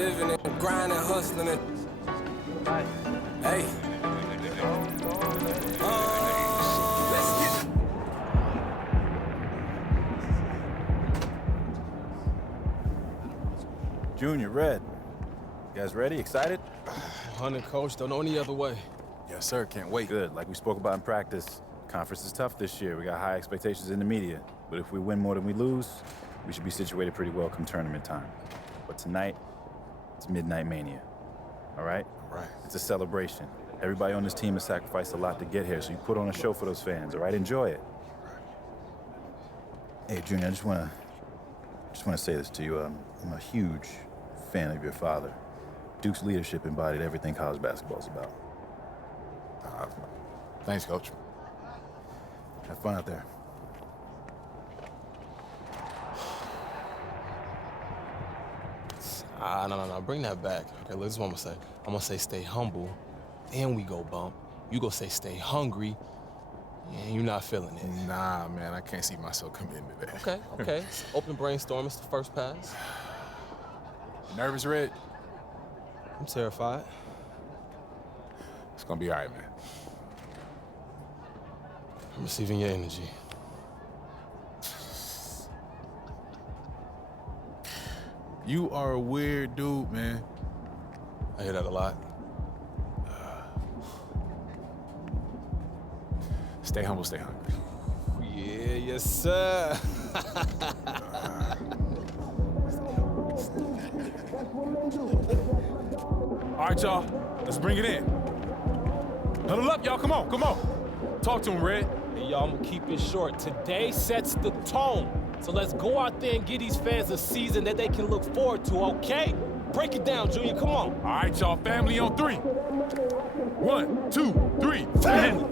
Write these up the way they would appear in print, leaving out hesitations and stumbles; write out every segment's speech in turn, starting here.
living and grinding, hustling and hey. Let's get it. Junior, Red. You guys ready? Excited? 100, Coach. Don't know any other way. Yes, sir. Can't wait. Good. Like we spoke about in practice, conference is tough this year. We got high expectations in the media. But if we win more than we lose, we should be situated pretty well come tournament time. But tonight, it's Midnight Mania. All right? All right. It's a celebration. Everybody on this team has sacrificed a lot to get here, so you put on a show for those fans, all right? Enjoy it. Hey, Junior, I just want to say this to you. I'm a huge fan of your father. Duke's leadership embodied everything college basketball's about. Thanks, Coach. Have fun out there. No. Bring that back. Okay, look, this is what I'm gonna say. I'm gonna say stay humble, then we go bump. You go say stay hungry, and you're not feeling it. Nah, man, I can't see myself committing to that. Okay. It's open brainstorm. It's the first pass. Nervous, Red? I'm terrified. It's gonna be all right, man. I'm receiving your energy. You are a weird dude, man. I hear that a lot. Stay humble, stay hungry. Yeah, yes, sir. All right, y'all. Let's bring it in. Huddle up, y'all. Come on. Talk to him, Red. Hey, y'all, I'm gonna keep it short. Today sets the tone. So let's go out there and give these fans a season that they can look forward to, okay? Break it down, Junior, come on. All right, y'all. Family on 3. 1, 2, 3. Family!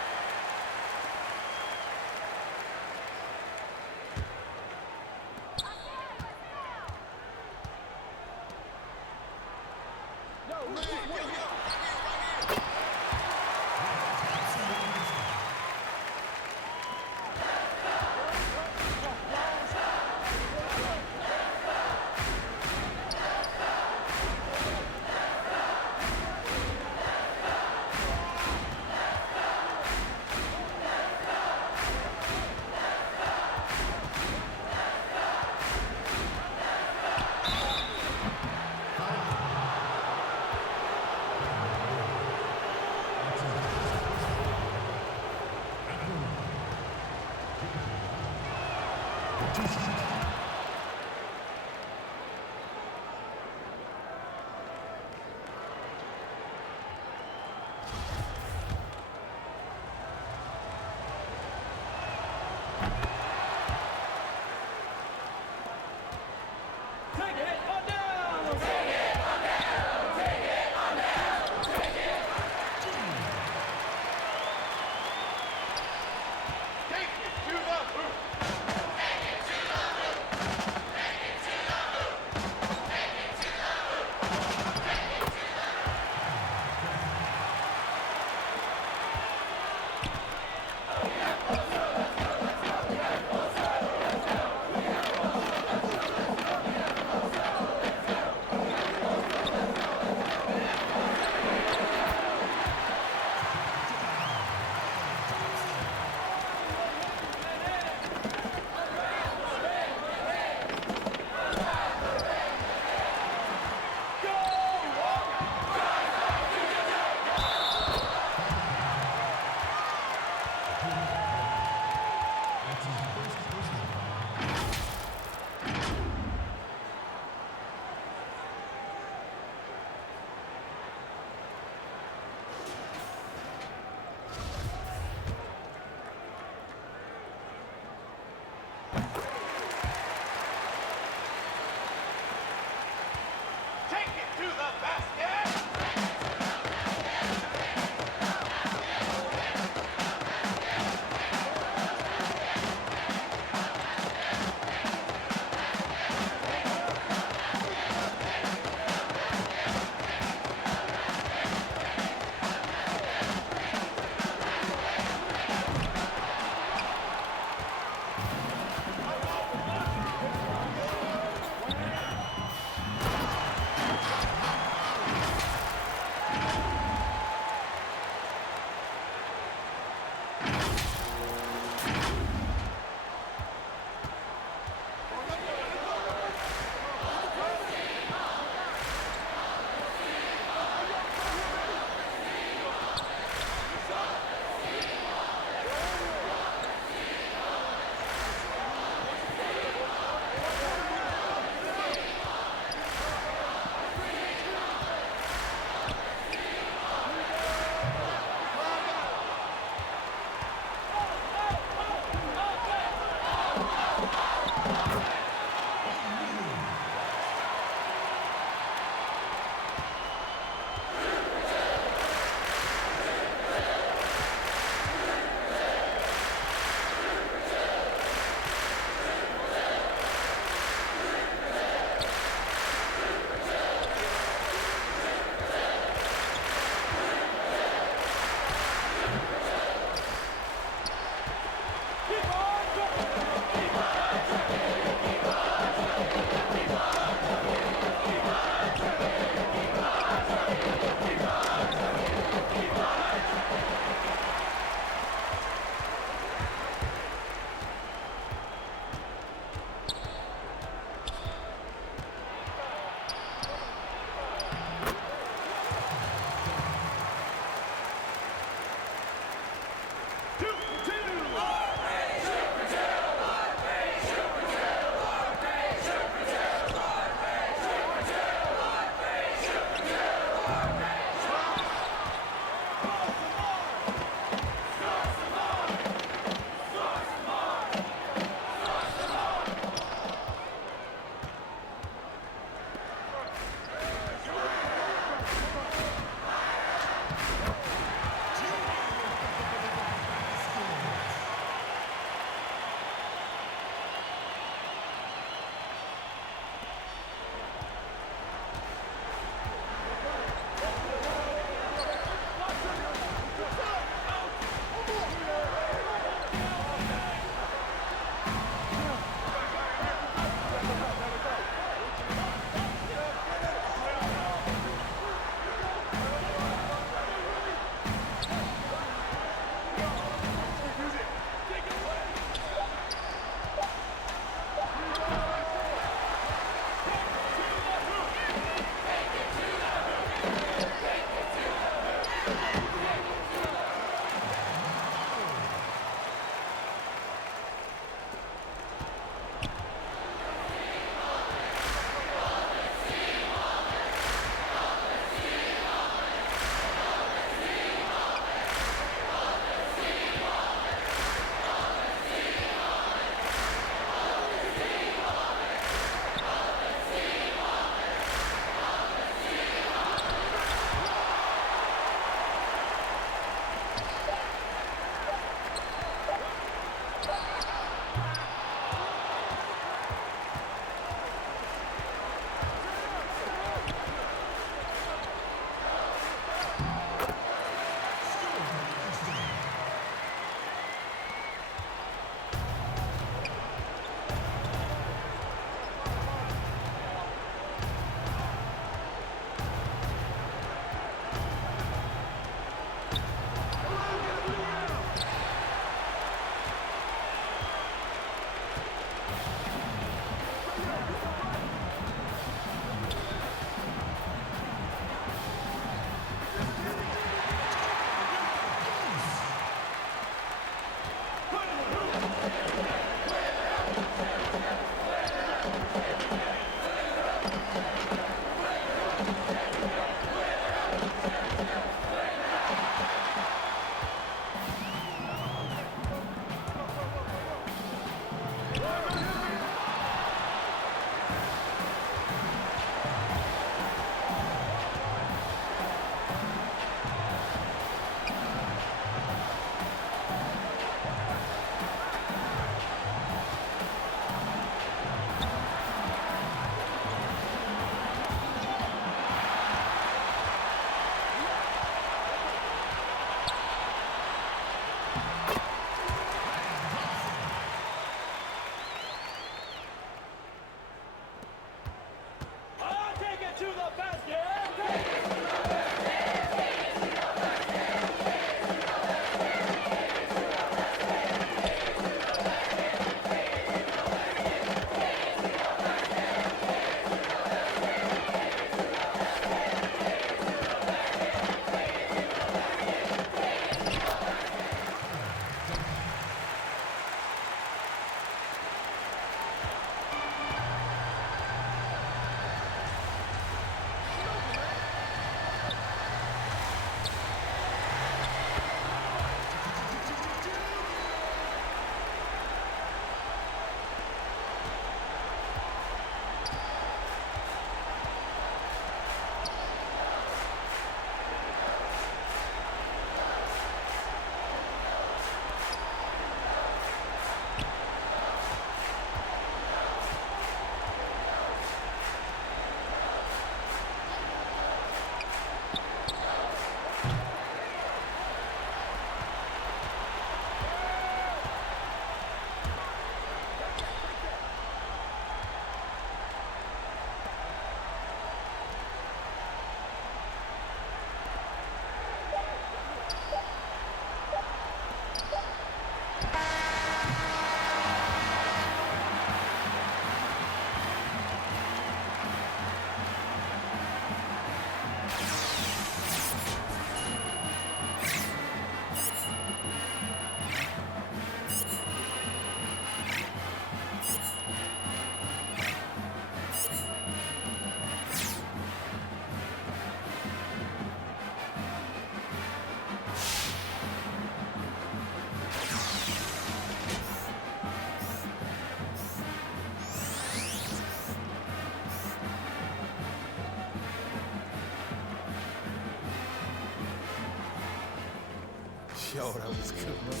Yo, that was good, brother.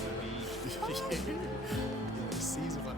Yeah, season one.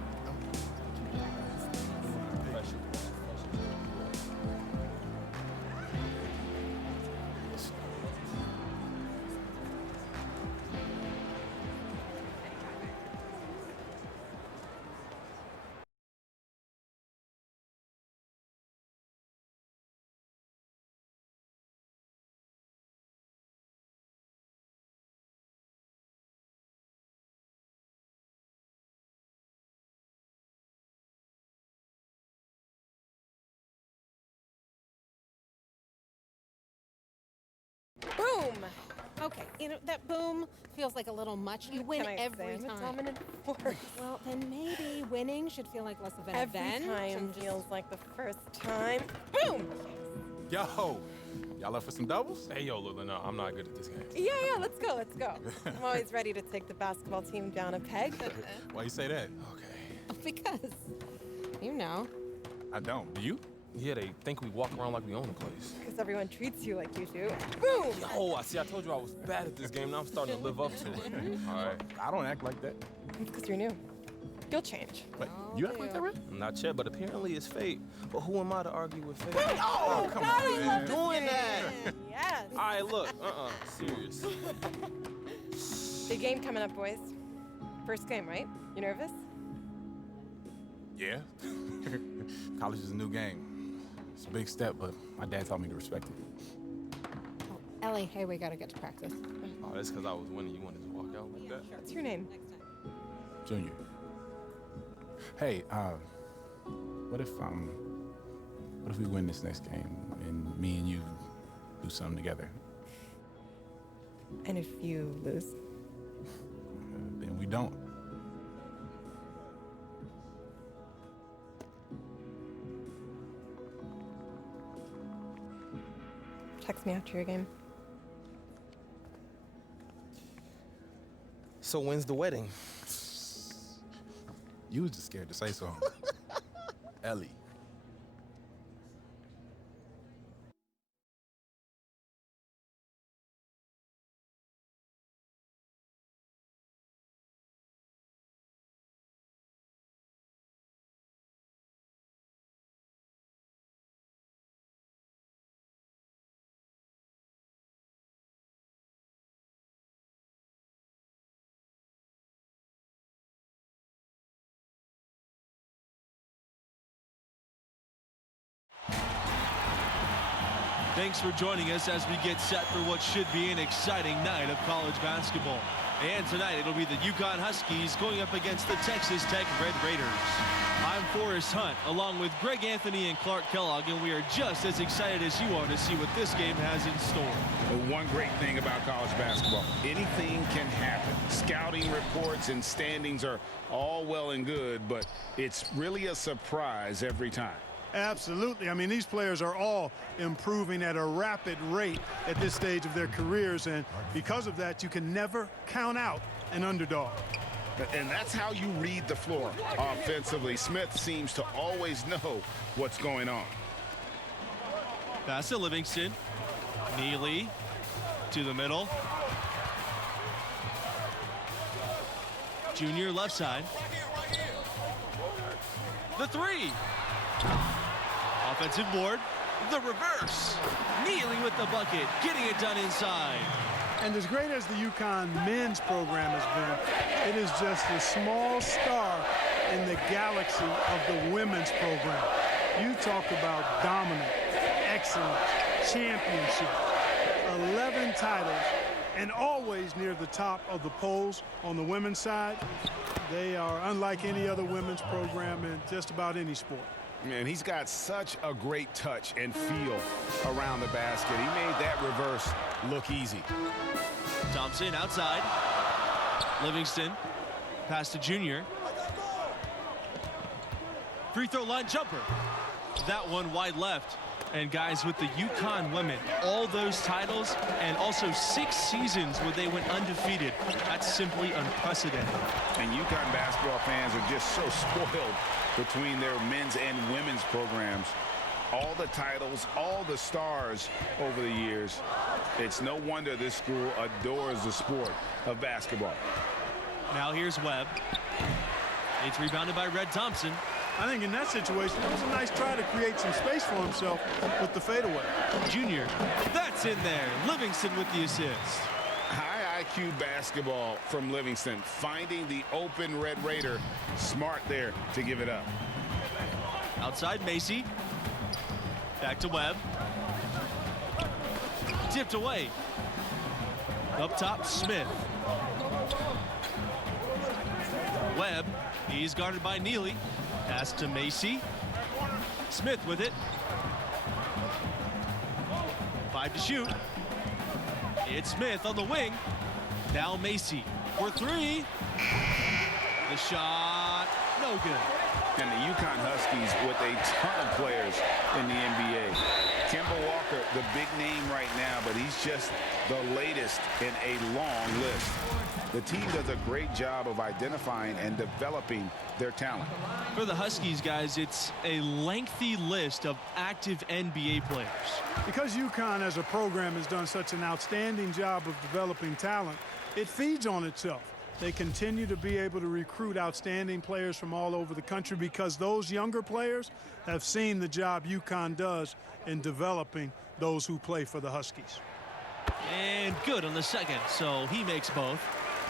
Boom! Okay, you know, that boom feels like a little much. You win every I'm a time. dominant force. Well, then maybe winning should feel like less of an Every event. time and just- feels like the first time. Boom! Yo, y'all up for some doubles? Hey, yo, Lula, no, I'm not good at this game. Yeah, let's go, let's go. I'm always ready to take the basketball team down a peg. Why you say that? Okay. Because, you know. I don't. Do you? Yeah, they think we walk around like we own the place. Because everyone treats you like you do. Boom! Yo, I told you I was bad at this game. Now I'm starting to live up to it. All right. I don't act like that. It's because you're new. You'll change. Wait, you act like that, really? Not yet, but apparently it's fate. But who am I to argue with fate? Oh, come on, man. Doing that. Yes! All right, look. Serious. Big game coming up, boys. First game, right? You nervous? Yeah. College is a new game. It's a big step, but my dad taught me to respect it. Oh, Ellie, hey, we gotta get to practice. Oh, that's because I was winning. You wanted to walk out like that? What's your name? Junior. Hey, what if we win this next game and me and you do something together? And if you lose? Then we don't. Text me after your game. So when's the wedding? You was just scared to say so. Ellie. Thanks for joining us as we get set for what should be an exciting night of college basketball. And tonight it'll be the UConn Huskies going up against the Texas Tech Red Raiders. I'm Forrest Hunt along with Greg Anthony and Clark Kellogg, and we are just as excited as you are to see what this game has in store. But one great thing about college basketball, anything can happen. Scouting reports and standings are all well and good, but it's really a surprise every time. Absolutely. I mean, these players are all improving at a rapid rate at this stage of their careers, and because of that, you can never count out an underdog. And that's how you read the floor offensively. Smith seems to always know what's going on. Pass to Livingston. Neely to the middle. Junior left side. The three. Offensive board. The reverse. Neely with the bucket. Getting it done inside. And as great as the UConn men's program has been, it is just a small star in the galaxy of the women's program. You talk about dominant, excellent, championship, 11 titles, and always near the top of the polls on the women's side. They are unlike any other women's program in just about any sport. And he's got such a great touch and feel around the basket. He made that reverse look easy. Thompson outside. Livingston. Pass to Junior. Free throw line jumper. That one wide left. And guys, with the UConn women, all those titles and also 6 seasons where they went undefeated, that's simply unprecedented. And UConn basketball fans are just so spoiled between their men's and women's programs. All the titles, all the stars over the years. It's no wonder this school adores the sport of basketball. Now here's Webb. It's rebounded by Red Thompson. I think in that situation, it was a nice try to create some space for himself with the fadeaway. Junior, that's in there. Livingston with the assist. High IQ basketball from Livingston, finding the open Red Raider. Smart there to give it up. Outside Macy. Back to Webb. Tipped away. Up top, Smith. Webb, he's guarded by Neely. Pass to Macy. Smith with it. 5 to shoot. It's Smith on the wing. Now Macy for 3. The shot, no good. And the UConn Huskies with a ton of players in the NBA. Kemba Walker, the big name right now, but he's just the latest in a long list. The team does a great job of identifying and developing their talent. For the Huskies, guys, it's a lengthy list of active NBA players. Because UConn as a program has done such an outstanding job of developing talent, it feeds on itself. They continue to be able to recruit outstanding players from all over the country because those younger players have seen the job UConn does in developing those who play for the Huskies. And good on the second, so he makes both.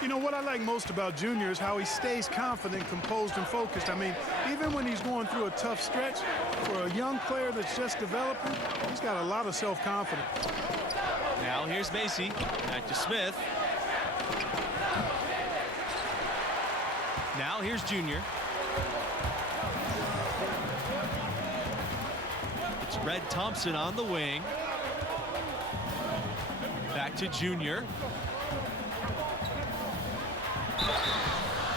You know, what I like most about Junior is how he stays confident, composed, and focused. I mean, even when he's going through a tough stretch, for a young player that's just developing, he's got a lot of self-confidence. Now here's Macy. Back to Smith. Now here's Junior. Red Thompson on the wing. Back to Junior.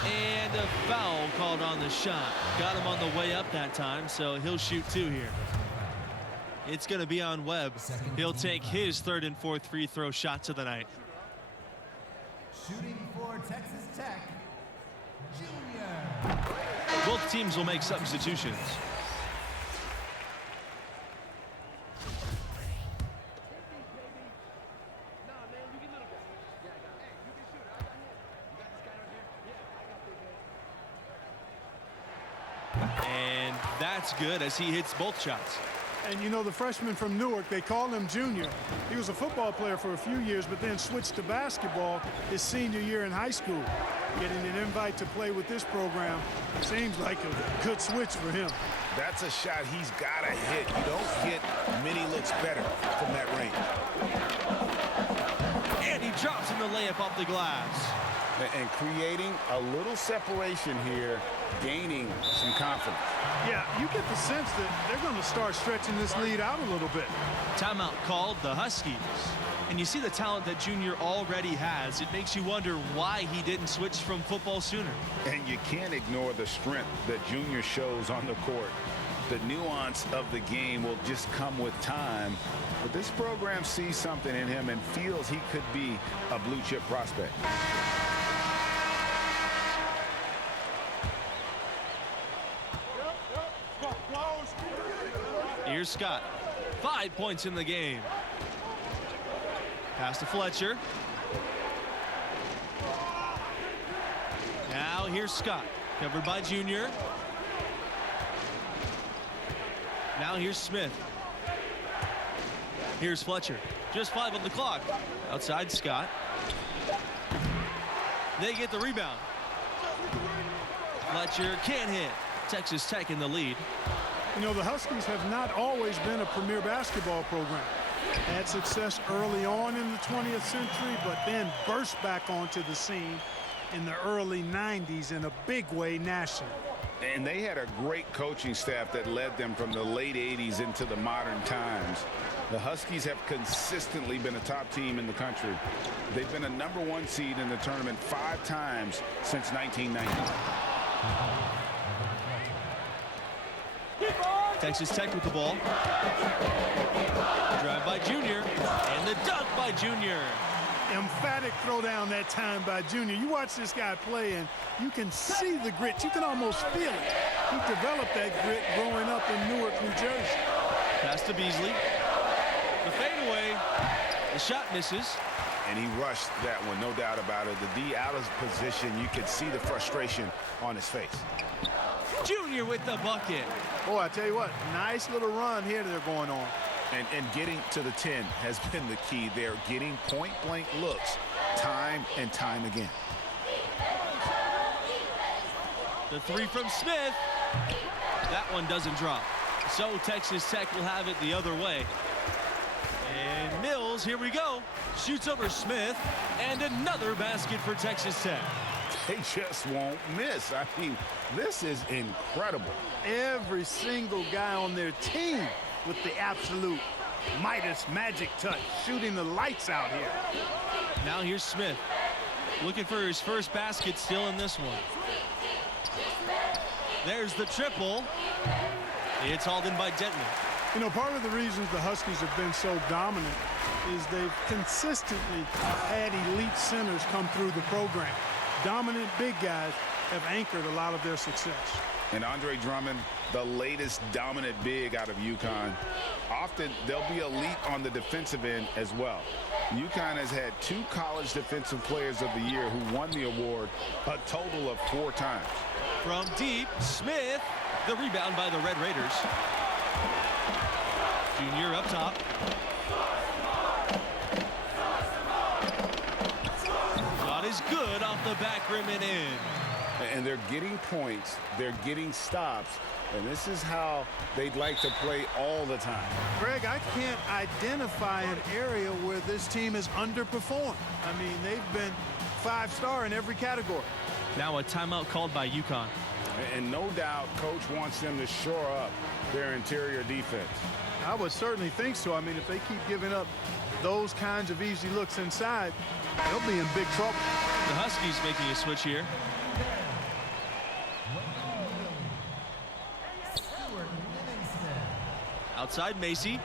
And a foul called on the shot. Got him on the way up that time, so he'll shoot 2 here. It's going to be on Webb. He'll take his 3rd and 4th free throw shots of the night. Shooting for Texas Tech, Junior. Both teams will make substitutions. And that's good as he hits both shots. And you know, the freshman from Newark, they call him Junior. He was a football player for a few years, but then switched to basketball his senior year in high school. Getting an invite to play with this program seems like a good switch for him. That's a shot he's got to hit. You don't get many looks better from that range. And he drops in the layup off the glass. And creating a little separation here, gaining some confidence. Yeah, you get the sense that they're going to start stretching this lead out a little bit. Timeout called the Huskies. And you see the talent that Junior already has. It makes you wonder why he didn't switch from football sooner. And you can't ignore the strength that Junior shows on the court. The nuance of the game will just come with time. But this program sees something in him and feels he could be a blue chip prospect. Here's Scott. 5 points in the game. Pass to Fletcher. Now here's Scott. Covered by Junior. Now here's Smith. Here's Fletcher. Just 5 on the clock. Outside Scott. They get the rebound. Fletcher can't hit. Texas Tech in the lead. You know, the Huskies have not always been a premier basketball program. Had success early on in the 20th century, but then burst back onto the scene in the early 90s in a big way nationally. And they had a great coaching staff that led them from the late 80s into the modern times. The Huskies have consistently been a top team in the country. They've been a #1 seed in the tournament 5 times since 1990. Texas Tech with the ball. Drive by Junior. And the dunk by Junior. Emphatic throwdown that time by Junior. You watch this guy play, and you can see the grit. You can almost feel it. He developed that grit growing up in Newark, New Jersey. Pass to Beasley. The fadeaway. The shot misses. And he rushed that one, no doubt about it. The D out of position. You could see the frustration on his face. Junior with the bucket. Boy, I tell you what, nice little run here they're going on. And getting to the 10 has been the key. They're getting point-blank looks time and time again. The 3 from Smith. That one doesn't drop. So Texas Tech will have it the other way. And Mills, here we go. Shoots over Smith. And another basket for Texas Tech. They just won't miss. I mean, this is incredible. Every single guy on their team with the absolute Midas magic touch, shooting the lights out here. Now here's Smith. Looking for his first basket still in this one. There's the triple. It's hauled in by Denton. You know, part of the reasons the Huskies have been so dominant is they've consistently had elite centers come through the program. Dominant big guys have anchored a lot of their success. And Andre Drummond, the latest dominant big out of UConn. Often they'll be elite on the defensive end as well. UConn has had 2 college defensive players of the year who won the award a total of 4 times. From deep, Smith. The rebound by the Red Raiders. Junior up top. Shot is good off the back rim and in. And they're getting points, they're getting stops, and this is how they'd like to play all the time. Greg, I can't identify an area where this team has underperformed. I mean, they've been 5-star in every category. Now a timeout called by UConn. And no doubt, Coach wants them to shore up their interior defense. I would certainly think so. I mean, if they keep giving up those kinds of easy looks inside, they'll be in big trouble. The Huskies making a switch here. Outside Macy.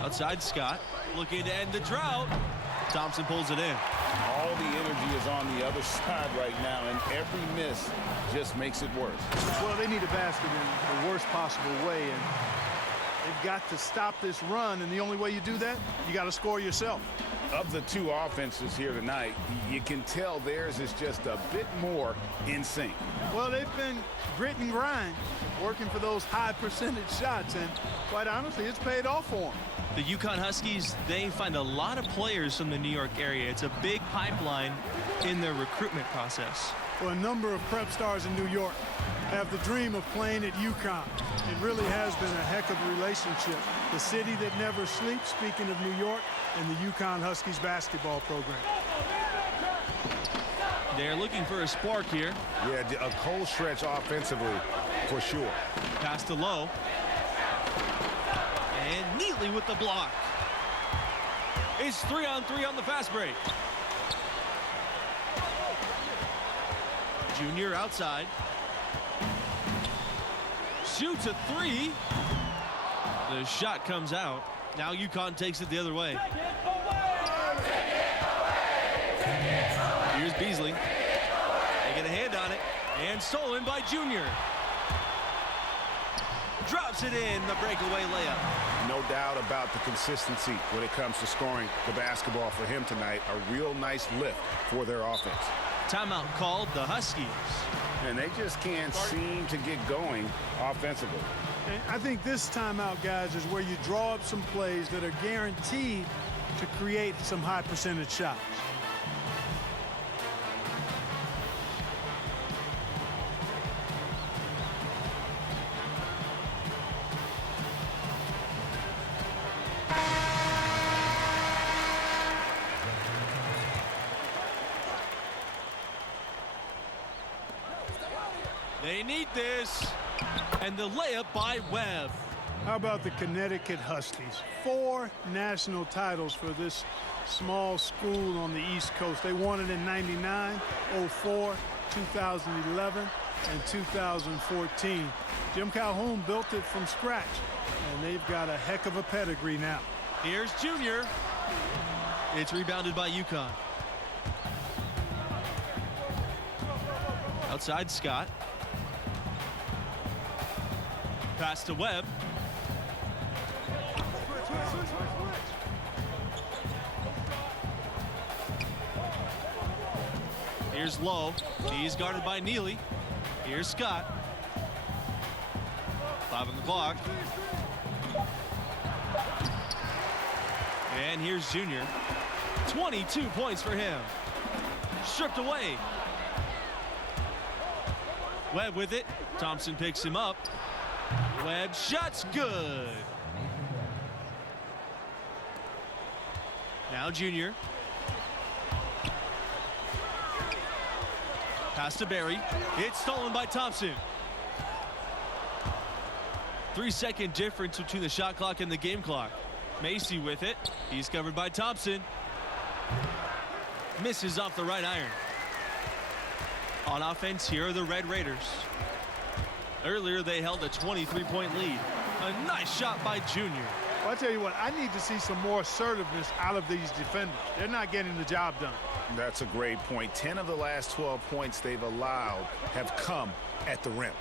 Outside Scott. Looking to end the drought. Thompson pulls it in. All the energy is on the other side right now, and every miss just makes it worse. Well, they need a basket in the worst possible way, and they've got to stop this run, and the only way you do that, you got to score yourself. Of the two offenses here tonight, you can tell theirs is just a bit more in sync. Well, they've been grit and grind, working for those high percentage shots, and quite honestly, it's paid off for them. The UConn Huskies, they find a lot of players from the New York area. It's a big pipeline in their recruitment process. Well, a number of prep stars in New York have the dream of playing at UConn. It really has been a heck of a relationship. The city that never sleeps, speaking of New York, and the UConn Huskies basketball program. They're looking for a spark here. Yeah, a cold stretch offensively, for sure. Pass to Lowe. And Neely with the block. It's 3-on-3 on the fast break. Junior outside. Shoots a three. The shot comes out. Now UConn takes it the other way. Here's Beasley. They get a hand on it. And stolen by Junior. Drops it in, the breakaway layup. No doubt about the consistency when it comes to scoring the basketball for him tonight. A real nice lift for their offense. Timeout called, the Huskies. And they just can't seem to get going offensively. And I think this timeout, guys, is where you draw up some plays that are guaranteed to create some high percentage shots. They need this. And the layup by Webb. How about the Connecticut Huskies? 4 national titles for this small school on the East Coast. They won it in 99, 04, 2011, and 2014. Jim Calhoun built it from scratch, and they've got a heck of a pedigree now. Here's Junior. It's rebounded by UConn. Outside Scott. Pass to Webb. Here's Lowe. He's guarded by Neely. Here's Scott. 5 on the clock. And here's Junior. 22 points for him. Stripped away. Webb with it. Thompson picks him up. Webb shot's good. Now Junior. Pass to Barry. It's stolen by Thompson. 3-second difference between the shot clock and the game clock. Macy with it. He's covered by Thompson. Misses off the right iron. On offense, here are the Red Raiders. Earlier, they held a 23-point lead. A nice shot by Junior. Well, I tell you what, I need to see some more assertiveness out of these defenders. They're not getting the job done. That's a great point. 10 of the last 12 points they've allowed have come at the rim.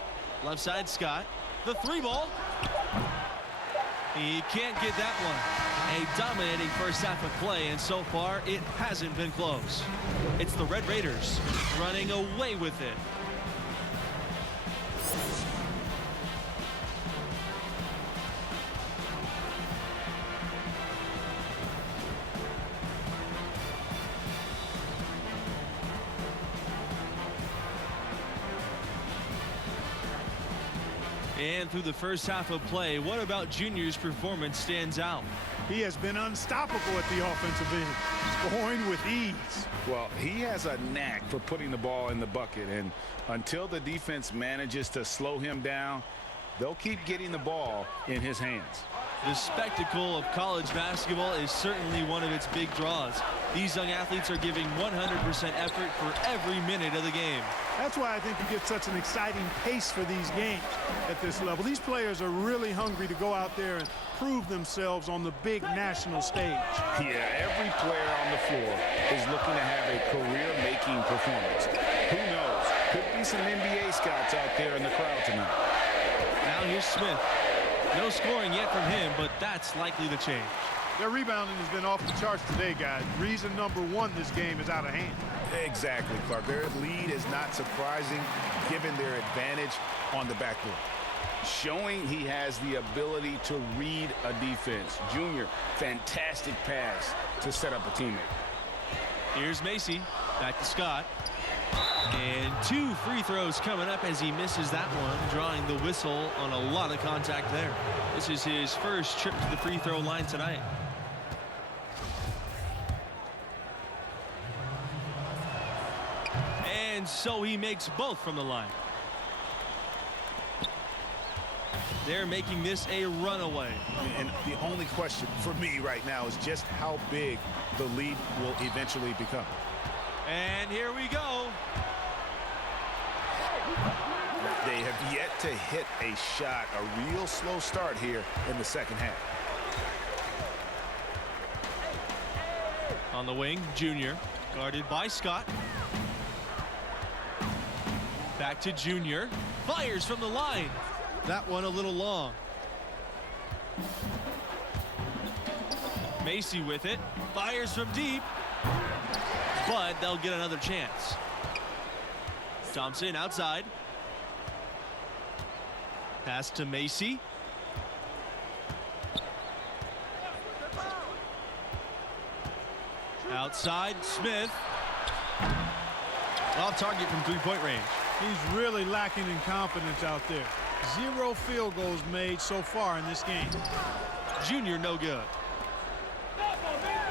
Left side, Scott. The 3-ball. He can't get that one. A dominating first half of play, and so far, it hasn't been close. It's the Red Raiders running away with it. And through the first half of play, what about Junior's performance stands out? He has been unstoppable at the offensive end, scoring with ease. Well, he has a knack for putting the ball in the bucket, and until the defense manages to slow him down, they'll keep getting the ball in his hands. The spectacle of college basketball is certainly one of its big draws. These young athletes are giving 100% effort for every minute of the game. That's why I think you get such an exciting pace for these games at this level. These players are really hungry to go out there and prove themselves on the big national stage. Yeah, every player on the floor is looking to have a career-making performance. Who knows? Could be some NBA scouts out there in the crowd tonight. Now here's Smith. No scoring yet from him, but that's likely to change. Their rebounding has been off the charts today, guys. Reason number one, this game is out of hand. Exactly, Clark. Their lead is not surprising given their advantage on the backboard. Showing he has the ability to read a defense. Junior, fantastic pass to set up a teammate. Here's Macy. Back to Scott. And 2 free throws coming up as he misses that one, drawing the whistle on a lot of contact there. This is his first trip to the free throw line tonight. And so he makes both from the line. They're making this a runaway. And the only question for me right now is just how big the lead will eventually become. And here we go. They have yet to hit a shot, a real slow start here in the second half. On the wing, Junior, guarded by Scott. Back to Junior, fires from the line. That one a little long. Macy with it, fires from deep, but they'll get another chance. Thompson outside. Pass to Macy. Outside, Smith. Off target from three-point range. He's really lacking in confidence out there. 0 field goals made so far in this game. Junior no good.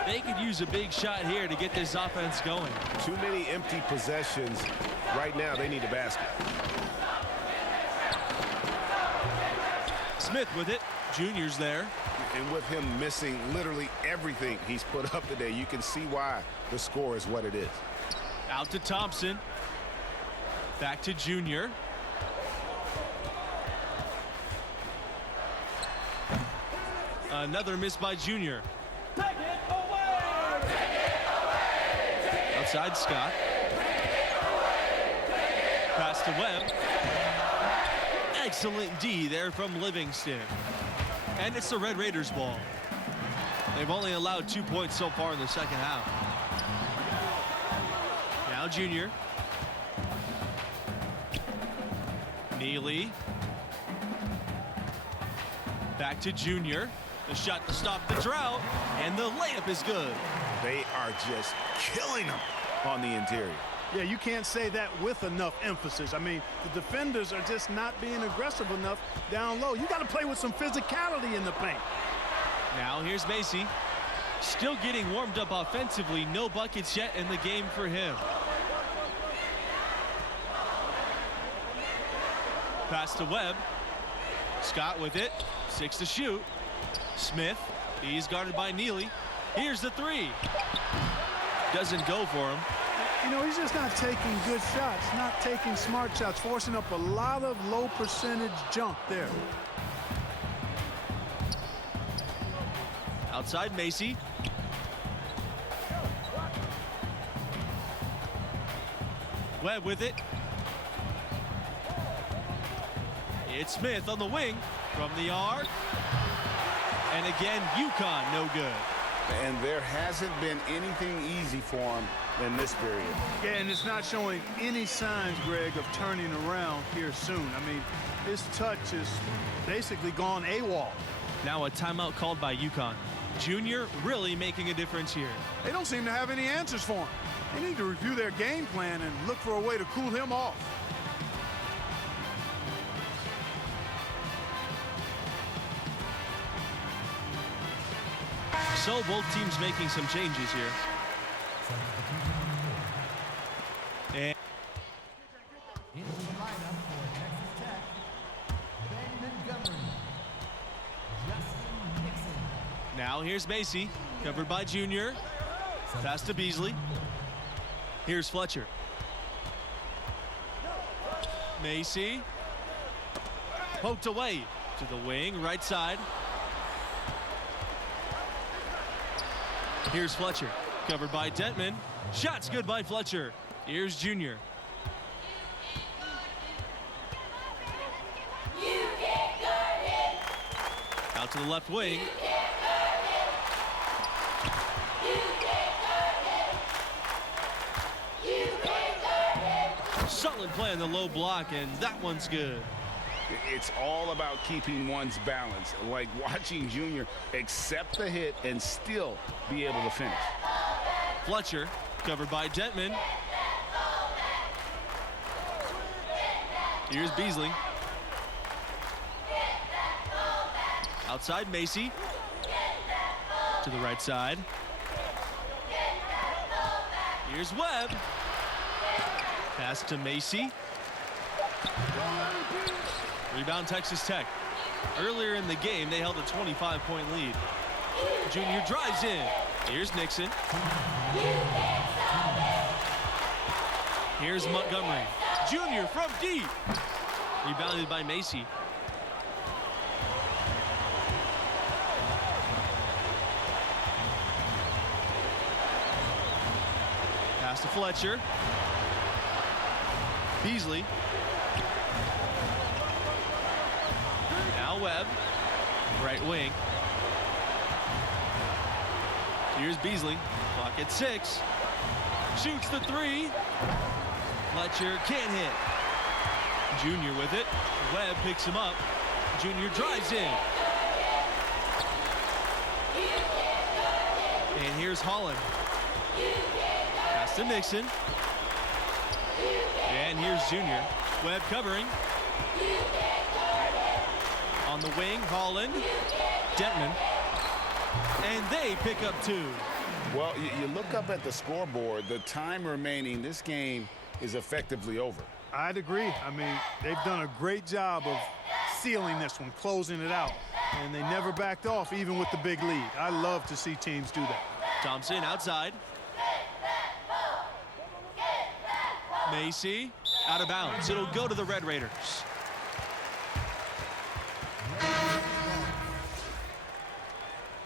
They could use a big shot here to get this offense going. Too many empty possessions. Right now, they need a basket. Smith with it. Junior's there. And with him missing literally everything he's put up today, you can see why the score is what it is. Out to Thompson. Back to Junior. Another miss by Junior. Outside Scott. Pass to Webb. Excellent D there from Livingston. And it's the Red Raiders ball. They've only allowed 2 points so far in the second half. Now Junior. Neely. Back to Junior. The shot to stop the drought, and the layup is good. They are just killing them on the interior. Yeah, you can't say that with enough emphasis. I mean, the defenders are just not being aggressive enough down low. You got to play with some physicality in the paint. Now here's Macy. Still getting warmed up offensively. No buckets yet in the game for him. Pass to Webb. Scott with it. 6 to shoot. Smith. He's guarded by Neely. Here's the three. Doesn't go for him. You know, he's just not taking good shots, not taking smart shots, forcing up a lot of low percentage junk there. Outside Macy. Webb with it. It's Smith on the wing from the arc. And again, UConn no good. And there hasn't been anything easy for him in this period. Yeah, and it's not showing any signs, Greg, of turning around here soon. I mean, his touch is basically gone AWOL. Now a timeout called by UConn. Junior really making a difference here. They don't seem to have any answers for him. They need to review their game plan and look for a way to cool him off. So both teams making some changes here. And now here's Macy, covered by Junior. Pass to Beasley. Here's Fletcher. Macy. Poked away to the wing, right side. Here's Fletcher, covered by Dentman. Shot's good by Fletcher. Here's Junior. Out to the left wing. Solid play on the low block, and that one's good. It's all about keeping one's balance, like watching Junior accept the hit and still be able to finish. Fletcher, covered by Dentman. Here's Beasley. Outside Macy. To the right side. Here's Webb. Pass to Macy. Rebound Texas Tech. Earlier in the game, they held a 25-point lead. Junior drives in. Here's Nixon. Here's Montgomery. Junior from deep. Rebounded by Macy. Pass to Fletcher. Beasley. Now Webb. Right wing. Here's Beasley. Clock at 6. Shoots the 3. Fletcher can't hit. Junior with it. Webb picks him up. Junior drives in. And here's Holland. Pass to Nixon. And here's Junior. Webb covering. On the wing, Holland. Dentman. And they pick up 2. Well, you look up at the scoreboard, the time remaining, this game is effectively over. I'd agree. I mean, they've done a great job of sealing this one, closing it out. And they never backed off, even with the big lead. I love to see teams do that. Thompson outside. Macy out of bounds. It'll go to the Red Raiders.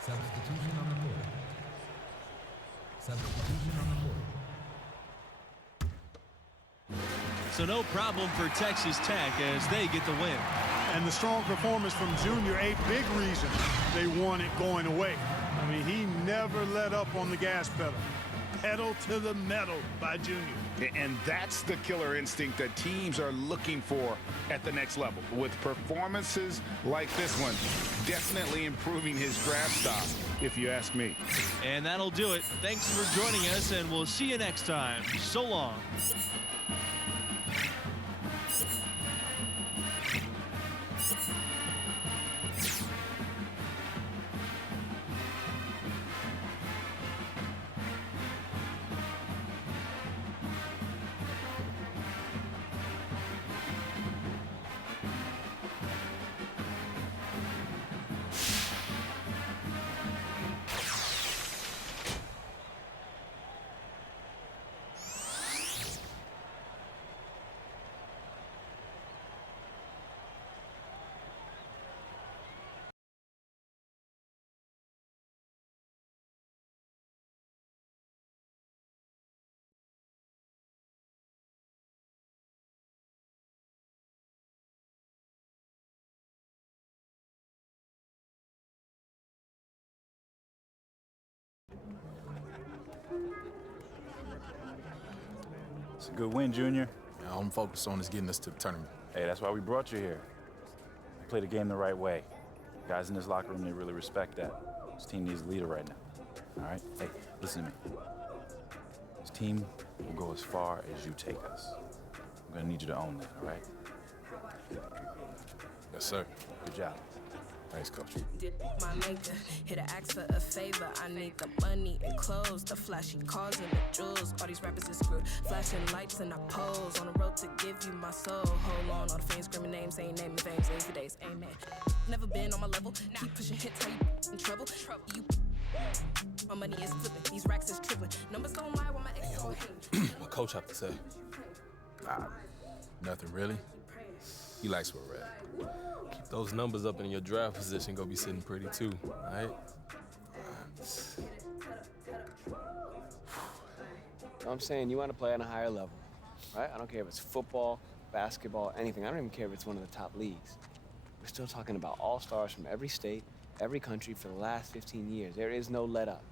Substitution on the court. Substitution on the court. So no problem for Texas Tech as they get the win. And the strong performance from Junior, a big reason they won it going away. I mean, he never let up on the gas pedal. Pedal to the metal by Junior. And that's the killer instinct that teams are looking for at the next level. With performances like this one, definitely improving his draft stock, if you ask me. And that'll do it. Thanks for joining us, and we'll see you next time. So long. It's a good win, Junior. Yeah, all I'm focused on is getting us to the tournament. Hey, that's why we brought you here. You play the game the right way. Guys in this locker room, they really respect that. This team needs a leader right now. All right? Hey, listen to me. This team will go as far as you take us. I'm gonna need you to own that, all right? Yes, sir. Good job. Thanks, Coach. My maker, here to ask for a favor. I need the money and clothes, the flashy cars and the jewels. All these rappers is screwed, flashing lights and I pose. On the road to give you my soul. Hold on, all the fans screaming names, ain't naming fames, ain't for days, amen. Never been on my level, keep pushing hits, how you in trouble? You, my money is flipping, these racks is tripping. Numbers don't lie when my ex is on him. What coach have to say? Nothing really. He likes what we're at. Keep those numbers up in your draft position, go be sitting pretty too, all right? I'm saying you want to play on a higher level, right? I don't care if it's football, basketball, anything. I don't even care if it's one of the top leagues. We're still talking about all-stars from every state, every country for the last 15 years. There is no let-up.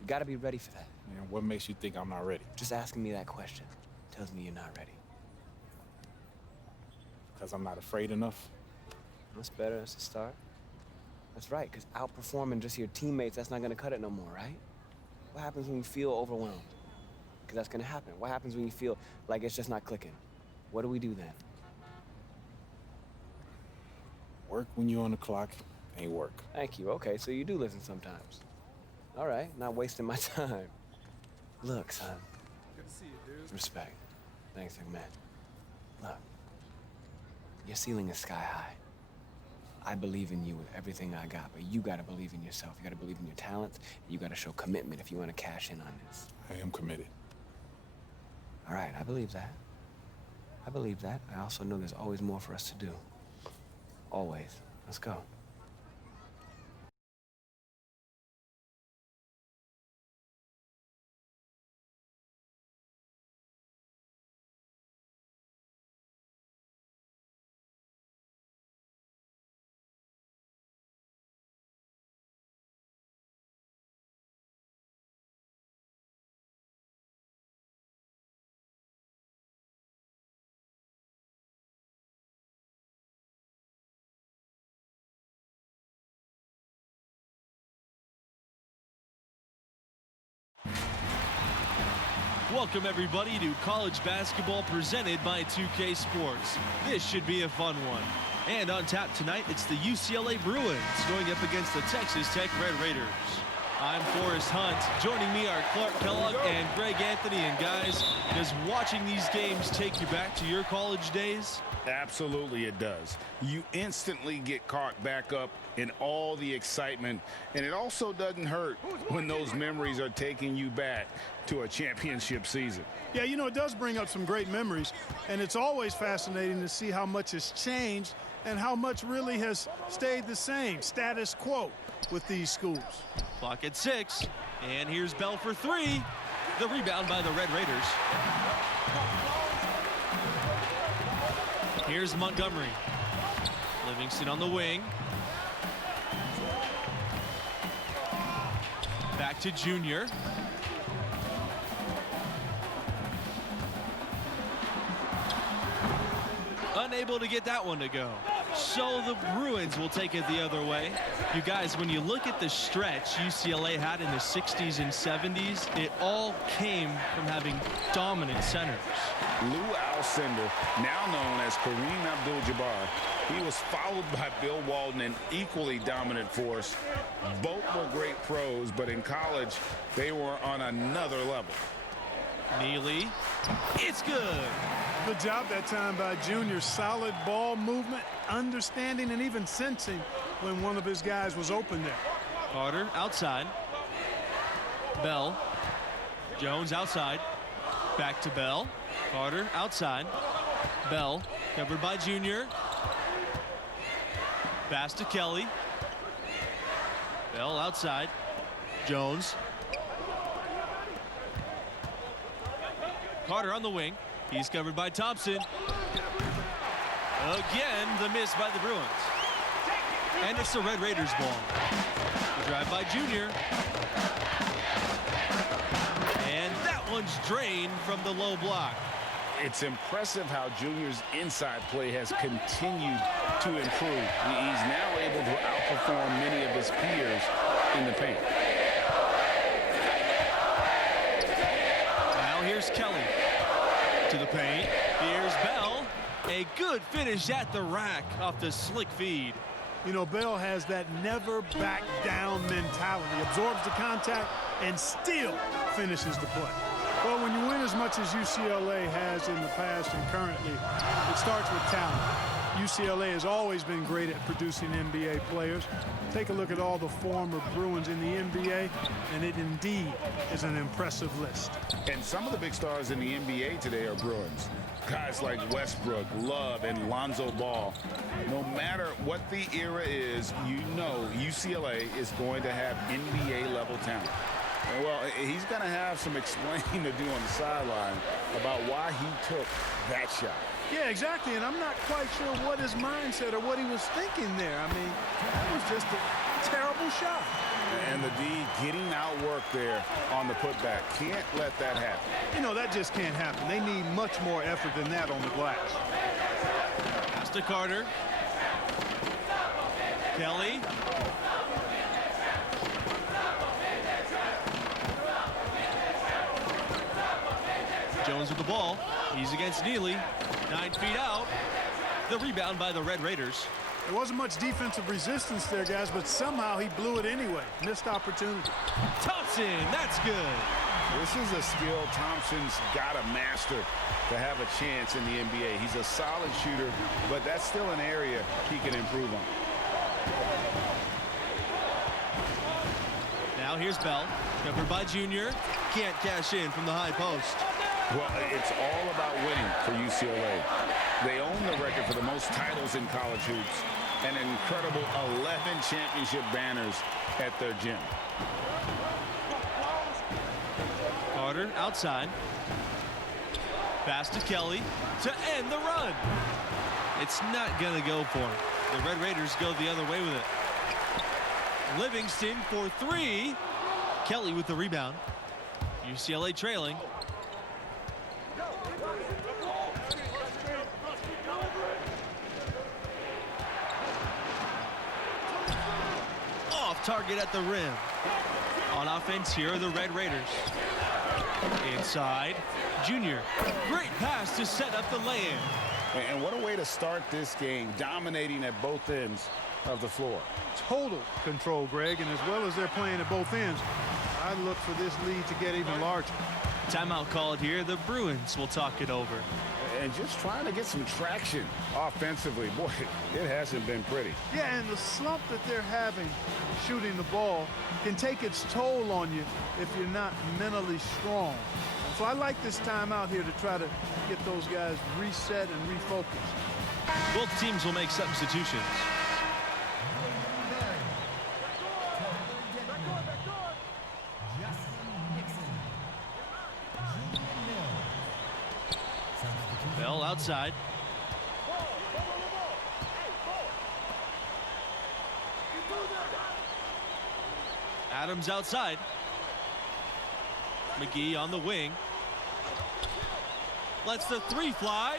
You got to be ready for that. Man, what makes you think I'm not ready? Just asking me that question tells me you're not ready. Because I'm not afraid enough? That's better. That's a start. That's right, because outperforming just your teammates, that's not going to cut it no more, right? What happens when you feel overwhelmed? Because that's going to happen. What happens when you feel like it's just not clicking? What do we do then? Work when you're on the clock ain't work. Thank you. Okay, so you do listen sometimes. All right, not wasting my time. Look, son. Good to see you, dude. Respect. Thanks, man. Look. Your ceiling is sky high. I believe in you with everything I got, but you gotta believe in yourself. You gotta believe in your talents, and you gotta show commitment if you wanna cash in on this. I am committed. All right, I believe that. I believe that. I also know there's always more for us to do. Always. Let's go. Welcome everybody to college basketball presented by 2K Sports. This should be a fun one. And on tap tonight, it's the UCLA Bruins going up against the Texas Tech Red Raiders. I'm Forrest Hunt. Joining me are Clark Kellogg and Greg Anthony. And guys, does watching these games take you back to your college days? Absolutely it does. You instantly get caught back up in all the excitement, and it also doesn't hurt when those memories are taking you back to a championship season. Yeah, you know, it does bring up some great memories, and it's always fascinating to see how much has changed and how much really has stayed the same, status quo, with these schools. Clock at 6, and here's Bell for 3. The rebound by the Red Raiders. Here's Montgomery. Livingston on the wing. Back to Junior. Unable to get that one to go. So the Bruins will take it the other way. You guys, when you look at the stretch UCLA had in the 60s and 70s, it all came from having dominant centers. Lou Alcindor, now known as Kareem Abdul-Jabbar, he was followed by Bill Walton, an equally dominant force. Both were great pros, but in college, they were on another level. Neely, it's good. Good job that time by Junior. Solid ball movement, understanding, and even sensing when one of his guys was open there. Carter outside. Bell. Jones outside. Back to Bell. Carter outside. Bell covered by Junior. Pass to Kelly. Bell outside. Jones. Carter on the wing. He's covered by Thompson. Again, the miss by the Bruins. And it's the Red Raiders ball. The drive by Junior. And that one's drained from the low block. It's impressive how Junior's inside play has continued to improve. He's now able to outperform many of his peers in the paint. Now here's Kelly. To the paint. Here's Bell. A good finish at the rack off the slick feed. You know, Bell has that never back down mentality, absorbs the contact and still finishes the play. Well, when you win as much as UCLA has in the past and currently, it starts with talent. UCLA has always been great at producing NBA players. Take a look at all the former Bruins in the NBA, and it indeed is an impressive list. And some of the big stars in the NBA today are Bruins. Guys like Westbrook, Love, and Lonzo Ball. No matter what the era is, you know UCLA is going to have NBA-level talent. Well, he's going to have some explaining to do on the sideline about why he took that shot. Yeah, exactly, and I'm not quite sure what his mindset or what he was thinking there. I mean, that was just a terrible shot. And the D getting outworked there on the putback. Can't let that happen. You know, that just can't happen. They need much more effort than that on the glass. Pass to Carter. Kelly. Jones with the ball. He's against Neely. 9 feet out. The rebound by the Red Raiders. There wasn't much defensive resistance there, guys, but somehow he blew it anyway. Missed opportunity. Thompson, that's good. This is a skill Thompson's got to master to have a chance in the NBA. He's a solid shooter, but that's still an area he can improve on. Now here's Bell, covered by Junior. Can't cash in from the high post. Well, it's all about winning for UCLA. They own the record for the most titles in college hoops, an incredible 11 championship banners at their gym. Carter outside. Pass to Kelly to end the run. It's not going to go for him. The Red Raiders go the other way with it. Livingston for 3. Kelly with the rebound. UCLA trailing. Off target at the rim. On offense here are the Red Raiders. Inside, Junior. Great pass to set up the lay-in. And what a way to start this game, dominating at both ends of the floor. Total control, Greg, and as well as they're playing at both ends, I look for this lead to get even larger. Timeout called here. The Bruins will talk it over. And just trying to get some traction offensively. Boy, it hasn't been pretty. Yeah, and the slump that they're having shooting the ball can take its toll on you if you're not mentally strong. So I like this timeout here to try to get those guys reset and refocused. Both teams will make substitutions. Bell outside. Adams outside. McGee on the wing. Lets the 3 fly.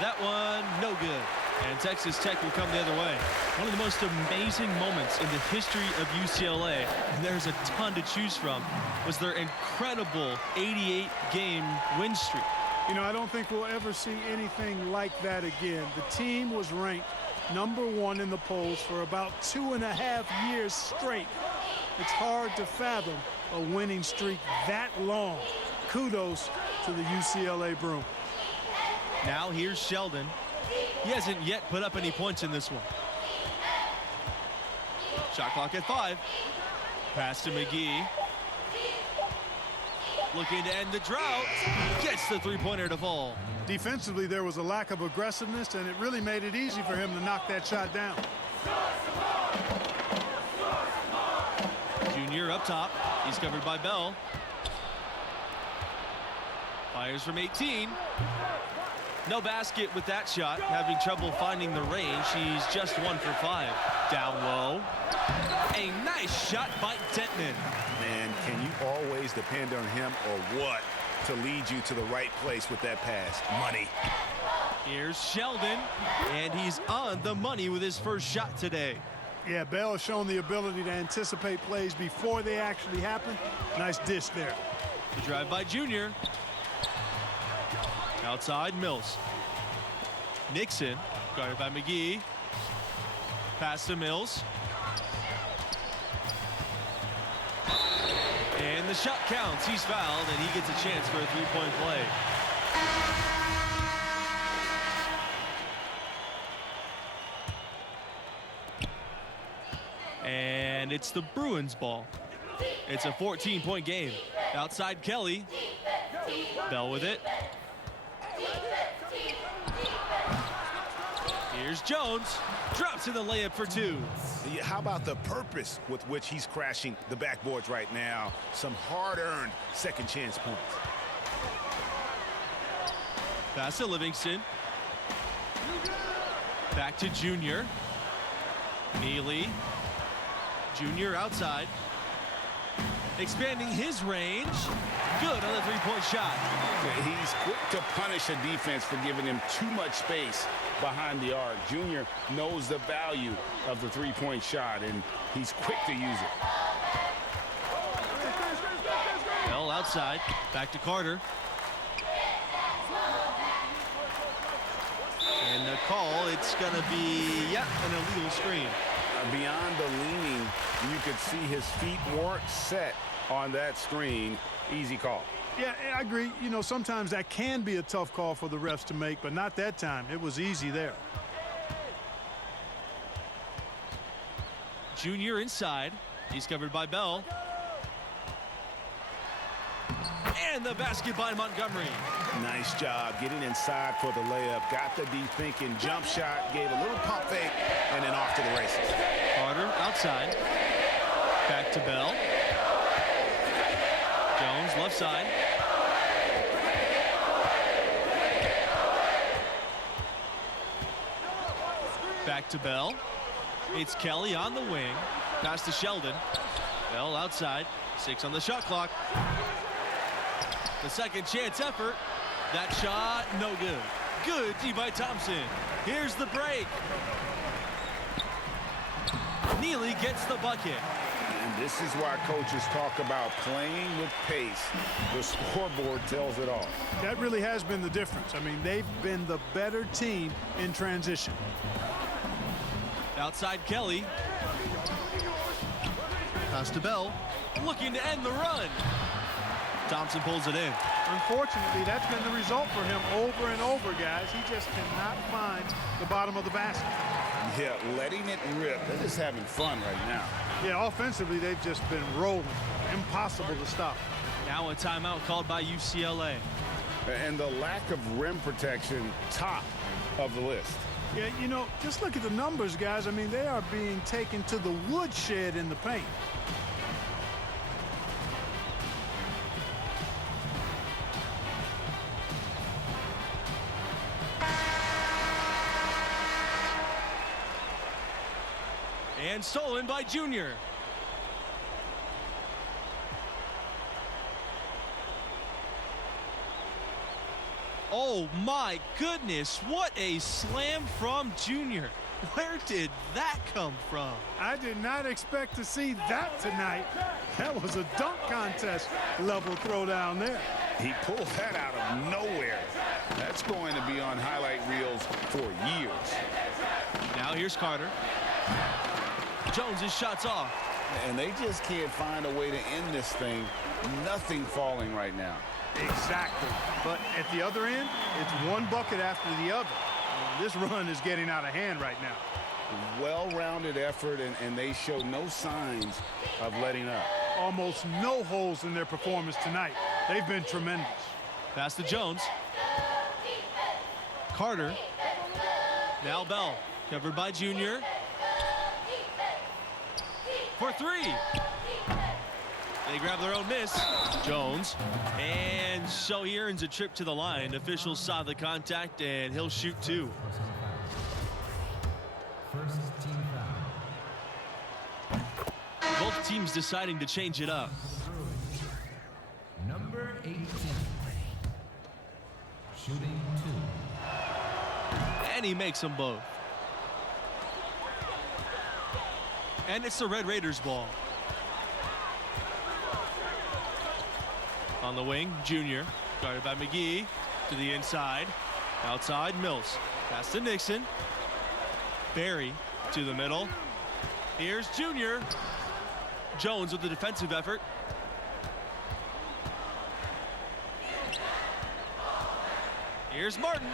That one, no good. And Texas Tech will come the other way. One of the most amazing moments in the history of UCLA, and there's a ton to choose from, was their incredible 88-game win streak. You know, I don't think we'll ever see anything like that again. The team was ranked #1 in the polls for about 2.5 years straight. It's hard to fathom a winning streak that long. Kudos to the UCLA Broom. Now here's Sheldon. He hasn't yet put up any points in this one. Shot clock at 5. Pass to McGee. Looking to end the drought. Gets the three-pointer to fall. Defensively, there was a lack of aggressiveness, and it really made it easy for him to knock that shot down. Junior up top. He's covered by Bell. Fires from 18. No basket with that shot. Having trouble finding the range. He's just 1 for 5. Down low. A nice shot by Denton. Man, can you always depend on him or what to lead you to the right place with that pass? Money. Here's Sheldon, and he's on the money with his first shot today. Yeah, Bell has shown the ability to anticipate plays before they actually happen. Nice dish there. The drive by Junior. Outside, Mills. Nixon, guarded by McGee. Pass to Mills. And the shot counts. He's fouled, and he gets a chance for a three-point play. And it's the Bruins ball. It's a 14-point game. Outside Kelly. Bell with it. Here's Jones. Drops in the layup for two. Yeah, how about the purpose with which he's crashing the backboards right now? Some hard-earned second chance points. Pass to Livingston. Back to Junior. Neely. Junior outside. Expanding his range. Good on the three-point shot. He's quick to punish a defense for giving him too much space behind the arc. Junior knows the value of the three-point shot, and he's quick to use it. Bell outside. Back to Carter. And the call, it's going to be, an illegal screen. Beyond the leaning, you could see his feet weren't set on that screen. Easy call. Yeah, I agree. You know, sometimes that can be a tough call for the refs to make, but not that time. It was easy there. Junior inside. He's covered by Bell. And the basket by Montgomery. Nice job getting inside for the layup. Got the deep thinking jump shot, gave a little pump fake, and then off to the races. Carter outside. Back to Bell. Jones left side. Back to Bell. It's Kelly on the wing. Pass to Sheldon. Bell outside. 6 on the shot clock. The second chance effort. That shot, no good. Good D by Thompson. Here's the break. Neely gets the bucket. And this is why coaches talk about playing with pace. The scoreboard tells it all. That really has been the difference. I mean, they've been the better team in transition. Outside Kelly. Pass to Bell. Looking to end the run. Thompson pulls it in. Unfortunately, that's been the result for him over and over, guys. He just cannot find the bottom of the basket. Yeah, letting it rip. They're just having fun right now. Yeah, offensively, they've just been rolling. Impossible to stop. Now a timeout called by UCLA. And the lack of rim protection, top of the list. Yeah, you know, just look at the numbers, guys. I mean, they are being taken to the woodshed in the paint. And stolen by Junior. Oh my goodness, what a slam from Junior. Where did that come from? I did not expect to see that tonight. That was a dunk contest level throwdown there. He pulled that out of nowhere. That's going to be on highlight reels for years. Now here's Carter. Jones' shot's off. And they just can't find a way to end this thing. Nothing falling right now. Exactly. But at the other end, it's one bucket after the other. This run is getting out of hand right now. Well-rounded effort, and they show no signs of letting up. Almost no holes in their performance tonight. They've been tremendous. Pass to Jones. Carter. Now Bell. Covered by Junior. For three. They grab their own miss. Jones. And so he earns a trip to the line. Officials saw the contact, and he'll shoot two. First team foul. Both teams deciding to change it up. Number 18. Shooting 2. And he makes them both. And it's the Red Raiders ball. On the wing, Junior. Guarded by McGee. To the inside. Outside, Mills. Pass to Nixon. Barry To the middle. Here's Junior. Jones with the defensive effort. Here's Martin.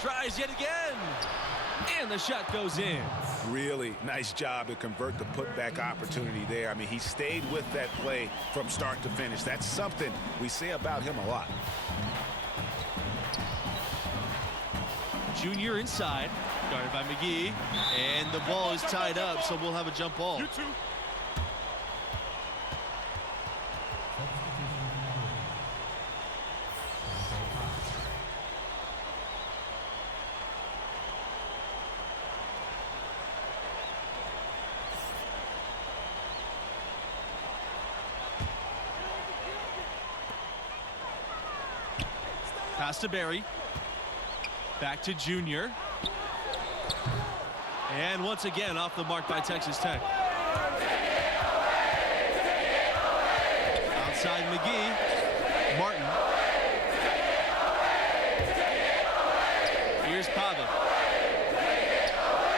Tries yet again. And the shot goes in. Really nice job to convert the putback opportunity there. I mean, he stayed with that play from start to finish. That's something we say about him a lot. Junior inside, guarded by McGee, and the ball is tied up, so we'll have a jump ball. You too. Pass to Barry. Back to Junior. And once again off the mark by Texas Tech. Outside McGee. Martin. Here's Pavin.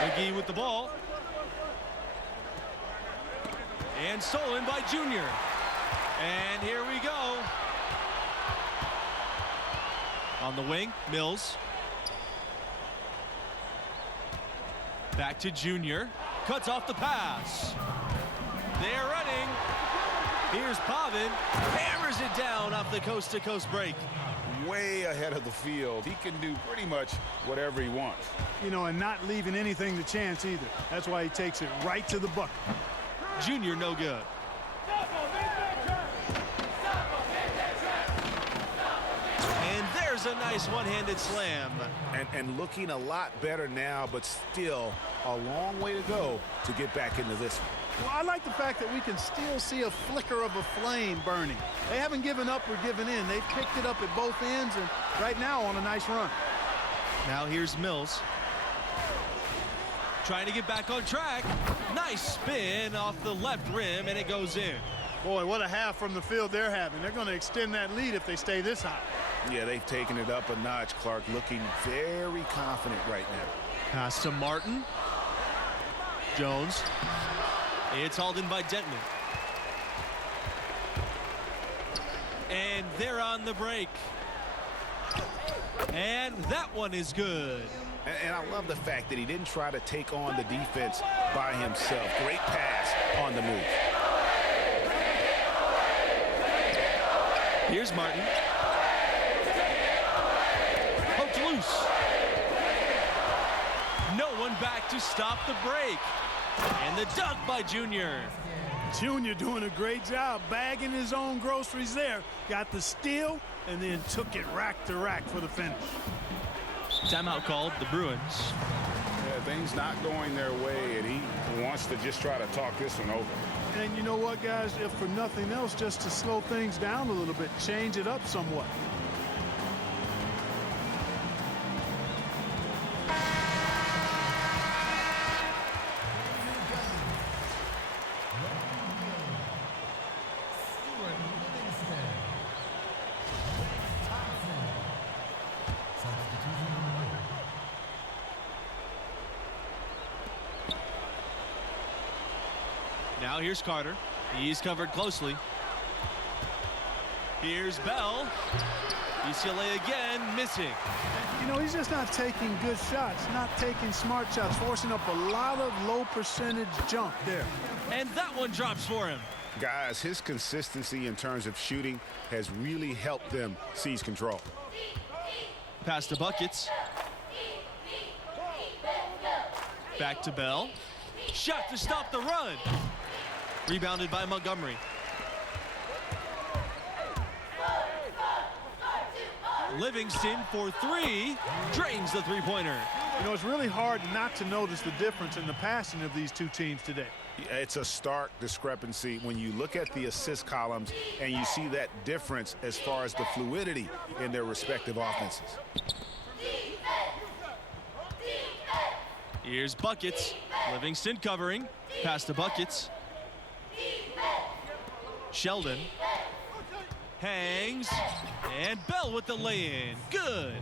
McGee with the ball. And stolen by Junior. And here we go. On the wing, Mills. Back to Junior. Cuts off the pass. They're running. Here's Pavin. Hammers it down off the coast-to-coast break. Way ahead of the field. He can do pretty much whatever he wants. You know, and not leaving anything to chance either. That's why he takes it right to the bucket. Junior no good. And there's a nice one-handed slam. And looking a lot better now, but still a long way to go to get back into this one. Well, I like the fact that we can still see a flicker of a flame burning. They haven't given up or given in. They've picked it up at both ends and right now on a nice run. Now here's Mills. Trying to get back on track. Nice spin off the left rim, and it goes in. Boy, what a half from the field they're having. They're going to extend that lead if they stay this high. Yeah, they've taken it up a notch, Clark, looking very confident right now. Pass to Martin. Jones. It's hauled in by Denton. And they're on the break. And that one is good. And I love the fact that he didn't try to take on the defense by himself. Great pass on the move. Here's Martin. Poked loose. No one back to stop the break. And the dunk by Junior. Junior doing a great job bagging his own groceries there. Got the steal and then took it rack to rack for the finish. Timeout called, the Bruins. Yeah, things not going their way, and he wants to just try to talk this one over. And you know what, guys? If for nothing else, just to slow things down a little bit, change it up somewhat. Now here's Carter. He's covered closely. Here's Bell. UCLA again missing. You know, he's just not taking good shots, not taking smart shots, forcing up a lot of low percentage jump there. And that one drops for him. Guys, his consistency in terms of shooting has really helped them seize control. Pass to Buckets. Back to Bell. Shot to stop the run. Rebounded by Montgomery. Livingston for three. Drains the three-pointer. You know, it's really hard not to notice the difference in the passing of these two teams today. It's a stark discrepancy when you look at the assist columns and you see that difference as far as the fluidity in their respective offenses. Here's Buckets. Livingston covering. Pass to Buckets. Sheldon hangs, and Bell with the lay-in. Good.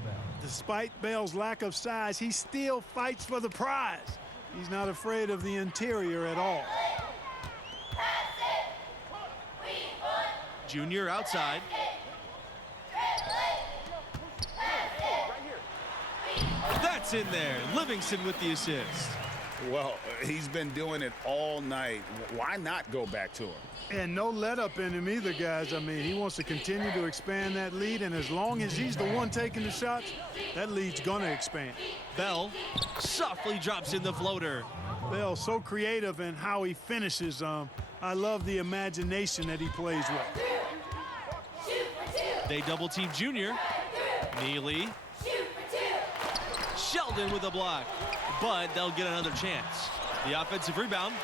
Despite Bell's lack of size, he still fights for the prize. He's not afraid of the interior at all. Junior outside. That's in there. Livingston with the assist. Well, he's been doing it all night. Why not go back to him? And no let-up in him either, guys. I mean, he wants to continue to expand that lead, and as long as he's the one taking the shots, that lead's going to expand. Bell softly drops in the floater. Bell, so creative in how he finishes. I love the imagination that he plays with. They double-team Junior. Neely. Sheldon with a block, but they'll get another chance. The offensive rebound.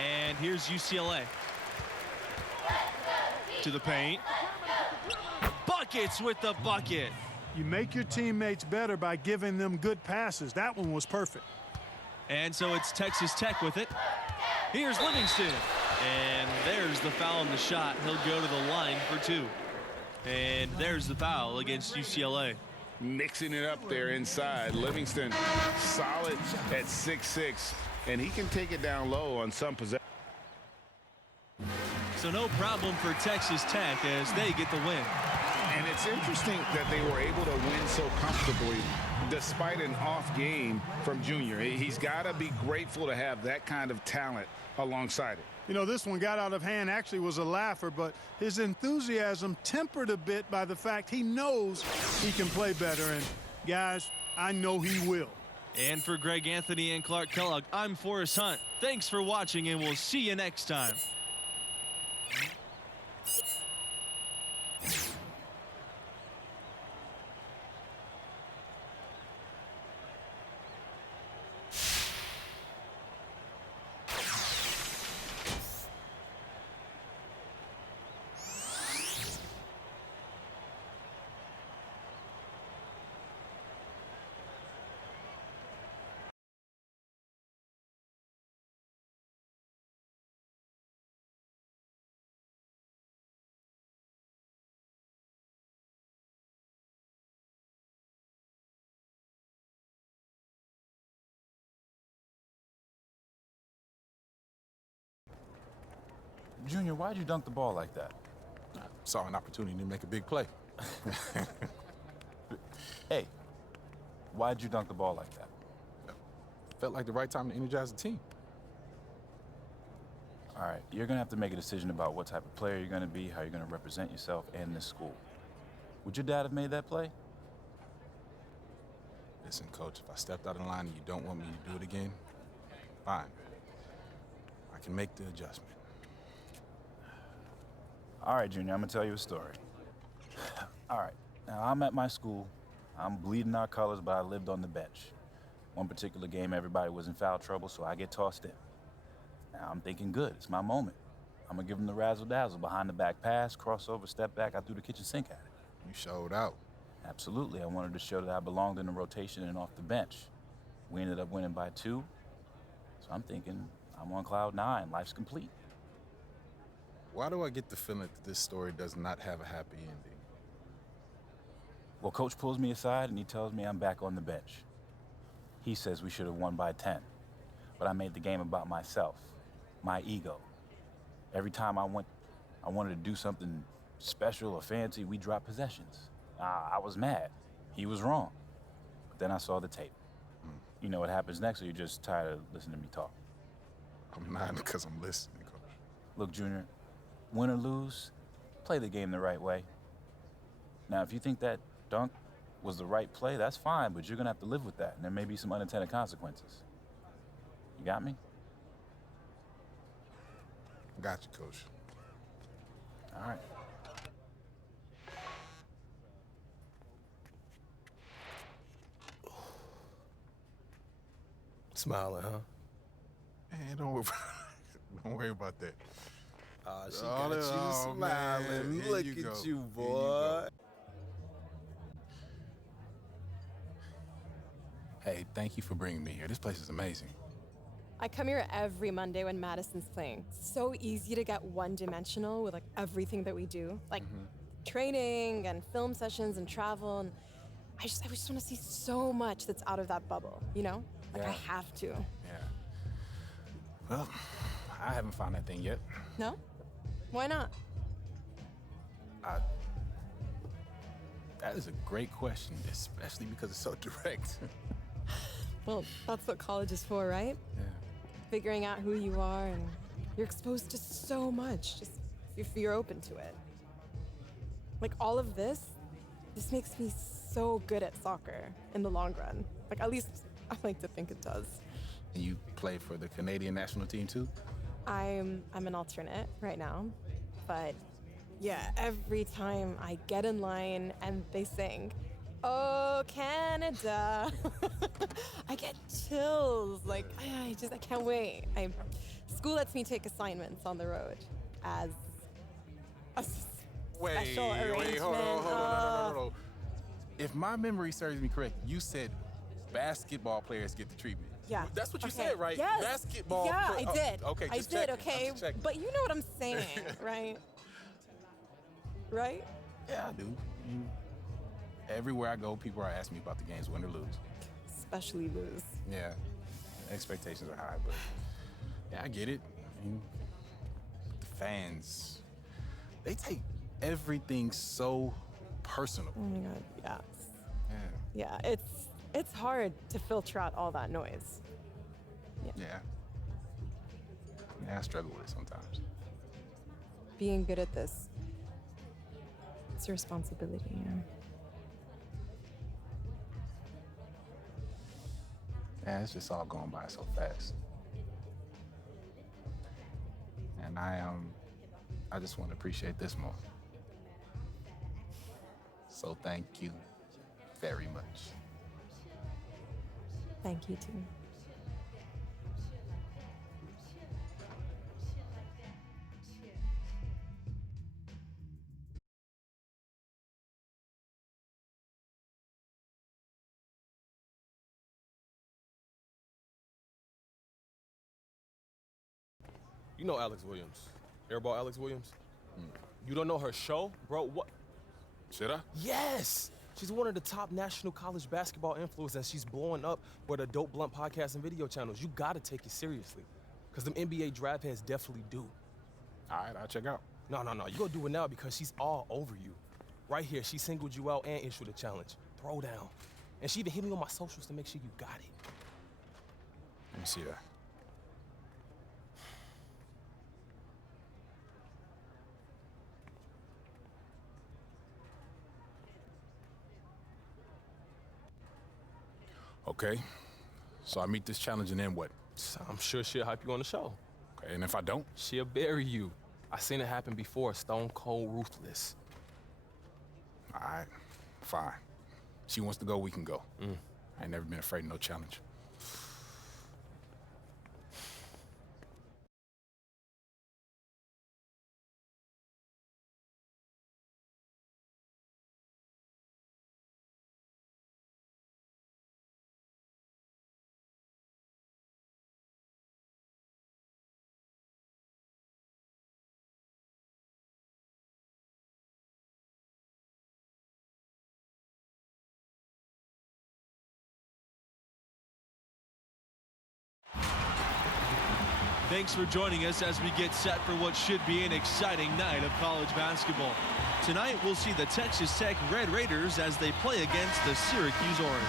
And here's UCLA. To the paint. Buckets with the bucket. You make your teammates better by giving them good passes. That one was perfect. And so it's Texas Tech with it. Here's Livingston. And there's the foul on the shot. He'll go to the line for two. And there's the foul against UCLA. Mixing it up there inside. Livingston solid at 6'6", and he can take it down low on some possessions. So no problem for Texas Tech as they get the win. And it's interesting that they were able to win so comfortably despite an off game from Junior. He's got to be grateful to have that kind of talent alongside it. You know, this one got out of hand, actually was a laugher, but his enthusiasm tempered a bit by the fact he knows he can play better. And, guys, I know he will. And for Greg Anthony and Clark Kellogg, I'm Forrest Hunt. Thanks for watching, and we'll see you next time. Junior, why'd you dunk the ball like that? I saw an opportunity to make a big play. Hey, why'd you dunk the ball like that? Felt like the right time to energize the team. All right, you're gonna have to make a decision about what type of player you're gonna be, how you're gonna represent yourself and this school. Would your dad have made that play? Listen, Coach, if I stepped out of line and you don't want me to do it again, fine. I can make the adjustment. All right, Junior, I'm gonna tell you a story. All right, now I'm at my school. I'm bleeding our colors, but I lived on the bench. One particular game, everybody was in foul trouble, so I get tossed in. Now I'm thinking, good, it's my moment. I'm gonna give them the razzle-dazzle, behind the back pass, crossover, step back, I threw the kitchen sink at it. You showed out. Absolutely, I wanted to show that I belonged in the rotation and off the bench. We ended up winning by 2, so I'm thinking, I'm on cloud 9, life's complete. Why do I get the feeling that this story does not have a happy ending? Well, Coach pulls me aside and he tells me I'm back on the bench. He says we should have won by 10, but I made the game about myself, my ego. Every time I wanted to do something special or fancy, we dropped possessions. I was mad. He was wrong. But then I saw the tape. You know what happens next, or you're just tired of listening to me talk? I'm not because I'm listening, Coach. Look, Junior, win or lose, play the game the right way. Now, if you think that dunk was the right play, that's fine, but you're gonna have to live with that, and there may be some unintended consequences. You got me? Got you, Coach. All right. Smiling, huh? Man, don't worry about that. She got you smiling. Man. Look at you, boy. Hey, thank you for bringing me here. This place is amazing. I come here every Monday when Madison's playing. So easy to get one-dimensional with like everything that we do, like training and film sessions and travel. And I just want to see so much that's out of that bubble, you know? Like, Yeah. I have to. Yeah. Well, I haven't found that thing yet. No? Why not? That is a great question, especially because it's so direct. Well, that's what college is for, right? Yeah. Figuring out who you are, and you're exposed to so much, just if you're open to it. Like, all of this makes me so good at soccer in the long run. Like, at least I like to think it does. And you play for the Canadian national team too? I'm an alternate right now, but yeah, every time I get in line and they sing, "Oh, Canada," I get chills. Like, I can't wait. School lets me take assignments on the road as a special arrangement. Hold on. If my memory serves me correct, you said basketball players get the treatment. Yeah. That's what you Okay. said, right? Yes. Basketball. Yeah, I did. Okay, I just did, checking. okay? I'm just checking. But you know what I'm saying, right? Right? Yeah, I do. Everywhere I go, people are asking me about the games, win or lose. Especially lose. Yeah, expectations are high, but yeah, I get it. I mean, the fans, they take everything so personal. Oh my God, yes. Yeah. Yeah, it's hard to filter out all that noise. Yeah, I struggle with it sometimes. Being good at this, it's a responsibility, yeah. Yeah, it's just all going by so fast. And I just want to appreciate this more. So thank you very much. Thank you, too. You know Alex Williams, Airball Alex Williams? You don't know her show? Bro, what? Should I? Yes! She's one of the top national college basketball influencers, and she's blowing up with her Dope Blunt podcast and video channels. You gotta take it seriously, because them NBA draft heads definitely do. All right, I'll check out. No, you go do it now because she's all over you. Right here, she singled you out and issued a challenge. Throw down. And she even hit me on my socials to make sure you got it. Let me see that. Okay, so I meet this challenge and then what? I'm sure she'll hype you on the show. Okay, and if I don't? She'll bury you. I seen it happen before, stone cold ruthless. All right, fine. She wants to go, we can go. I ain't never been afraid of no challenge. Thanks for joining us as we get set for what should be an exciting night of college basketball. Tonight, we'll see the Texas Tech Red Raiders as they play against the Syracuse Orange.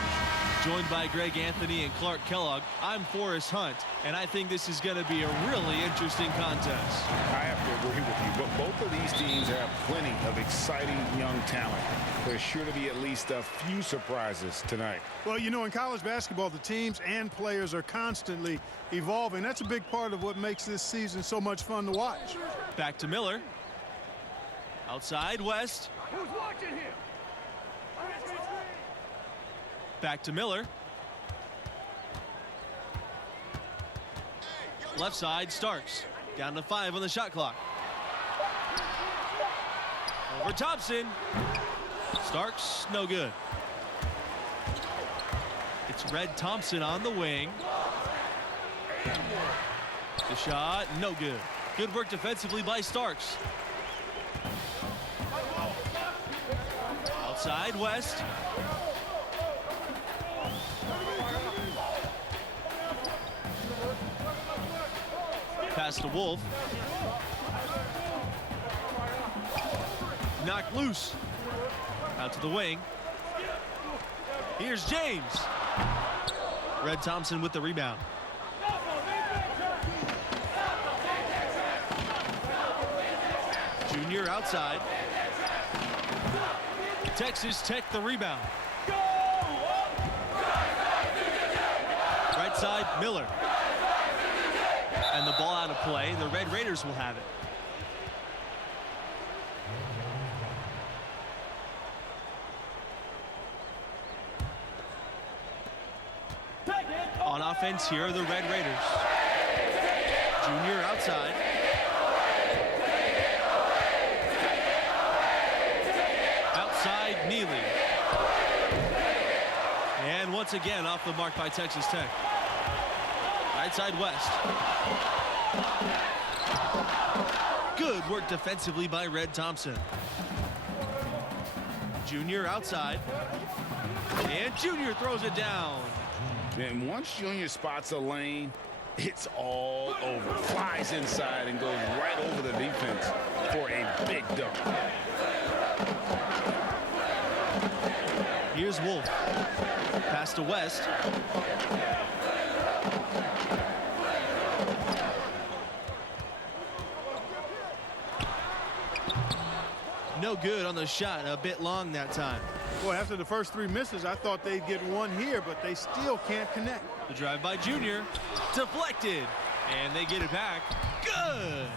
Joined by Greg Anthony and Clark Kellogg, I'm Forrest Hunt, and I think this is going to be a really interesting contest. I have to agree with you, but both of these teams have plenty of exciting young talent. There's sure to be at least a few surprises tonight. Well, you know, in college basketball, the teams and players are constantly evolving. That's a big part of what makes this season so much fun to watch. Back to Miller. Outside, West. Who's watching here? Back to Miller. Left side, Starks. Down to 5 on the shot clock. Over Thompson. Starks, no good. It's Red Thompson on the wing. The shot, no good. Good work defensively by Starks. Outside, West. Pass to Wolf. Knocked loose. Out to the wing. Here's James. Red Thompson with the rebound. Junior outside. Texas Tech the rebound. Right side, Miller. And the ball out of play. The Red Raiders will have it. On offense here are the Red Raiders. Junior outside. Outside, Neely. And once again off the mark by Texas Tech. Right side, West. Good work defensively by Red Thompson. Junior outside. And Junior throws it down. And once Junior spots a lane, it's all over. Flies inside and goes right over the defense for a big dunk. Here's Wolf. Pass to West. No good on the shot. A bit long that time. Boy, after the first 3 misses, I thought they'd get one here, but they still can't connect. The drive by Junior. Deflected. And they get it back. Good.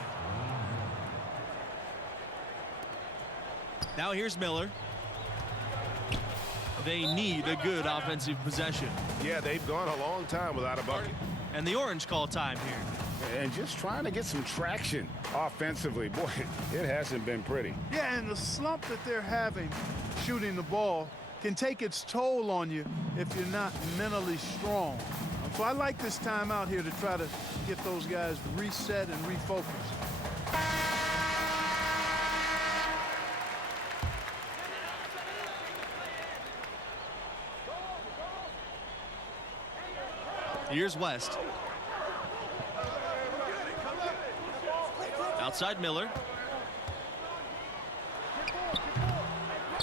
Now here's Miller. They need a good offensive possession. Yeah, they've gone a long time without a bucket. And the orange call time here. And just trying to get some traction offensively. Boy, it hasn't been pretty. Yeah, and the slump that they're having shooting the ball can take its toll on you if you're not mentally strong. So I like this timeout here to try to get those guys reset and refocus. Here's West. Outside Miller.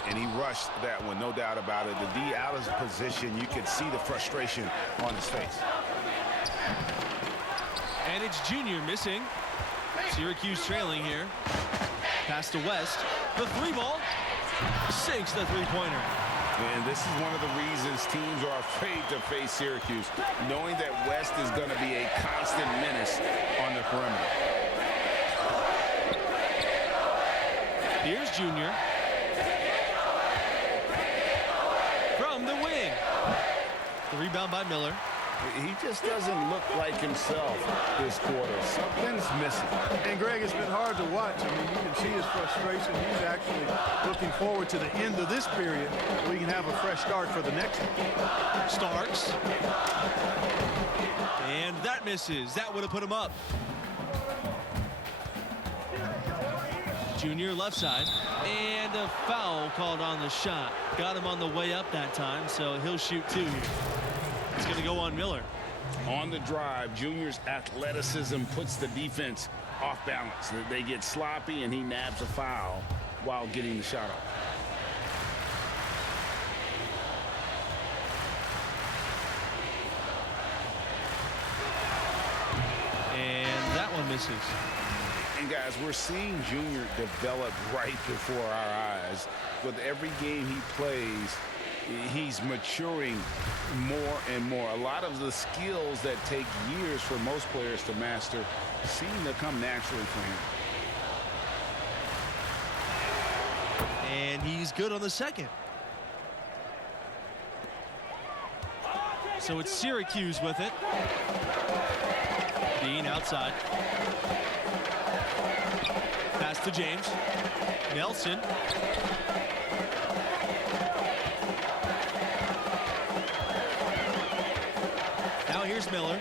And he rushed that one, no doubt about it. The D out of position, you could see the frustration on his face. And it's Junior missing. Syracuse trailing here. Pass to West. The 3-ball. Sinks the 3-pointer. And this is one of the reasons teams are afraid to face Syracuse, knowing that West is going to be a constant menace on the perimeter. Here's Junior. From the wing. The rebound by Miller. He just doesn't look like himself this quarter. Something's missing. And Greg, it's been hard to watch. I mean, you can see his frustration. He's actually looking forward to the end of this period so we can have a fresh start for the next one. Starks. And that misses. That would have put him up. Junior left side. And a foul called on the shot. Got him on the way up that time, so he'll shoot 2 here. It's going to go on Miller. On the drive, Junior's athleticism puts the defense off balance. They get sloppy, and he nabs a foul while getting the shot off. And that one misses. And guys, we're seeing Junior develop right before our eyes. With every game he plays, he's maturing more and more. A lot of the skills that take years for most players to master seem to come naturally for him. And he's good on the second. So it's Syracuse with it. Dean outside. Pass to James. Nelson. Now here's Miller.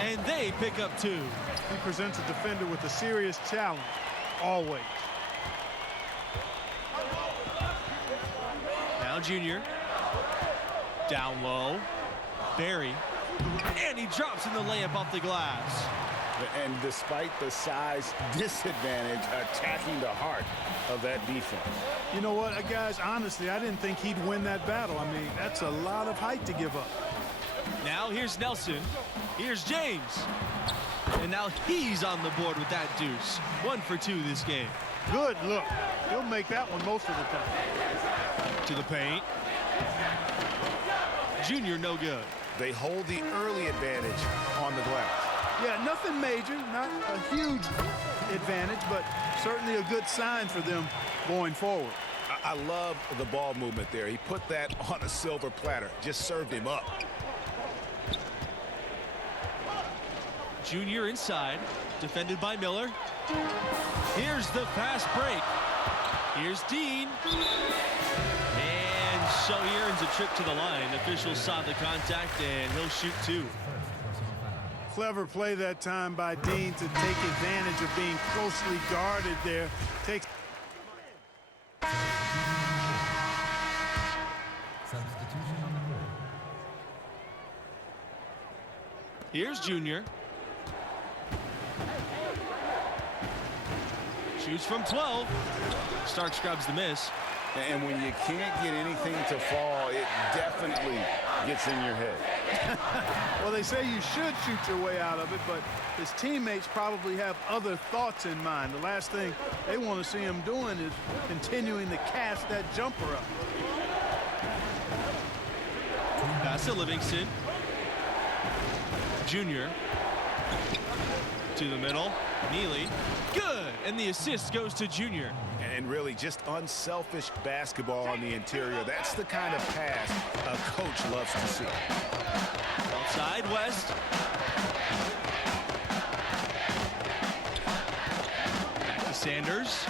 And they pick up 2. He presents a defender with a serious challenge, always. Now Junior. Down low. Barry. And he drops in the layup off the glass. And despite the size disadvantage, attacking the heart of that defense. You know what, guys, honestly, I didn't think he'd win that battle. I mean, that's a lot of height to give up. Now here's Nelson. Here's James. And now he's on the board with that deuce. 1 for 2 this game. Good look. He'll make that one most of the time. To the paint. Junior, no good. They hold the early advantage on the glass. Yeah, nothing major, not a huge advantage, but certainly a good sign for them going forward. I love the ball movement there. He put that on a silver platter, just served him up. Junior inside, defended by Miller. Here's the fast break. Here's Dean. And so he earns a trip to the line. Officials saw the contact, and he'll shoot 2. Clever play that time by Dean to take advantage of being closely guarded there. Takes. Substitution on the board. Here's Junior. Shoots from 12. Starks grabs the miss. And when you can't get anything to fall, it definitely gets in your head. Well, they say you should shoot your way out of it, but his teammates probably have other thoughts in mind. The last thing they want to see him doing is continuing to cast that jumper up. Pass to Livingston. Junior. To the middle. Neely. Good. And the assist goes to Junior. And really just unselfish basketball on the interior. That's the kind of pass a coach loves to see. Outside West. Back to Sanders.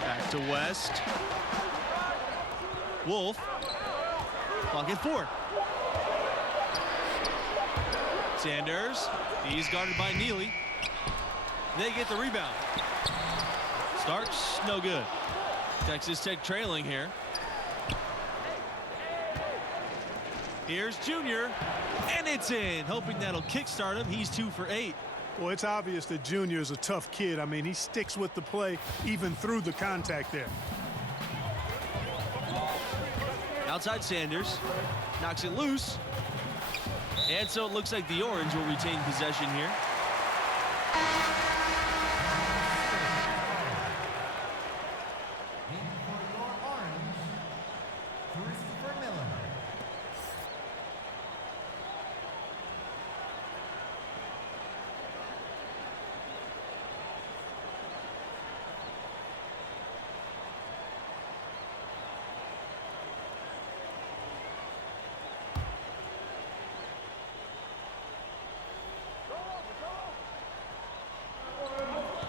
Back to West. Wolf. Clock at 4. Sanders. He's guarded by Neely. They get the rebound. Starks, no good. Texas Tech trailing here. Here's Junior, and it's in. Hoping that'll kickstart him. He's 2 for 8. Well, it's obvious that Junior is a tough kid. I mean, he sticks with the play even through the contact there. Outside Sanders. Knocks it loose. And so it looks like the Orange will retain possession here.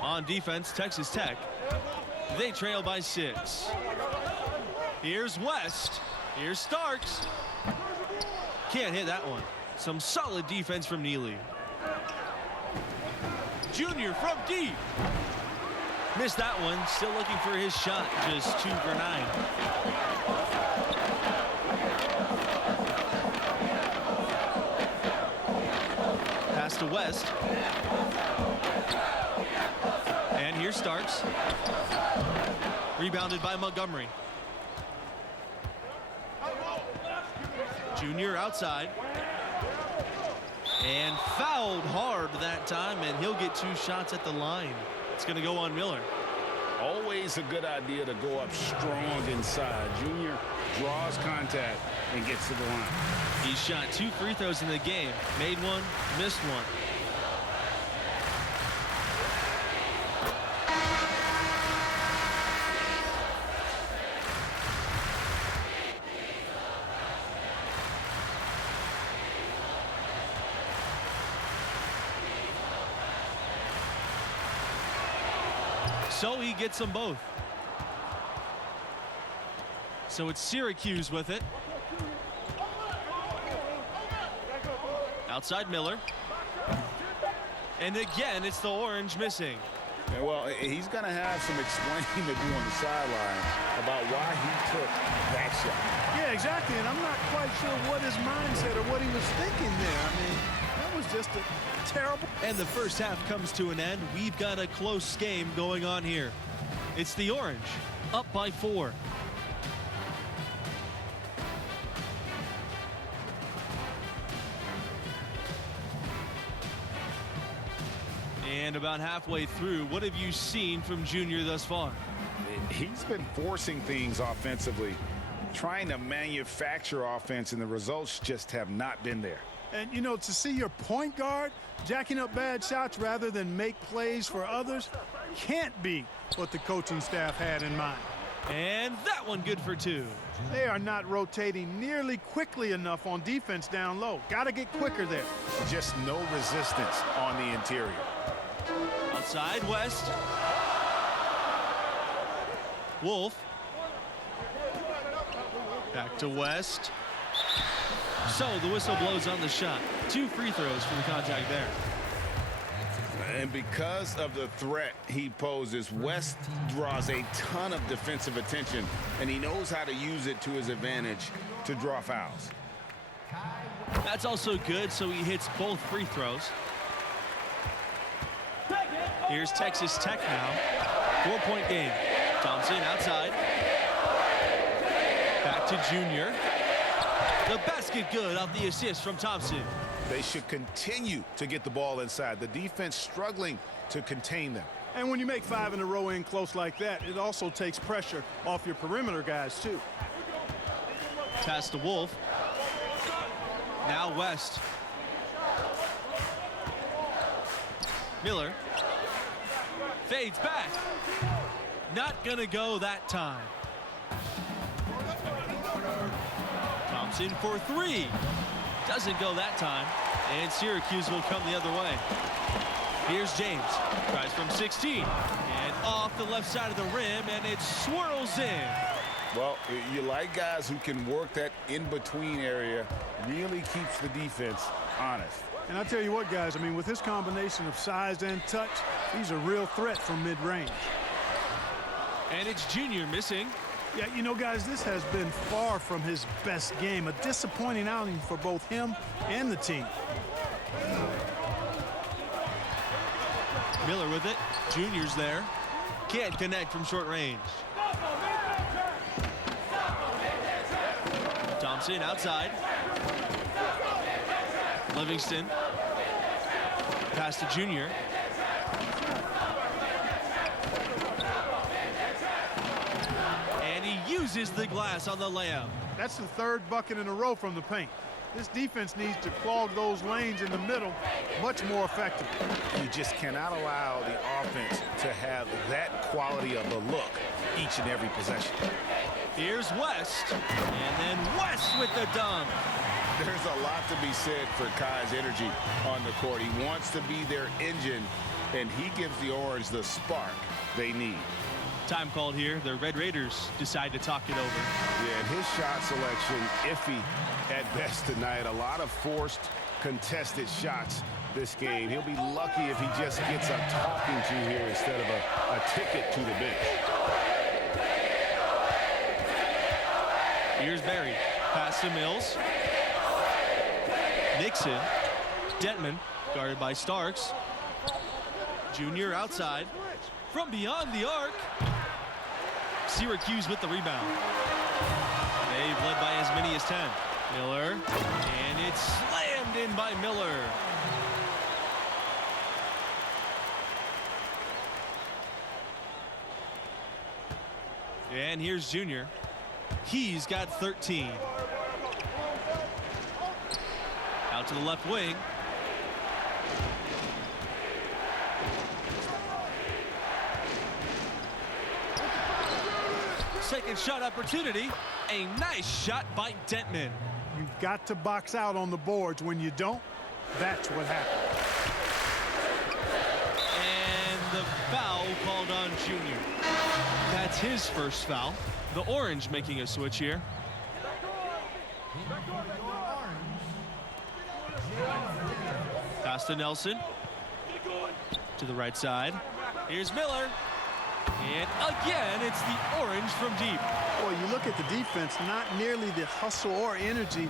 On defense, Texas Tech. They trail by 6. Here's West. Here's Starks. Can't hit that one. Some solid defense from Neely. Junior from deep. Missed that one. Still looking for his shot. Just 2 for 9. Pass to West. And here Starks. Rebounded by Montgomery. Junior outside. And fouled hard that time, and he'll get 2 shots at the line. It's going to go on Miller. Always a good idea to go up strong inside. Junior draws contact and gets to the line. He shot 2 free throws in the game. Made 1, missed 1. So he gets them both. So it's Syracuse with it. Outside Miller. And again, it's the Orange missing. Yeah, well, he's going to have some explaining to do on the sideline about why he took that shot. Yeah, exactly, and I'm not quite sure what his mindset or what he was thinking there. I mean, that was just a terrible... And the first half comes to an end. We've got a close game going on here. It's the Orange, up by 4. And about halfway through, what have you seen from Junior thus far? He's been forcing things offensively, trying to manufacture offense, and the results just have not been there. And, you know, to see your point guard jacking up bad shots rather than make plays for others can't be what the coaching staff had in mind. And that one good for 2. They are not rotating nearly quickly enough on defense down low. Got to get quicker there. Just no resistance on the interior. Outside, West. Wolf. Back to West. So the whistle blows on the shot. 2 free throws for the contact there. And because of the threat he poses, West draws a ton of defensive attention, and he knows how to use it to his advantage to draw fouls. That's also good, so he hits both free throws. Here's Texas Tech now. 4-point game. Thompson outside. Back to Junior. The basket good off the assist from Thompson. They should continue to get the ball inside. The defense struggling to contain them. And when you make 5 in a row in close like that, it also takes pressure off your perimeter guys, too. Pass to Wolf. Now West. Miller. Fades back. Not gonna go that time. Thompson for 3. Doesn't go that time. And Syracuse will come the other way. Here's James. Tries from 16. And off the left side of the rim, and it swirls in. Well, you like guys who can work that in-between area, really keeps the defense honest. And I tell you what, guys, I mean, with his combination of size and touch, he's a real threat from mid-range. And it's Junior missing. Yeah, you know, guys, this has been far from his best game. A disappointing outing for both him and the team. Miller with it. Junior's there. Can't connect from short range. Thompson outside. Livingston. Pass to Junior. Uses the glass on the layup. That's the 3rd bucket in a row from the paint. This defense needs to clog those lanes in the middle much more effectively. You just cannot allow the offense to have that quality of a look each and every possession. Here's West, and then West with the dunk. There's a lot to be said for Kai's energy on the court. He wants to be their engine, and he gives the Orange the spark they need. Time called here. The Red Raiders decide to talk it over. Yeah, and his shot selection iffy at best tonight. A lot of forced, contested shots this game. He'll be lucky if he just gets a talking to here instead of a ticket to the bench. Here's Barry. Pass to Mills. Nixon. Detman, guarded by Starks. Junior outside. From beyond the arc. Syracuse with the rebound. They've led by as many as 10. Miller. And it's slammed in by Miller. And here's Junior. He's got 13. Out to the left wing. Second shot opportunity. A nice shot by Detman. You've got to box out on the boards. When you don't, that's what happens. And the foul called on Junior. That's his first foul. The Orange making a switch here. Pass to Nelson. To the right side. Here's Miller. And again, it's the Orange from deep. Boy, you look at the defense, not nearly the hustle or energy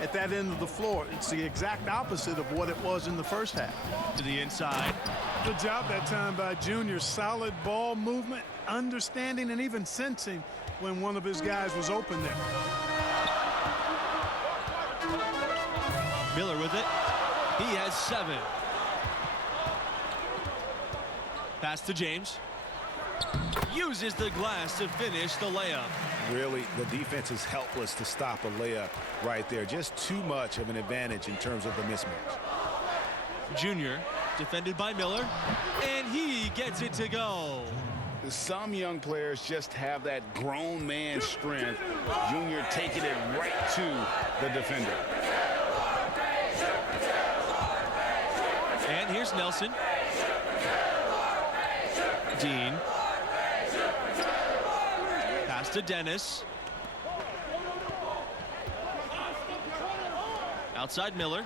at that end of the floor. It's the exact opposite of what it was in the first half. To the inside. Good job that time by Junior. Solid ball movement, understanding, and even sensing when one of his guys was open there. Miller with it. He has 7. Pass to James. Uses the glass to finish the layup. Really, the defense is helpless to stop a layup right there. Just too much of an advantage in terms of the mismatch. Junior, defended by Miller, and he gets it to go. Some young players just have that grown man strength. Junior taking it right to the defender. And here's Nelson. Dean. Pass to Dennis. Outside Miller.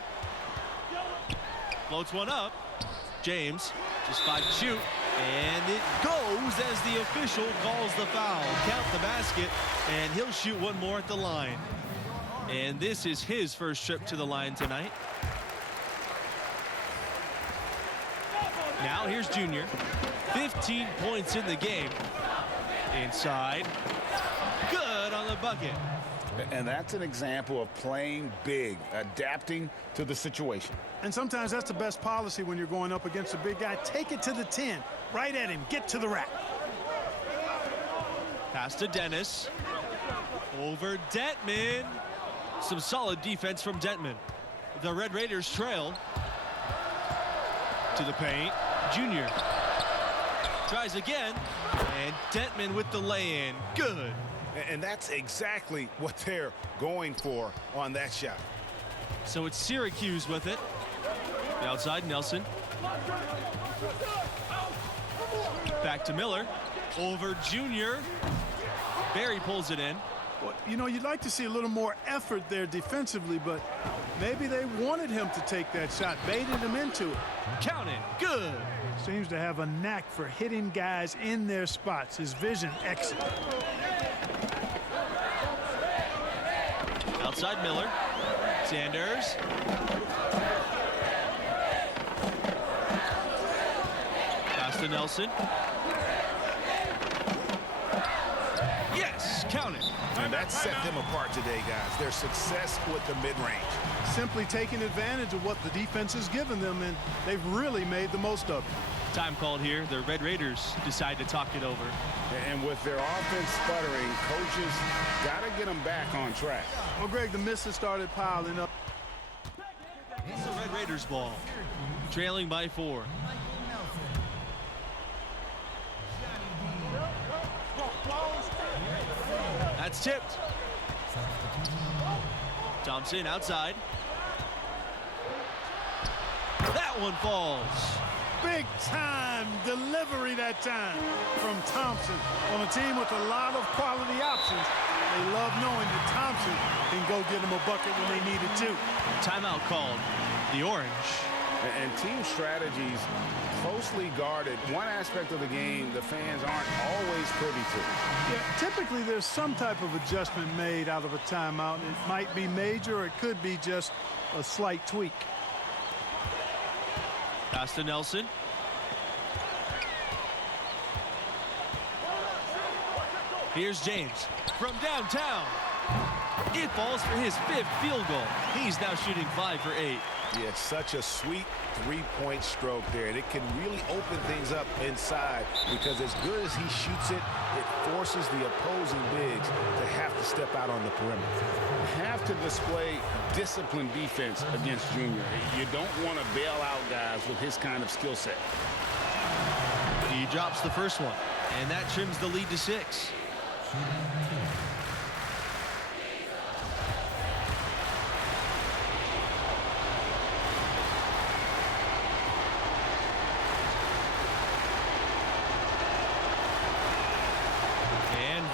Floats one up. James, just 5 to shoot. And it goes as the official calls the foul. Count the basket, and he'll shoot one more at the line. And this is his first trip to the line tonight. Now here's Junior. 15 points in the game. Inside. Good on the bucket. And that's an example of playing big, adapting to the situation. And sometimes that's the best policy when you're going up against a big guy. Take it to the 10. Right at him. Get to the rack. Pass to Dennis. Over Detman. Some solid defense from Detman. The Red Raiders trail. To the paint. Junior. Tries again. And Detman with the lay-in. Good. And that's exactly what they're going for on that shot. So it's Syracuse with it. Outside Nelson. Back to Miller. Over Junior. Barry pulls it in. Well, you know, you'd like to see a little more effort there defensively, but maybe they wanted him to take that shot, baited him into it. Count it. Good. Seems to have a knack for hitting guys in their spots. His vision excellent. Outside Miller. Sanders. Pass to Nelson. Yes, count it. And that set them apart today, guys. Their success with the mid-range. Simply taking advantage of what the defense has given them, and they've really made the most of it. Time called here. The Red Raiders decide to talk it over. And with their offense sputtering, coaches got to get them back on track. Well, Greg, the misses started piling up. It's the Red Raiders ball. Trailing by 4. That's tipped. Thompson outside. That one falls. Big time delivery that time from Thompson on a team with a lot of quality options. They love knowing that Thompson can go get them a bucket when they need it too. Timeout called. The Orange. And team strategies closely guarded. One aspect of the game the fans aren't always privy to. Yeah, typically there's some type of adjustment made out of a timeout. It might be major or it could be just a slight tweak. Pass to Nelson. Here's James from downtown. It falls for his 5th field goal. He's now shooting 5 for 8. Yeah, it's such a sweet three-point stroke there, and it can really open things up inside because as good as he shoots it, it forces the opposing bigs to have to step out on the perimeter. You have to display disciplined defense against Junior. You don't want to bail out guys with his kind of skill set. He drops the first one, and that trims the lead to 6.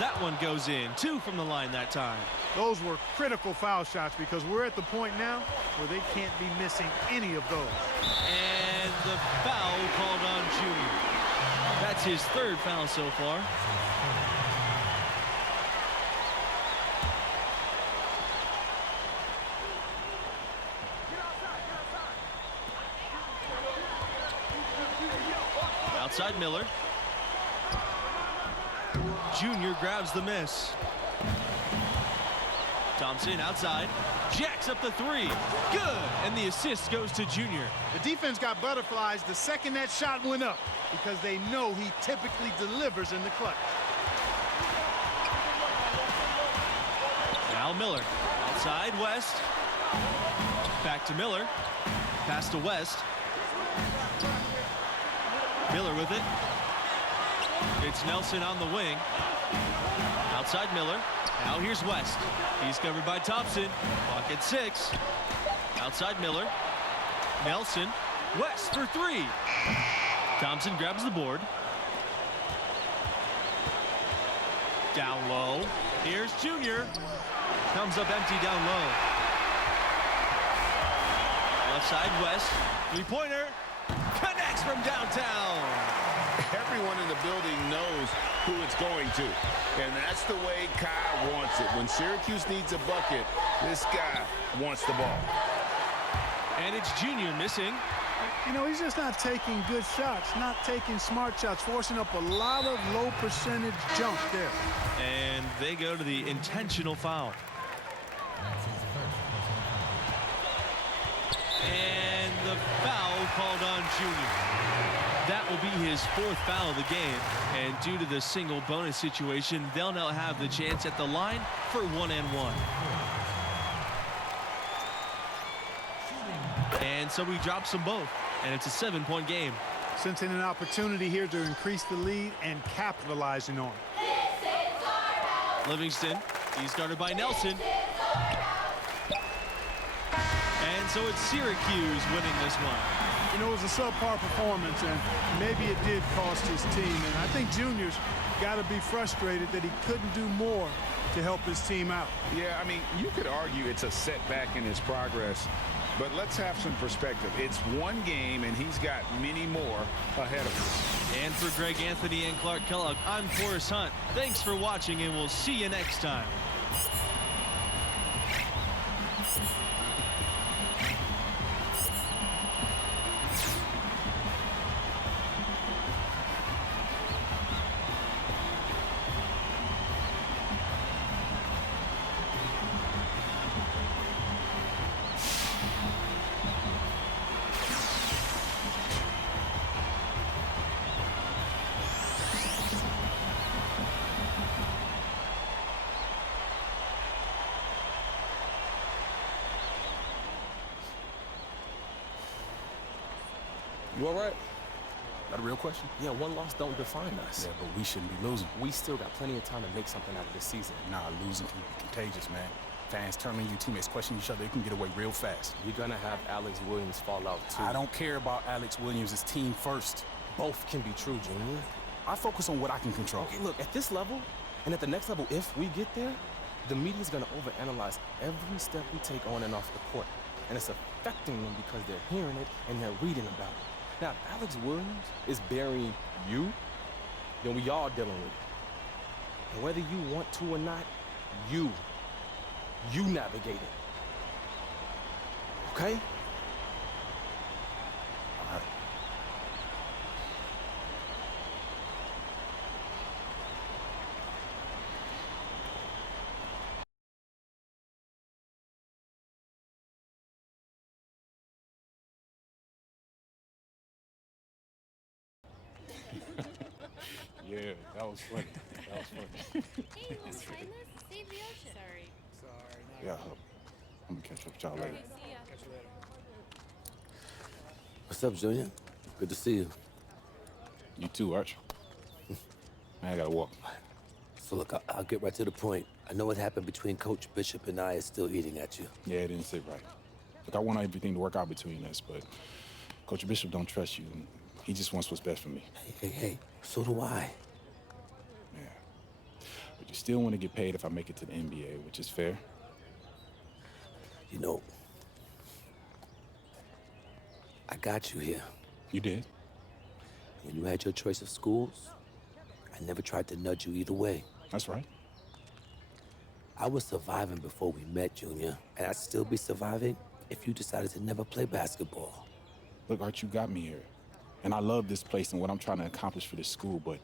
That one goes in. 2 from the line that time. Those were critical foul shots because we're at the point now where they can't be missing any of those. And the foul called on Junior. That's his 3rd foul so far. Outside Miller. Junior grabs the miss. Thompson outside. Jacks up the three. Good. And the assist goes to Junior. The defense got butterflies the second that shot went up because they know he typically delivers in the clutch. Now Miller. Outside West. Back to Miller. Pass to West. Miller with it. It's Nelson on the wing. Outside Miller. Now here's West. He's covered by Thompson. Clock at 6. Outside Miller. Nelson. West for 3. Thompson grabs the board. Down low. Here's Junior. Comes up empty down low. Left side West. Three-pointer. Connects from downtown. Everyone in the building knows who it's going to. And that's the way Kyle wants it. When Syracuse needs a bucket, this guy wants the ball. And it's Junior missing. You know, he's just not taking good shots, not taking smart shots, forcing up a lot of low percentage jump there. And they go to the intentional foul. And the foul called on Junior. That will be his 4th foul of the game. And due to the single bonus situation, they'll now have the chance at the line for 1-and-1. And so he drops them both. And it's a 7-point game. Sensing an opportunity here to increase the lead and capitalizing on it. Livingston, he's guarded by Nelson. And so it's Syracuse winning this one. You know, it was a subpar performance, and maybe it did cost his team. And I think Junior's got to be frustrated that he couldn't do more to help his team out. Yeah, I mean, you could argue it's a setback in his progress, but let's have some perspective. It's one game, and he's got many more ahead of him. And for Greg Anthony and Clark Kellogg, I'm Forrest Hunt. Thanks for watching, and we'll see you next time. You all right? Got a real question? Yeah, one loss don't define us. Yeah, but we shouldn't be losing. We still got plenty of time to make something out of this season. Nah, losing can be contagious, man. Fans turn on you, teammates question each other. It can get away real fast. You're gonna have Alex Williams fall out, too. I don't care about Alex Williams' team first. Both can be true, Junior. I focus on what I can control. Okay, look, at this level, and at the next level, if we get there, the media's gonna overanalyze every step we take on and off the court. And it's affecting them because they're hearing it and they're reading about it. Now, if Alex Williams is burying you, then we all dealing with it. And whether you want to or not, you navigate it. Okay? All right. Yeah, that was funny. That was funny. Hey, let's find this. Save the ocean. Sorry. Yeah, I'm gonna catch up with y'all later. See ya. What's up, Junior? Good to see you. You too, Arch. Man, I gotta walk. So look, I'll get right to the point. I know what happened between Coach Bishop and I is still eating at you. Yeah, it didn't sit right. Look, I want everything to work out between us, but Coach Bishop don't trust you. And he just wants what's best for me. Hey, so do I. Yeah. But you still want to get paid if I make it to the NBA, which is fair. You know, I got you here. You did? When you had your choice of schools, I never tried to nudge you either way. That's right. I was surviving before we met, Junior, and I'd still be surviving if you decided to never play basketball. Look, Art, you got me here. And I love this place and what I'm trying to accomplish for this school, but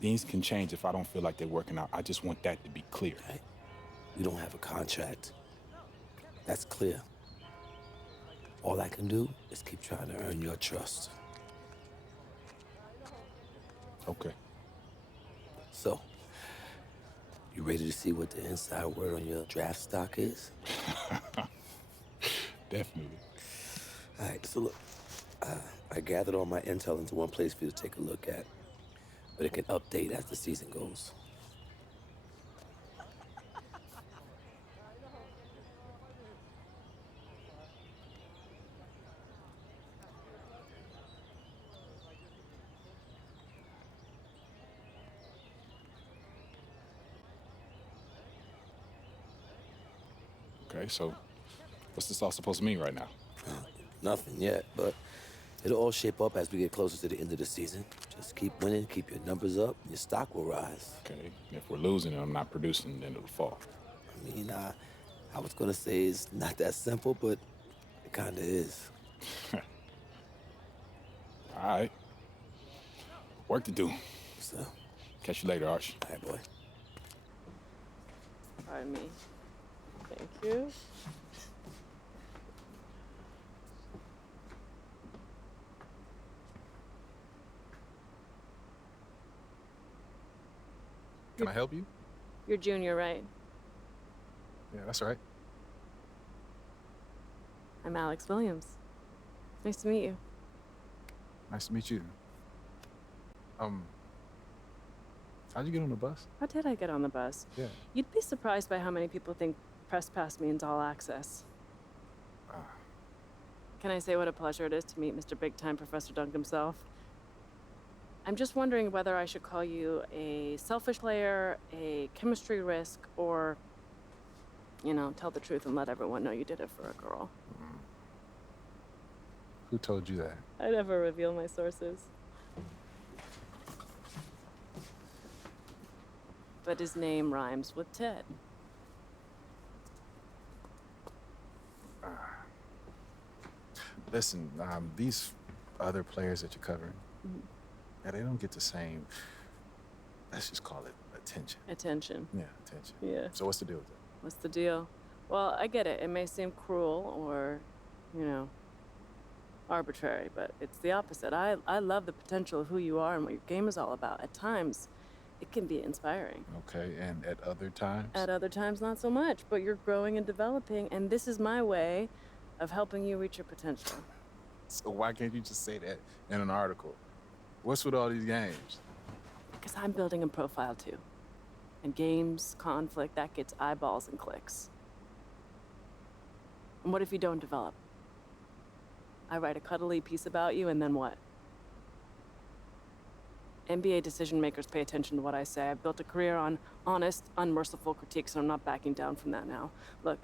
things can change if I don't feel like they're working out. I just want that to be clear. Right. You don't have a contract. That's clear. All I can do is keep trying to earn your trust. Okay. So, you ready to see what the inside word on your draft stock is? Definitely. All right, so look, I gathered all my intel into one place for you to take a look at, but it can update as the season goes. Okay, so what's this all supposed to mean right now? Nothing yet, but it'll all shape up as we get closer to the end of the season. Just keep winning, keep your numbers up, and your stock will rise. Okay, and if we're losing and I'm not producing, then it'll fall. I mean, I was gonna say it's not that simple, but it kinda is. All right. Work to do. So, catch you later, Arch. All right, boy. Pardon me. Thank you. Can I help you? You're Junior, right? Yeah, that's right. I'm Alex Williams. Nice to meet you. Nice to meet you. How'd you get on the bus? How did I get on the bus? Yeah. You'd be surprised by how many people think Press Pass means all access. Can I say what a pleasure it is to meet Mr. Big Time Professor Dunk himself? I'm just wondering whether I should call you a selfish player, a chemistry risk, or, you know, tell the truth and let everyone know you did it for a girl. Who told you that? I never reveal my sources. But his name rhymes with Ted. Listen, these other players that you're covering, yeah, they don't get the same, let's just call it attention. Attention. Yeah, attention. Yeah. So what's the deal with that? What's the deal? Well, I get it. It may seem cruel or, you know, arbitrary, but it's the opposite. I love the potential of who you are and what your game is all about. At times, it can be inspiring. Okay, and at other times? At other times, not so much, but you're growing and developing, and this is my way of helping you reach your potential. So why can't you just say that in an article? What's with all these games? Because I'm building a profile too. And games, conflict, that gets eyeballs and clicks. And what if you don't develop? I write a cuddly piece about you, and then what? NBA decision makers pay attention to what I say. I've built a career on honest, unmerciful critiques, and I'm not backing down from that now. Look,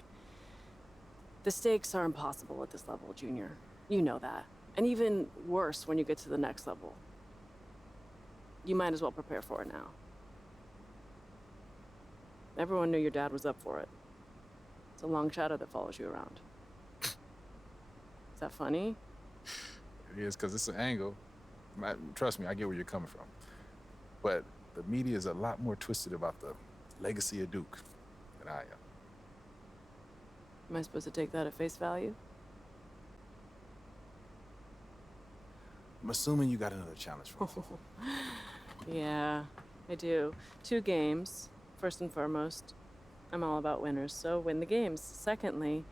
the stakes are impossible at this level, Junior. You know that. And even worse when you get to the next level. You might as well prepare for it now. Everyone knew your dad was up for it. It's a long shadow that follows you around. Is that funny? It is, because it's an angle. Trust me, I get where you're coming from. But the media is a lot more twisted about the legacy of Duke than I am. Am I supposed to take that at face value? I'm assuming you got another challenge for me. Yeah, I do. 2 games, first and foremost. I'm all about winners, so win the games. Secondly,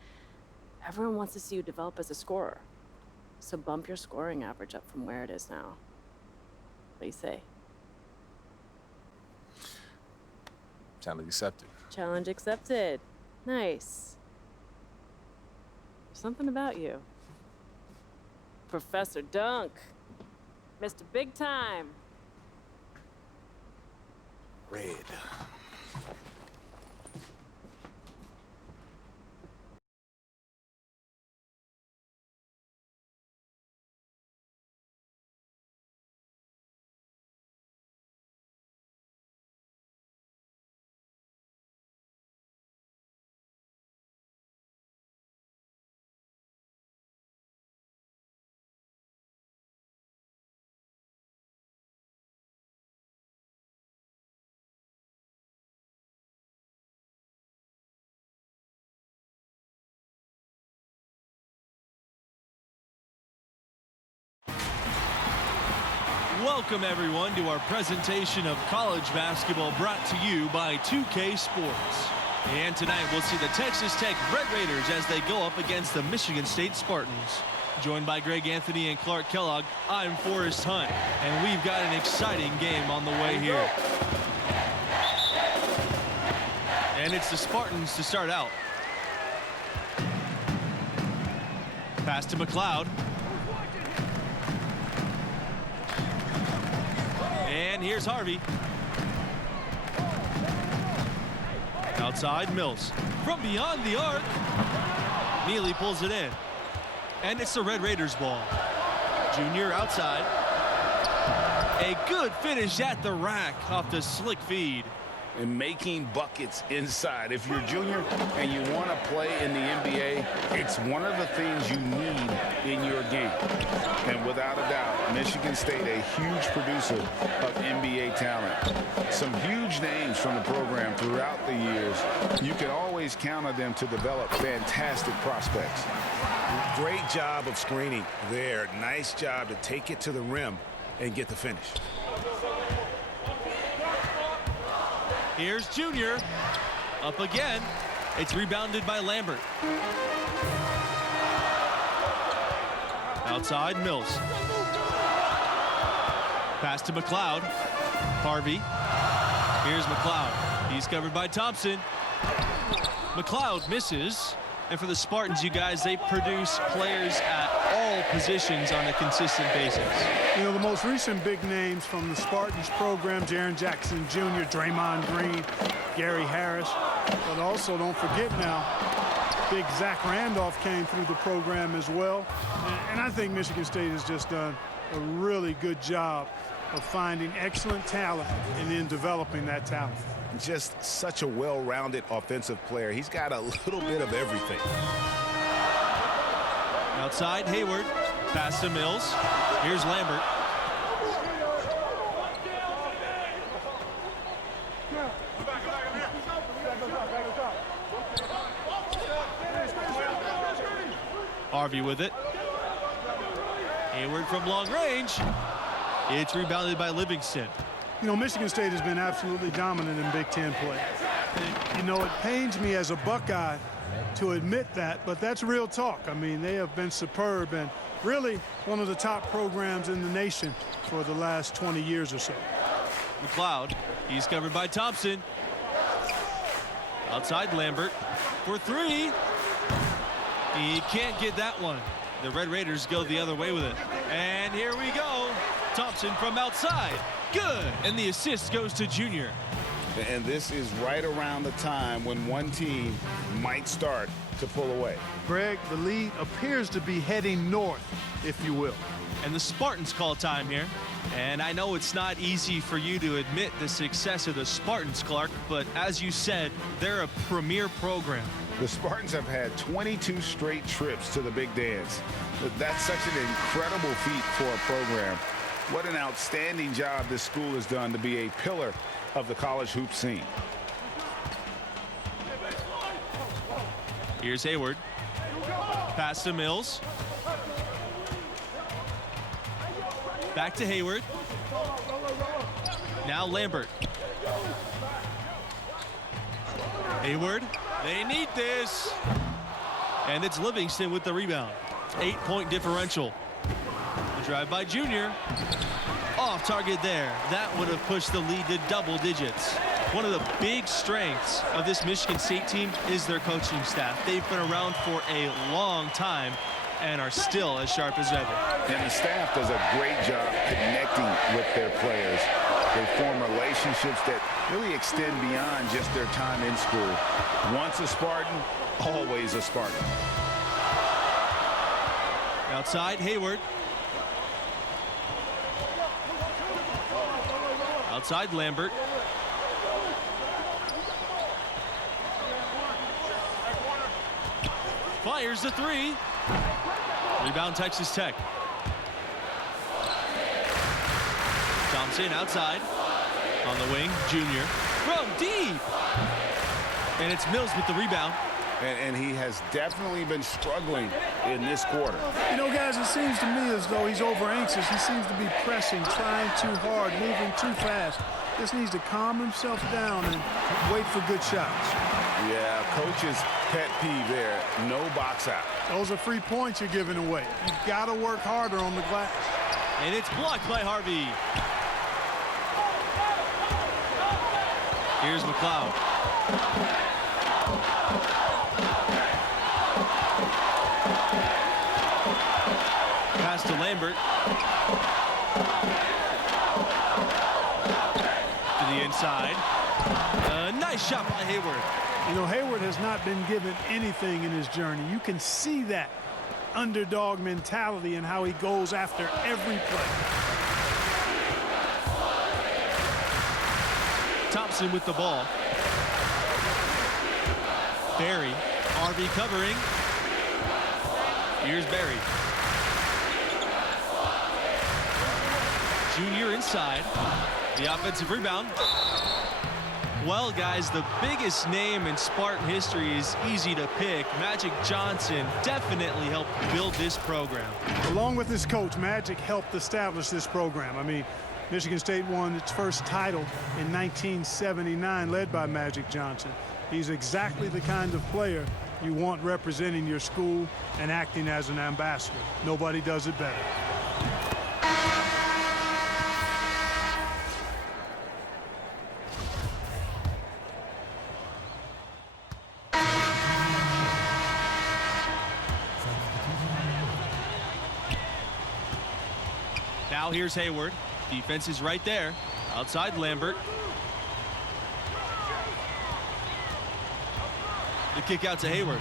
everyone wants to see you develop as a scorer. So bump your scoring average up from where it is now. What do you say? Challenge accepted. Challenge accepted. Nice. There's something about you. Professor Dunk. Mr. Big Time. Red. Welcome, everyone, to our presentation of college basketball brought to you by 2K Sports. And tonight, we'll see the Texas Tech Red Raiders as they go up against the Michigan State Spartans. Joined by Greg Anthony and Clark Kellogg, I'm Forrest Hunt, and we've got an exciting game on the way here. And it's the Spartans to start out. Pass to McLeod. And here's Harvey. Outside, Mills. From beyond the arc. Neely pulls it in. And it's the Red Raiders ball. Junior outside. A good finish at the rack off the slick feed. And making buckets inside. If you're junior and you want to play in the NBA, it's one of the things you need in your game. And without a doubt, Michigan State, a huge producer of NBA talent. Some huge names from the program throughout the years. You can always count on them to develop fantastic prospects. Great job of screening there. Nice job to take it to the rim and get the finish. Here's Junior. Up again. It's rebounded by Lambert. Outside, Mills. Pass to McLeod. Harvey. Here's McLeod. He's covered by Thompson. McLeod misses. And for the Spartans, you guys, they produce players at all positions on a consistent basis. You know, the most recent big names from the Spartans program, Jaren Jackson Jr., Draymond Green, Gary Harris. But also, don't forget now, big Zach Randolph came through the program as well. And I think Michigan State has just done a really good job of finding excellent talent and then developing that talent. Just such a well-rounded offensive player. He's got a little bit of everything. Outside, Hayward. Pass to Mills. Here's Lambert. Harvey with it. Hayward from long range. It's rebounded by Livingston. You know, Michigan State has been absolutely dominant in Big Ten play. You know, it pains me as a Buckeye to admit that, but that's real talk. I mean, they have been superb and really one of the top programs in the nation for the last 20 years or so. McLeod, he's covered by Thompson. Outside, Lambert for three. He can't get that one. The Red Raiders go the other way with it. And here we go. Thompson from outside. Good. And the assist goes to Junior. And this is right around the time when one team might start to pull away. Greg, the lead appears to be heading north, if you will. And the Spartans call time here. And I know it's not easy for you to admit the success of the Spartans, Clark, but as you said, they're a premier program. The Spartans have had 22 straight trips to the Big Dance. That's such an incredible feat for a program. What an outstanding job this school has done to be a pillar of the college hoop scene. Here's Hayward. Pass to Mills. Back to Hayward. Now Lambert. Hayward. They need this. And it's Livingston with the rebound. 8-point differential. The drive by Junior. Off target there. That would have pushed the lead to double digits. One of the big strengths of this Michigan State team is their coaching staff. They've been around for a long time and are still as sharp as ever. And the staff does a great job connecting with their players. They form relationships that really extend beyond just their time in school. Once a Spartan, always a Spartan. Outside, Hayward. Outside, Lambert. Fires the three. Rebound, Texas Tech. Thompson outside. On the wing, Junior. From deep. And it's Mills with the rebound. and he has definitely been struggling in this quarter. You know, guys, it seems to me as though he's over-anxious. He seems to be pressing, trying too hard, moving too fast. Just needs to calm himself down and wait for good shots. Yeah, coach's pet peeve there, no box out. Those are free points you're giving away. You've got to work harder on the glass. And it's blocked by Harvey. Here's McLeod. Pass to Lambert. To the inside. Nice shot by Hayward. You know, Hayward has not been given anything in his journey. You can see that underdog mentality and how he goes after every play. Thompson with the ball. Barry. Harvey covering. Here's Barry. Junior inside. The offensive rebound. Well, guys, the biggest name in Spartan history is easy to pick. Magic Johnson definitely helped build this program. Along with his coach, Magic helped establish this program. I mean, Michigan State won its first title in 1979, led by Magic Johnson. He's exactly the kind of player you want representing your school and acting as an ambassador. Nobody does it better. Now here's Hayward. Defense is right there. Outside Lambert. The kick out to Hayward.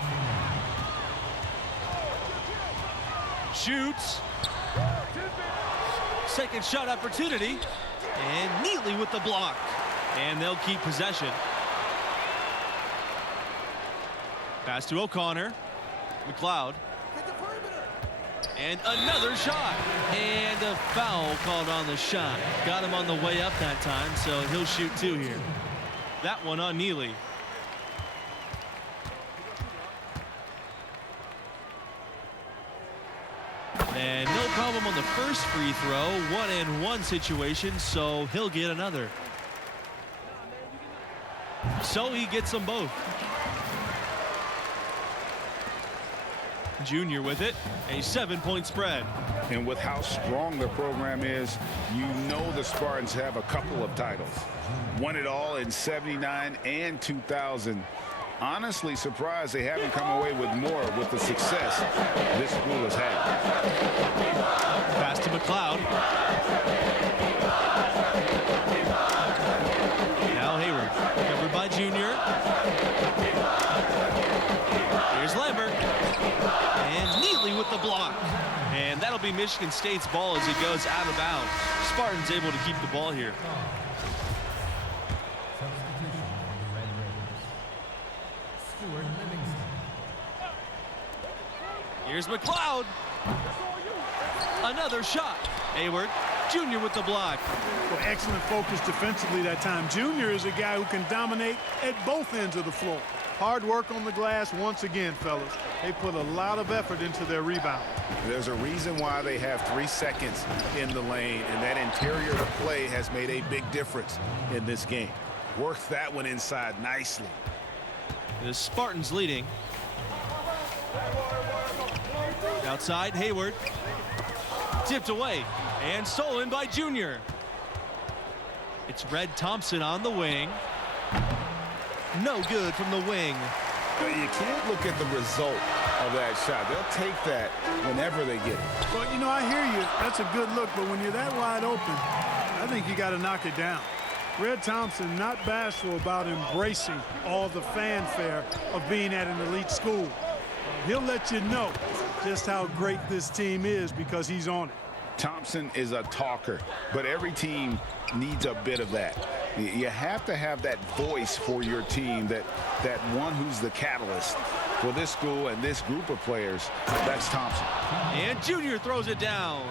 Shoots. Second shot opportunity. And Neely with the block. And they'll keep possession. Pass to O'Connor. McLeod. And another shot. And a foul called on the shot. Got him on the way up that time, so he'll shoot two here. That one on Neely. And no problem on the first free throw. 1-and-1 situation, so he'll get another. So he gets them both. Junior with it, a 7-point spread. And with how strong the program is, you know the Spartans have a couple of titles. Won it all in '79 and 2000. Honestly surprised they haven't come away with more with the success this school has had. Pass to McLeod. Now Hayward, covered by Junior. Here's Lambert. And Neely with the block. And that'll be Michigan State's ball as it goes out of bounds. Spartans able to keep the ball here. Here's McLeod. Another shot. Hayward, Junior with the block. Well, excellent focus defensively that time. Junior is a guy who can dominate at both ends of the floor. Hard work on the glass once again, fellas. They put a lot of effort into their rebound. There's a reason why they have 3 seconds in the lane, and that interior to play has made a big difference in this game. Worked that one inside nicely. The Spartans leading. Outside, Hayward. Tipped away and stolen by Junior. It's Red Thompson on the wing. No good from the wing. But you can't look at the result of that shot. They'll take that whenever they get it. Well, you know, I hear you. That's a good look, but when you're that wide open, I think you got to knock it down. Red Thompson not bashful about embracing all the fanfare of being at an elite school. He'll let you know just how great this team is because he's on it. Thompson is a talker, but every team needs a bit of that. You have to have that voice for your team, that one who's the catalyst for this school and this group of players. That's Thompson. And Junior throws it down.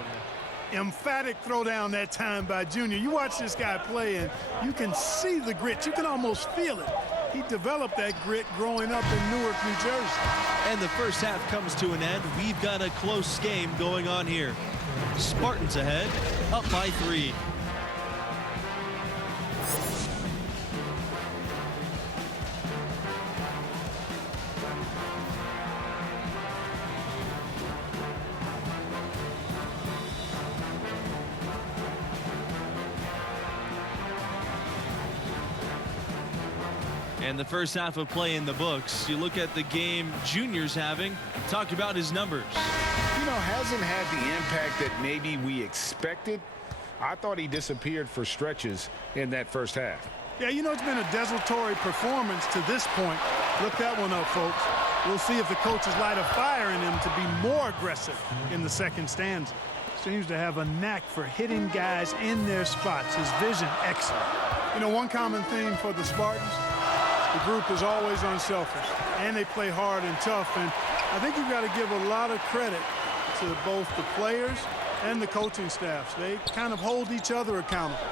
Emphatic throwdown that time by Junior. You watch this guy play, and you can see the grit. You can almost feel it. He developed that grit growing up in Newark, New Jersey. And the first half comes to an end. We've got a close game going on here. Spartans ahead, up by 3. And the first half of play in the books. You look at the game Junior's having. Talk about his numbers. You know, hasn't had the impact that maybe we expected. I thought he disappeared for stretches in that first half. Yeah, you know, it's been a desultory performance to this point. Look that one up, folks. We'll see if the coaches light a fire in him to be more aggressive in the second stanza. Seems to have a knack for hitting guys in their spots. His vision, excellent. You know, one common theme for the Spartans, the group is always unselfish, and they play hard and tough. And I think you've got to give a lot of credit to both the players and the coaching staffs. They kind of hold each other accountable.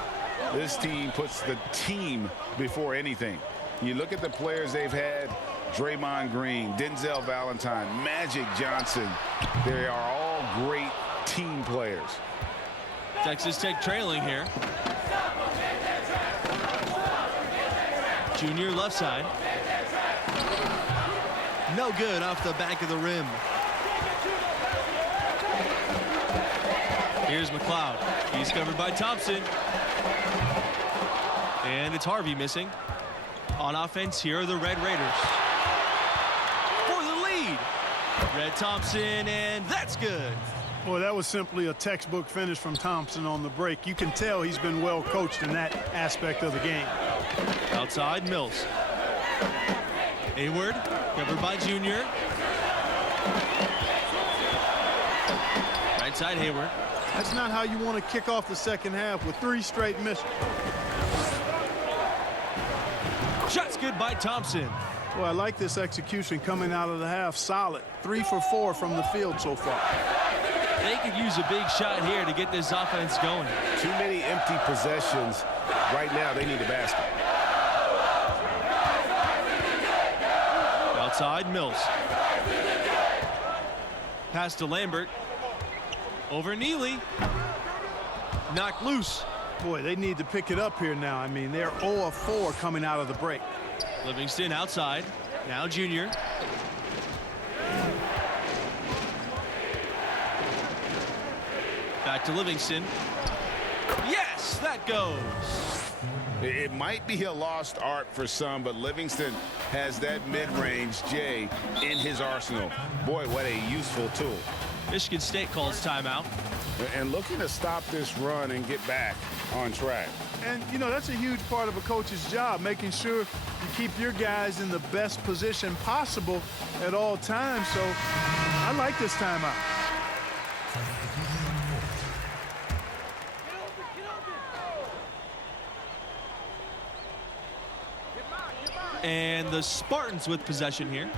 This team puts the team before anything. You look at the players they've had, Draymond Green, Denzel Valentine, Magic Johnson. They are all great team players. Texas Tech trailing here. Junior left side. No good off the back of the rim. Here's McLeod. He's covered by Thompson. And it's Harvey missing. On offense, here are the Red Raiders. For the lead. Red Thompson, and that's good. Boy, that was simply a textbook finish from Thompson on the break. You can tell he's been well coached in that aspect of the game. Outside, Mills. Hayward, covered by Junior. Right side, Hayward. That's not how you want to kick off the second half with 3 straight misses. Shot's good by Thompson. Well, I like this execution coming out of the half. Solid. 3 for 4 from the field so far. They could use a big shot here to get this offense going. Too many empty possessions. Right now, they need a basket. Outside, Mills. Pass to Lambert. Over Neely. Knocked loose. Boy, they need to pick it up here now. I mean, they're 0 of 4 coming out of the break. Livingston outside. Now Junior. Back to Livingston. Yes, that goes. It might be a lost art for some, but Livingston has that mid-range J in his arsenal. Boy, what a useful tool. Michigan State calls timeout. And looking to stop this run and get back on track. And, you know, that's a huge part of a coach's job, making sure you keep your guys in the best position possible at all times. So I like this timeout. And the Spartans with possession here.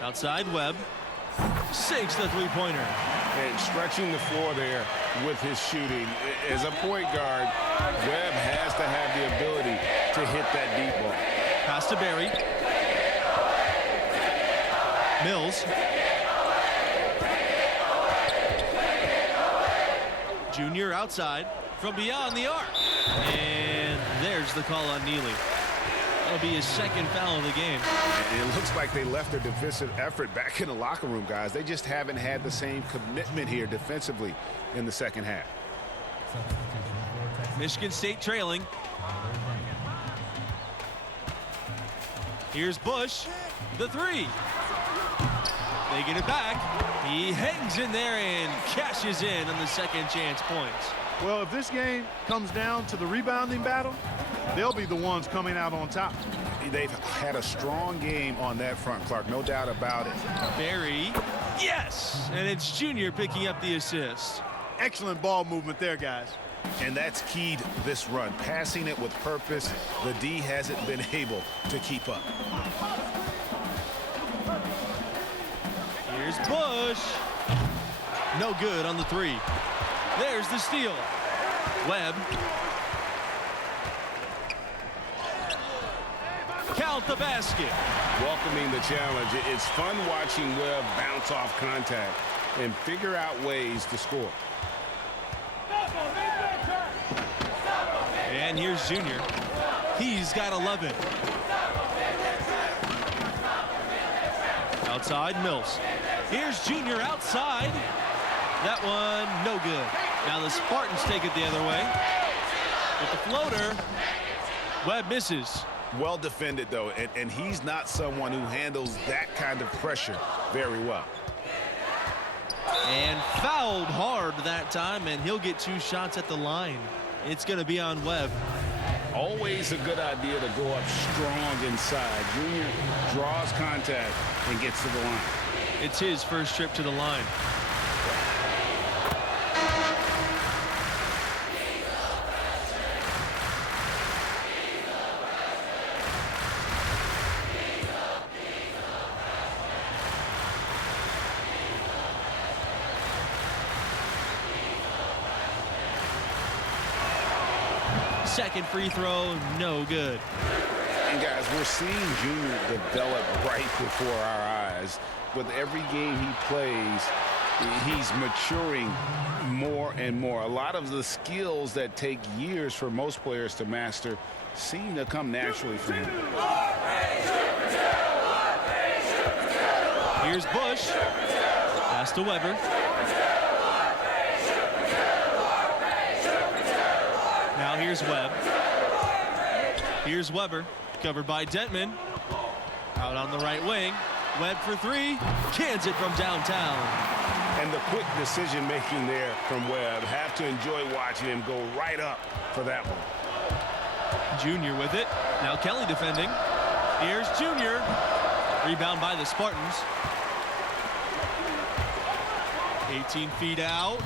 Outside, Webb sinks the three-pointer. And stretching the floor there with his shooting. As a point guard, Webb has to have the ability to hit that deep ball. Pass to Barry. Mills. Junior outside from beyond the arc. And there's the call on Neely. That'll be his second foul of the game. And it looks like they left their defensive effort back in the locker room, guys. They just haven't had the same commitment here defensively in the second half. Michigan State trailing. Here's Bush, the three. They get it back. He hangs in there and cashes in on the second chance points. Well, if this game comes down to the rebounding battle, they'll be the ones coming out on top. They've had a strong game on that front, Clark, no doubt about it. Barry, yes! And it's Junior picking up the assist. Excellent ball movement there, guys. And that's keyed this run. Passing it with purpose, the D hasn't been able to keep up. Here's Bush. No good on the three. There's the steal. Webb. count the basket. Welcoming the challenge. It's fun watching Webb bounce off contact and figure out ways to score. And here's Junior. He's got 11. Outside, Mills. Here's Junior outside. That one, no good. Now the Spartans take it the other way. With the floater, Webb misses. Well defended, though, and he's not someone who handles that kind of pressure very well. And fouled hard that time, and he'll get 2 shots at the line. It's going to be on Webb. Always a good idea to go up strong inside. Junior draws contact and gets to the line. It's his first trip to the line. Second free throw, no good. And guys, we're seeing Junior develop right before our eyes. With every game he plays, he's maturing more and more. A lot of the skills that take years for most players to master seem to come naturally for him. Here's Bush. Pass to Weber. Now here's Webb. Here's Weber, covered by Dentman. Out on the right wing. Webb for 3. Cans it from downtown. And the quick decision-making there from Webb. Have to enjoy watching him go right up for that one. Junior with it. Now Kelly defending. Here's Junior. Rebound by the Spartans. 18 feet out.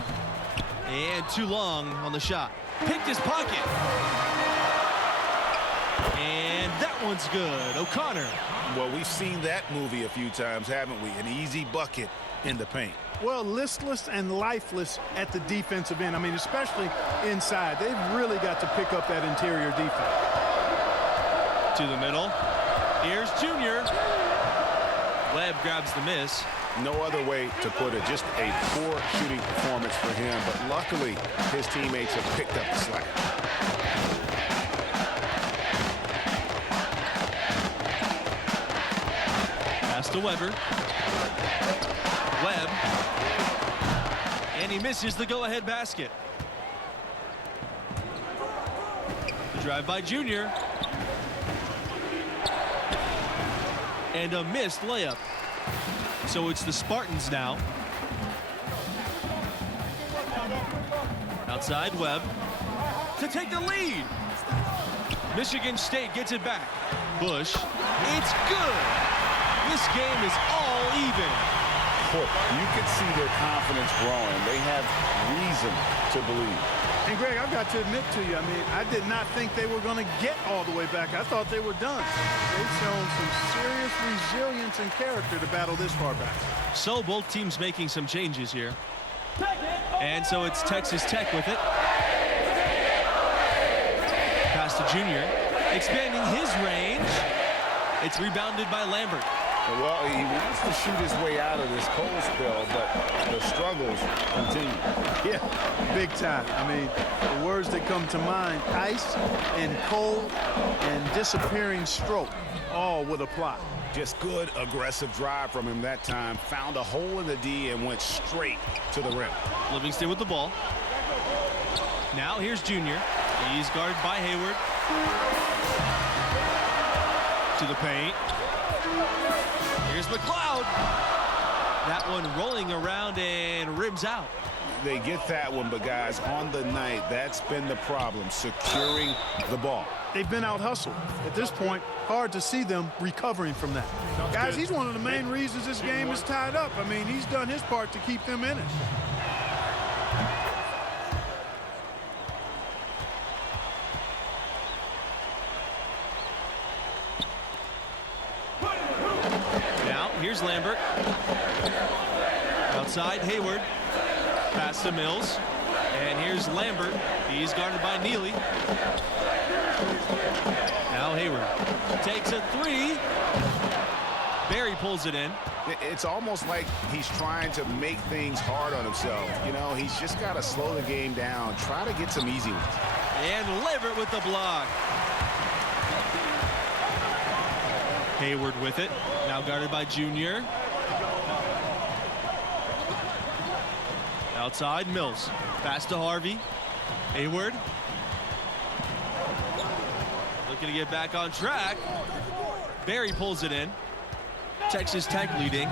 And too long on the shot. Picked his pocket. And that one's good. O'Connor. Well, we've seen that movie a few times, haven't we? An easy bucket in the paint. Well, listless and lifeless at the defensive end. I mean, especially inside. They've really got to pick up that interior defense. To the middle. Here's Junior. Webb grabs the miss. No other way to put it. Just a poor shooting performance for him. But luckily, his teammates have picked up the slack. Pass to Weber. Webb. And he misses the go-ahead basket. The drive by Junior. And a missed layup. So it's the Spartans now. Outside Webb to take the lead. Michigan State gets it back. Bush. It's good. This game is all even. Look, you can see their confidence growing. They have reason to believe. And Greg, I've got to admit to you, I mean, I did not think they were going to get all the way back. I thought they were done. They've shown some serious resilience and character to battle this far back. So both teams making some changes here. And so it's Texas Tech with it. Pass to Junior. Expanding his range. It's rebounded by Lambert. Well, he wants to shoot his way out of this cold spell, but the struggles continue. Yeah, big time. I mean, the words that come to mind, ice and cold and disappearing stroke, all would apply. Just good, aggressive drive from him that time. Found a hole in the D and went straight to the rim. Livingston with the ball. Now here's Junior. He's guarded by Hayward. To the paint. Here's McLeod. That one rolling around and rims out. They get that one, but guys, on the night, that's been the problem, securing the ball. They've been out-hustled. At this point, hard to see them recovering from that. Guys, he's one of the main reasons this game is tied up. I mean, he's done his part to keep them in it. Here's Lambert. Outside, Hayward. Pass to Mills. And here's Lambert. He's guarded by Neely. Now Hayward takes a three. Barry pulls it in. It's almost like he's trying to make things hard on himself. You know, he's just got to slow the game down, try to get some easy ones. And Leverett with the block. Hayward with it. Now guarded by Junior. Outside, Mills. Pass to Harvey. Hayward. Looking to get back on track. Barry pulls it in. Texas Tech leading.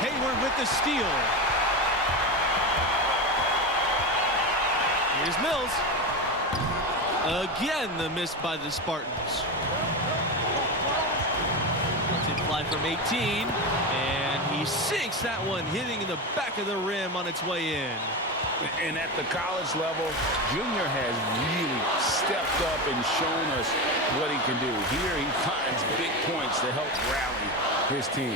Hayward with the steal. Here's Mills. Again, the miss by the Spartans. Tip fly from 18. And he sinks that one, hitting in the back of the rim on its way in. And at the college level, Junior has really stepped up and shown us what he can do. Here he finds big points to help rally his team.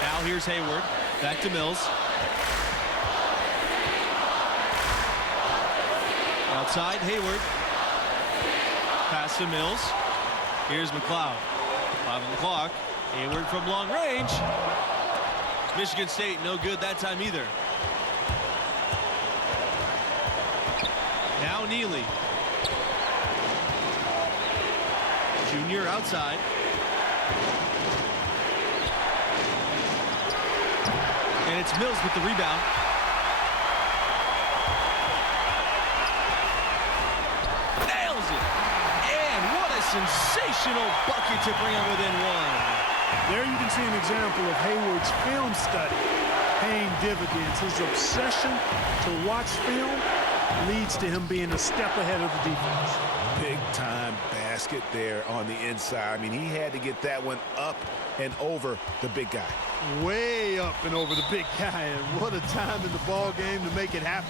Now here's Hayward. Back to Mills. Outside, Hayward. Pass to Mills. Here's McLeod. 5 on the clock. Hayward from long range. Michigan State no good that time either. Now Neely. Junior outside. And it's Mills with the rebound. Nails it. And what a sensational bucket to bring him within one. There you can see an example of Hayward's film study paying dividends. His obsession to watch film leads to him being a step ahead of the defense. Big time basket there on the inside. I mean, he had to get that one up and over the big guy. Way up and over the big guy, and what a time in the ball game to make it happen.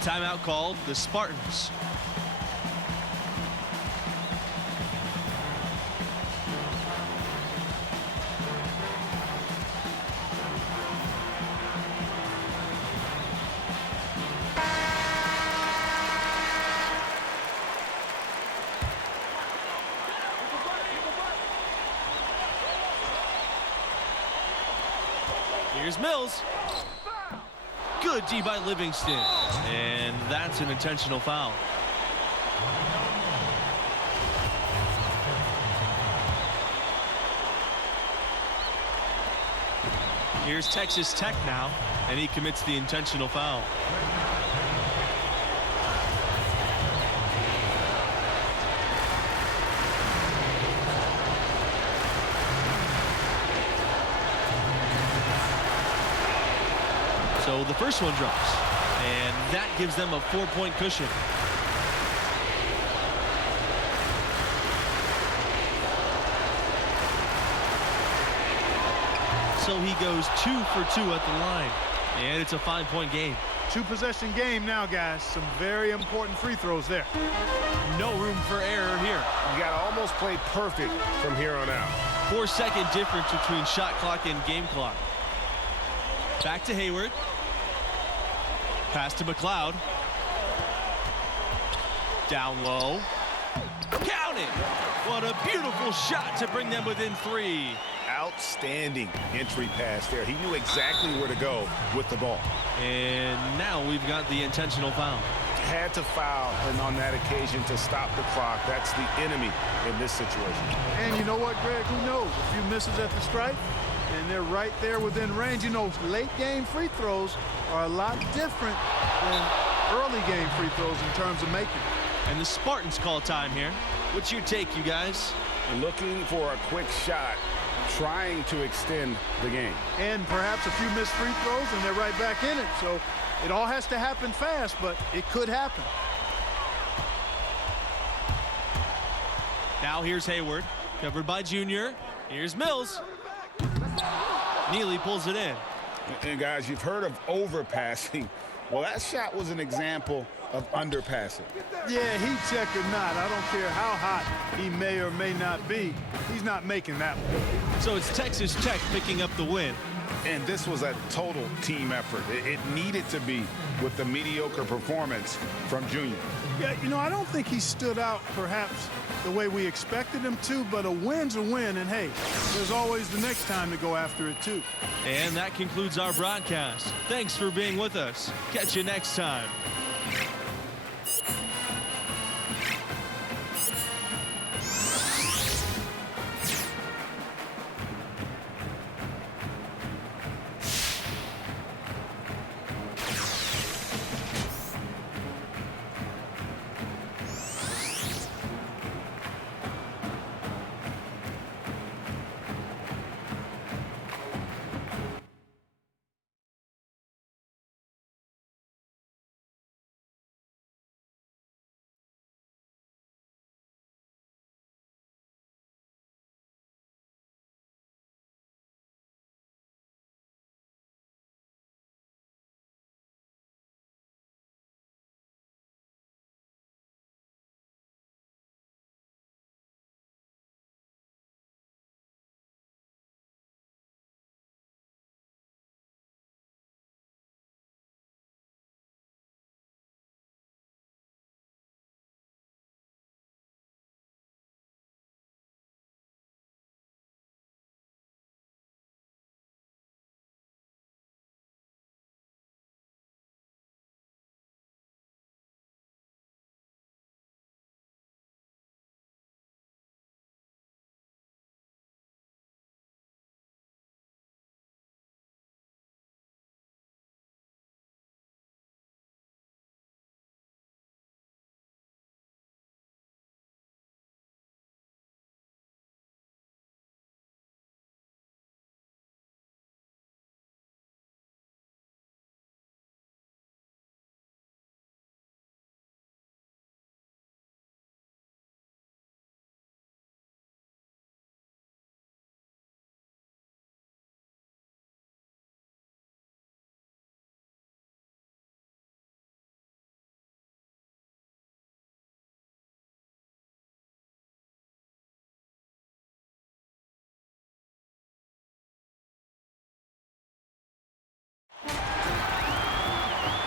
Timeout called, the Spartans. Here's Mills. Good D by Livingston. And that's an intentional foul. Here's Texas Tech now, and he commits the intentional foul. So the first one drops, and that gives them a 4-point cushion. So he goes 2 for 2 at the line, and it's a 5-point game. 2-possession game now, guys. Some very important free throws there. No room for error here. You got to almost play perfect from here on out. 4-second difference between shot clock and game clock. Back to Hayward. Pass to McLeod. Down low. Count it! What a beautiful shot to bring them within 3. Outstanding entry pass there. He knew exactly where to go with the ball. And now we've got the intentional foul. Had to foul, and on that occasion to stop the clock. That's the enemy in this situation. And you know what, Greg? Who knows? A few misses at the stripe, and they're right there within range. You know, late game free throws are a lot different than early game free throws in terms of making. And the Spartans call time here. What's your take, you guys? Looking for a quick shot, trying to extend the game. And perhaps a few missed free throws, and they're right back in it. So it all has to happen fast, but it could happen. Now here's Hayward, covered by Junior. Here's Mills. Neely pulls it in. And guys, you've heard of overpassing. Well, that shot was an example of underpassing. Yeah, heat check or not, I don't care how hot he may or may not be, he's not making that one. So it's Texas Tech picking up the win. And this was a total team effort. It needed to be with the mediocre performance from Junior. Yeah, you know, I don't think he stood out perhaps the way we expected him to, but a win's a win, and hey, there's always the next time to go after it too. And that concludes our broadcast. Thanks for being with us. Catch you next time.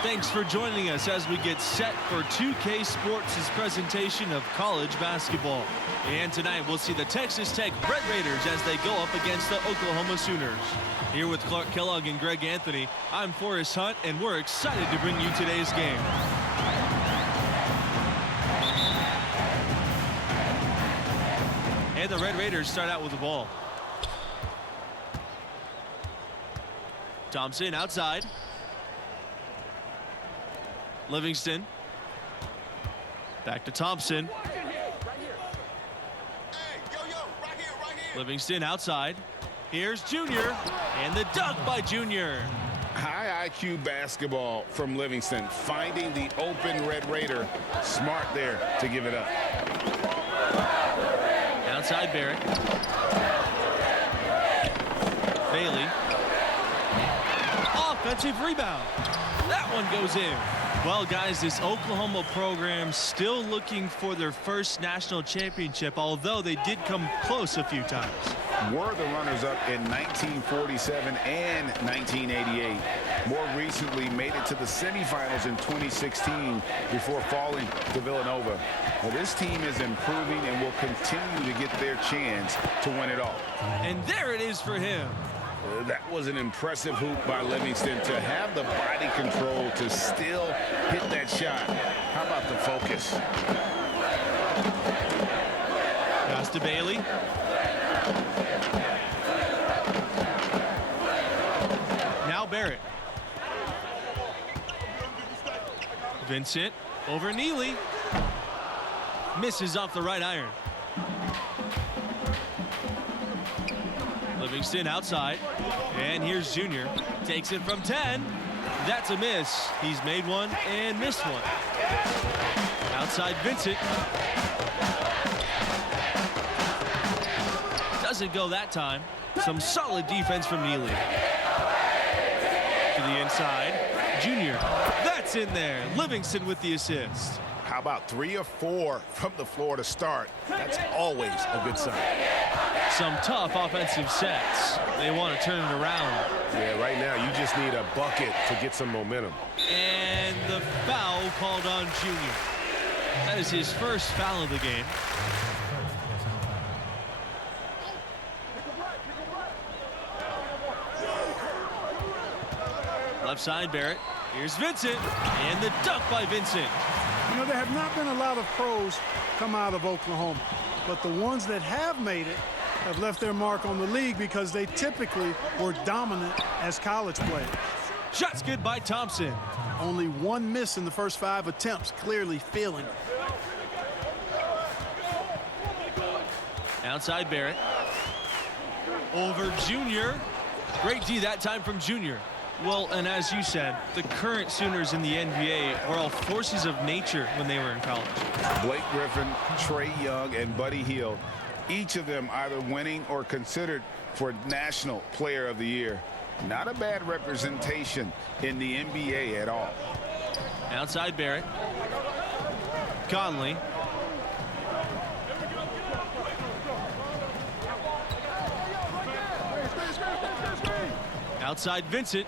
Thanks for joining us as we get set for 2K Sports' presentation of college basketball. And tonight we'll see the Texas Tech Red Raiders as they go up against the Oklahoma Sooners. Here with Clark Kellogg and Greg Anthony, I'm Forrest Hunt, and we're excited to bring you today's game. And the Red Raiders start out with the ball. Thompson outside. Livingston. Back to Thompson. Livingston outside. Here's Junior. And the dunk by Junior. High IQ basketball from Livingston. Finding the open Red Raider. Smart there to give it up. Outside Barrett. Bailey. Offensive rebound. That one goes in. Well, guys, this Oklahoma program still looking for their first national championship, although they did come close a few times. Were the runners-up in 1947 and 1988. More recently made it to the semifinals in 2016 before falling to Villanova. Well, this team is improving and will continue to get their chance to win it all. And there it is for him. That was an impressive hoop by Livingston to have the body control to still hit that shot. How about the focus? Pass to Bailey. Now Barrett. Vincent over Neely. Misses off the right iron. Livingston outside. And here's Junior. Takes it from 10. That's a miss. He's made one and missed one. Outside Vincent. Doesn't go that time. Some solid defense from Neely. To the inside. Junior. That's in there. Livingston with the assist. How about 3 or 4 from the floor to start? That's always a good sign. Some tough offensive sets. They want to turn it around. Yeah, right now you just need a bucket to get some momentum. And the foul called on Junior. That is his first foul of the game. Left side, Barrett. Here's Vincent. And the dunk by Vincent. You know, there have not been a lot of pros come out of Oklahoma, but the ones that have made it have left their mark on the league because they typically were dominant as college players. Shot's good by Thompson. Only 1 miss in the first 5 attempts, clearly feeling it. Outside Barrett. Over Junior. Great D that time from Junior. Well, and as you said, the current Sooners in the NBA were all forces of nature when they were in college. Blake Griffin, Trae Young, and Buddy Hield, each of them either winning or considered for National Player of the Year. Not a bad representation in the NBA at all. Outside Barrett. Conley. Outside Vincent.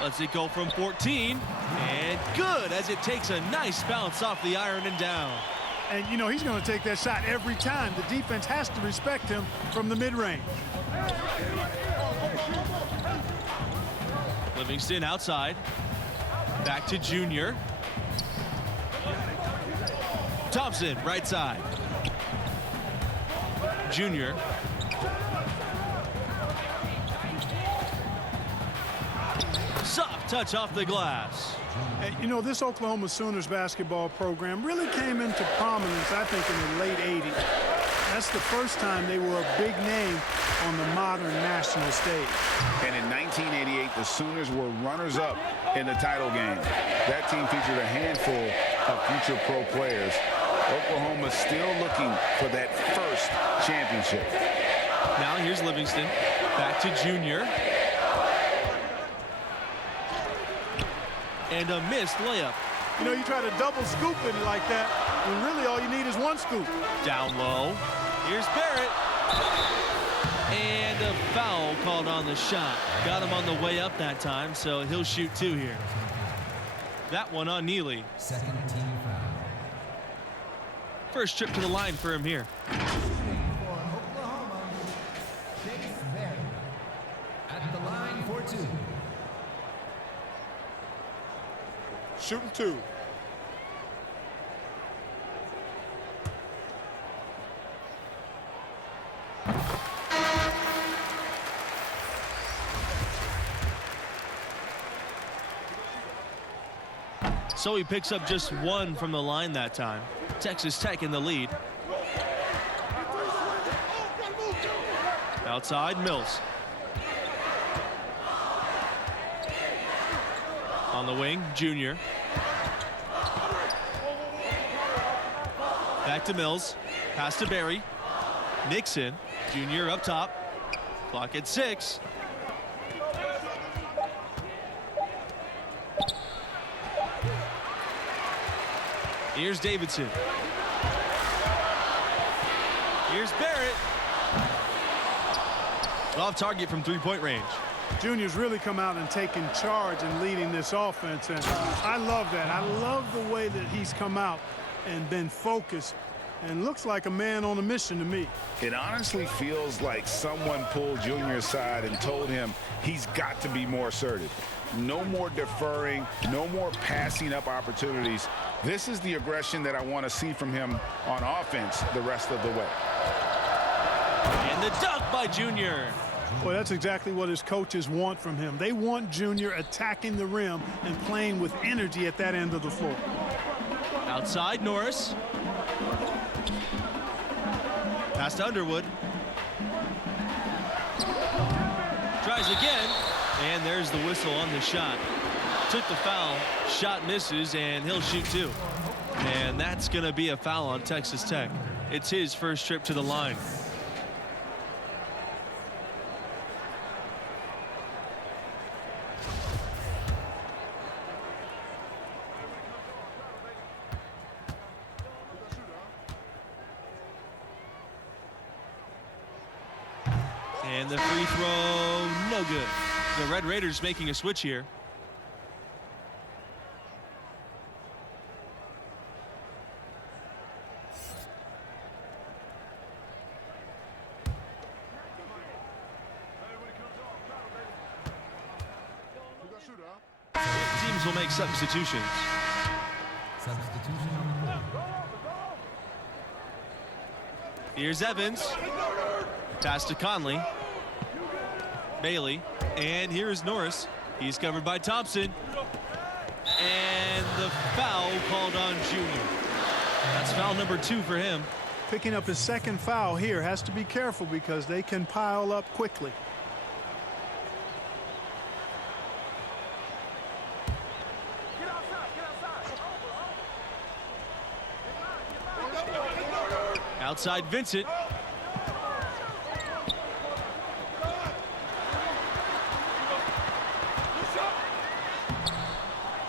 Lets it go from 14. And good as it takes a nice bounce off the iron and down. And, you know, he's going to take that shot every time. The defense has to respect him from the mid-range. Livingston outside. Back to Junior. Thompson, right side. Junior. Soft touch off the glass. Hey, you know, this Oklahoma Sooners basketball program really came into prominence, I think, in the late 80s. That's the first time they were a big name on the modern national stage. And in 1988, the Sooners were runners-up in the title game. That team featured a handful of future pro players. Oklahoma's still looking for that first championship. Now here's Livingston. Back to Junior. And a missed layup. You know, you try to double scoop it like that, when really all you need is 1 scoop. Down low. Here's Barrett. And a foul called on the shot. Got him on the way up that time, so he'll shoot 2 here. That one on Neely. Second team foul. First trip to the line for him here. At the line for 2. Shooting 2. So he picks up just 1 from the line that time. Texas Tech in the lead. Outside, Mills. On the wing, Junior. Back to Mills. Pass to Barry. Nixon. Junior up top. Clock at 6. Here's Davidson. Here's Barrett. Off target from 3-point range. Junior's really come out and taken charge and leading this offense, and I love that. I love the way that he's come out and been focused and looks like a man on a mission to me. It honestly feels like someone pulled Junior aside and told him he's got to be more assertive. No more deferring, no more passing up opportunities. This is the aggression that I want to see from him on offense the rest of the way. And the dunk by Junior. Well, that's exactly what his coaches want from him. They want Junior attacking the rim and playing with energy at that end of the floor. Outside, Norris. Pass to Underwood. Tries again. And there's the whistle on the shot. Took the foul. Shot misses, and he'll shoot 2. And that's going to be a foul on Texas Tech. It's his first trip to the line. And the free throw, no good. The Red Raiders making a switch here. Teams will make substitutions. Substitution on the court. Here's Evans. Pass to Conley. Bailey. And here's Norris. He's covered by Thompson. And the foul called on Junior. That's foul number 2 for him. Picking up his second foul here. Has to be careful because they can pile up quickly. Outside Vincent.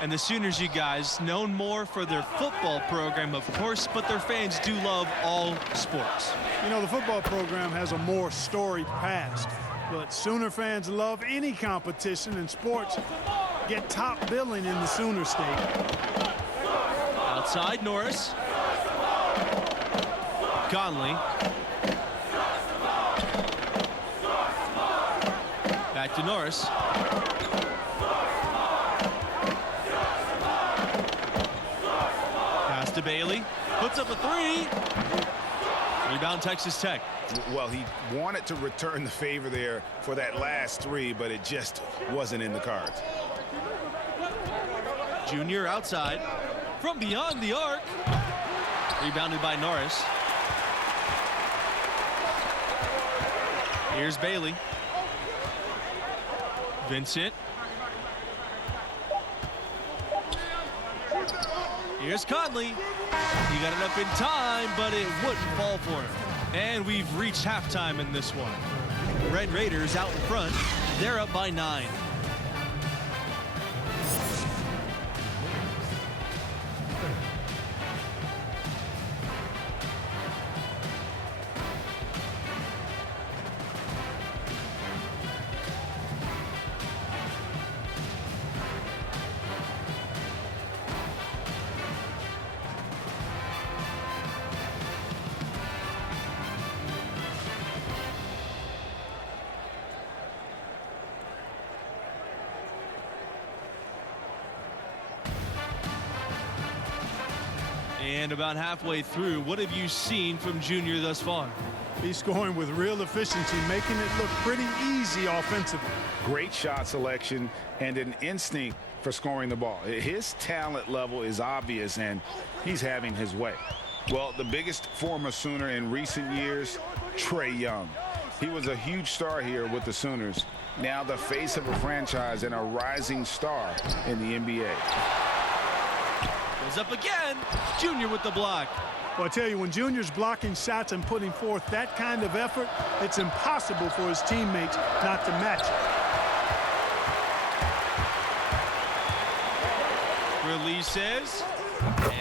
And the Sooners, you guys, known more for their football program, of course, but their fans do love all sports. You know, the football program has a more storied past, but Sooner fans love any competition, and sports get top billing in the Sooner State. Outside Norris. Conley. Back to Norris. Pass to Bailey. Puts up a 3. Rebound Texas Tech. Well, he wanted to return the favor there for that last 3, but it just wasn't in the cards. Junior outside. From beyond the arc. Rebounded by Norris. Here's Bailey. Vincent. Here's Conley. He got it up in time, but it wouldn't fall for him. And we've reached halftime in this one. Red Raiders out in front. They're up by 9. And about halfway through, what have you seen from Junior thus far? He's scoring with real efficiency, making it look pretty easy offensively. Great shot selection and an instinct for scoring the ball. His talent level is obvious, and he's having his way. Well, the biggest former Sooner in recent years, Trae Young. He was a huge star here with the Sooners. Now the face of a franchise and a rising star in the NBA. Goes up again. Junior with the block. Well, I tell you, when Junior's blocking shots and putting forth that kind of effort, it's impossible for his teammates not to match it. Releases.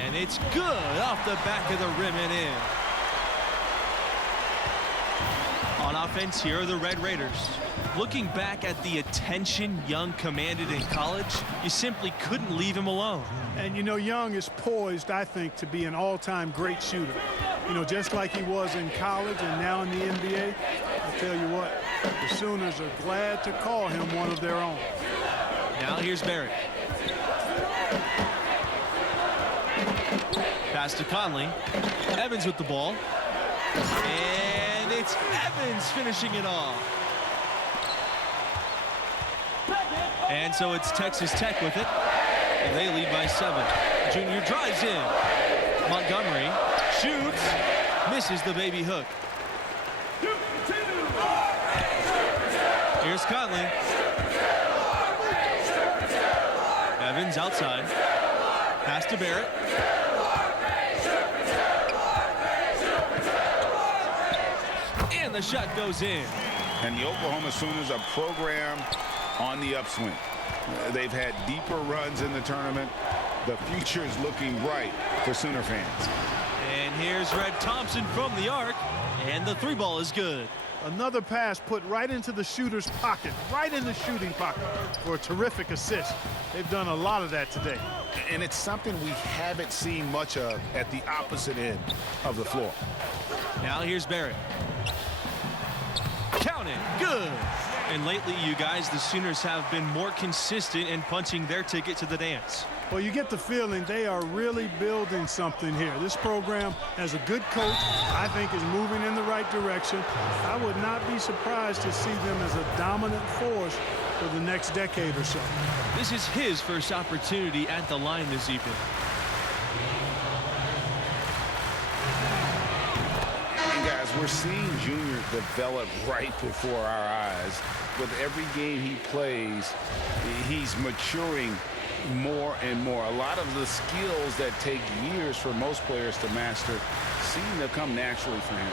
And it's good off the back of the rim and in. On offense here are the Red Raiders. Looking back at the attention Young commanded in college, you simply couldn't leave him alone. And, you know, Young is poised, I think, to be an all-time great shooter. You know, just like he was in college and now in the NBA. I tell you what, the Sooners are glad to call him one of their own. Now here's Barrett. Pass to Conley. Evans with the ball. And it's Evans finishing it off. And so it's Texas Tech with it. And they lead by 7. Junior drives in. Montgomery shoots. Misses the baby hook. Here's Conley. Evans outside. Pass to Barrett. And the shot goes in. And the Oklahoma Sooners are programmed on the upswing. They've had deeper runs in the tournament. The future is looking bright for Sooner fans. And here's Red Thompson from the arc. And the 3 ball is good. Another pass put right into the shooter's pocket, right in the shooting pocket for a terrific assist. They've done a lot of that today. And it's something we haven't seen much of at the opposite end of the floor. Now here's Barrett. Count it. Good. And lately, you guys, the Sooners have been more consistent in punching their ticket to the dance. Well, you get the feeling they are really building something here. This program has a good coach, I think is moving in the right direction. I would not be surprised to see them as a dominant force for the next decade or so. This is his first opportunity at the line this evening. And guys, we're seeing Junior develop right before our eyes. With every game he plays, he's maturing more and more. A lot of the skills that take years for most players to master seem to come naturally for him.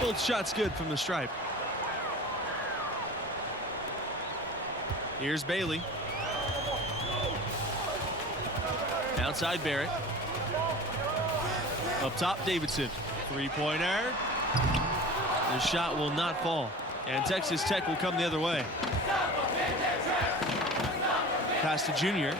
Both shots good from the stripe. Here's Bailey. Outside Barrett. Up top Davidson. Three-pointer. The shot will not fall. And Texas Tech will come the other way. Pass to Junior.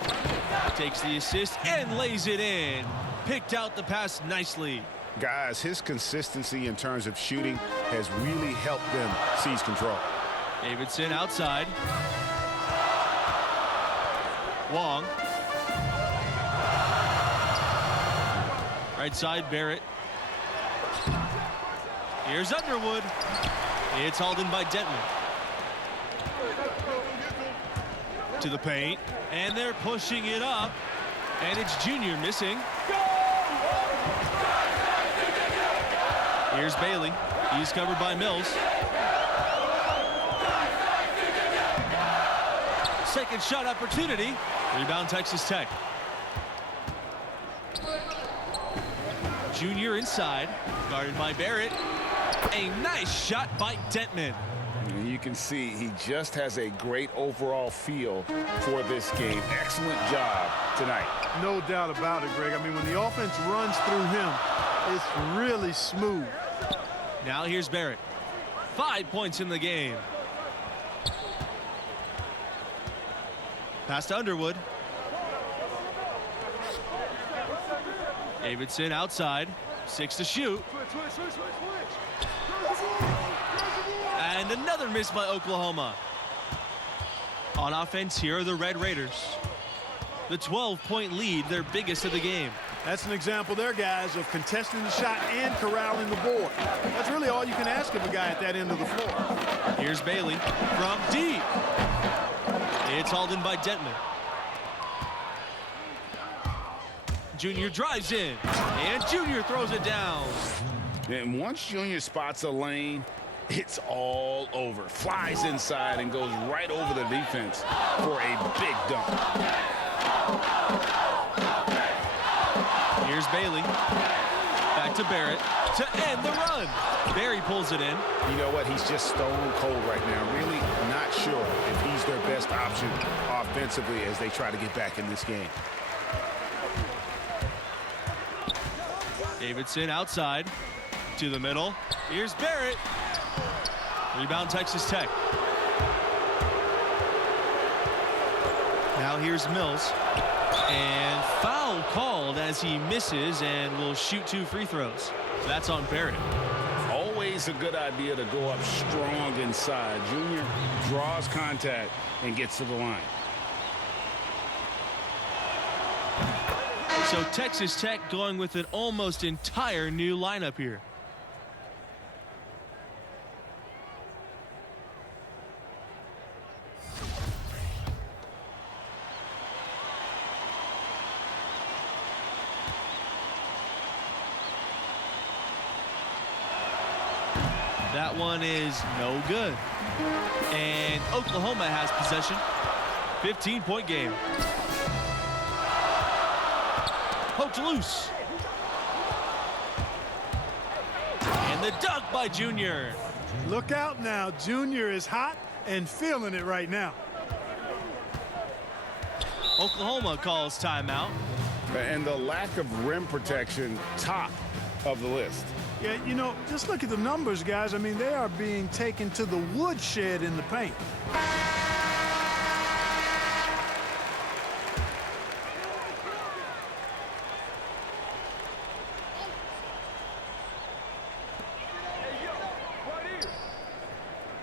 Takes the assist and lays it in. Picked out the pass nicely. Guys, his consistency in terms of shooting has really helped them seize control. Davidson outside. Wong. Right side, Barrett. Here's Underwood. It's hauled in by Denton. To the paint. And they're pushing it up. And it's Junior missing. Here's Bailey. He's covered by Mills. Second shot opportunity. Rebound Texas Tech. Junior inside. Guarded by Barrett. A nice shot by Dentman. And you can see he just has a great overall feel for this game. Excellent job tonight. No doubt about it, Greg. I mean, when the offense runs through him, it's really smooth. Now here's Barrett. 5 points in the game. Pass to Underwood. Davidson outside. 6 to shoot. And another miss by Oklahoma. On offense, here are the Red Raiders. The 12-point lead, their biggest of the game. That's an example there, guys, of contesting the shot and corralling the board. That's really all you can ask of a guy at that end of the floor. Here's Bailey from deep. It's hauled in by Dentman. Junior drives in, and Junior throws it down. And once Junior spots a lane, it's all over. Flies inside and goes right over the defense for a big dunk. Here's Bailey. Back to Barrett to end the run. Barry pulls it in. You know what? He's just stone cold right now. Really not sure if he's their best option offensively as they try to get back in this game. Davidson outside to the middle. Here's Barrett. Rebound Texas Tech. Now here's Mills. And foul called as he misses and will shoot 2 free throws. That's on Barrett. Always a good idea to go up strong inside. Junior draws contact and gets to the line. So Texas Tech going with an almost entire new lineup here. That one is no good. And Oklahoma has possession. 15-point game. Poked loose. And the dunk by Junior. Look out now. Junior is hot and feeling it right now. Oklahoma calls timeout. And the lack of rim protection, top of the list. Yeah, you know, just look at the numbers, guys. I mean, they are being taken to the woodshed in the paint.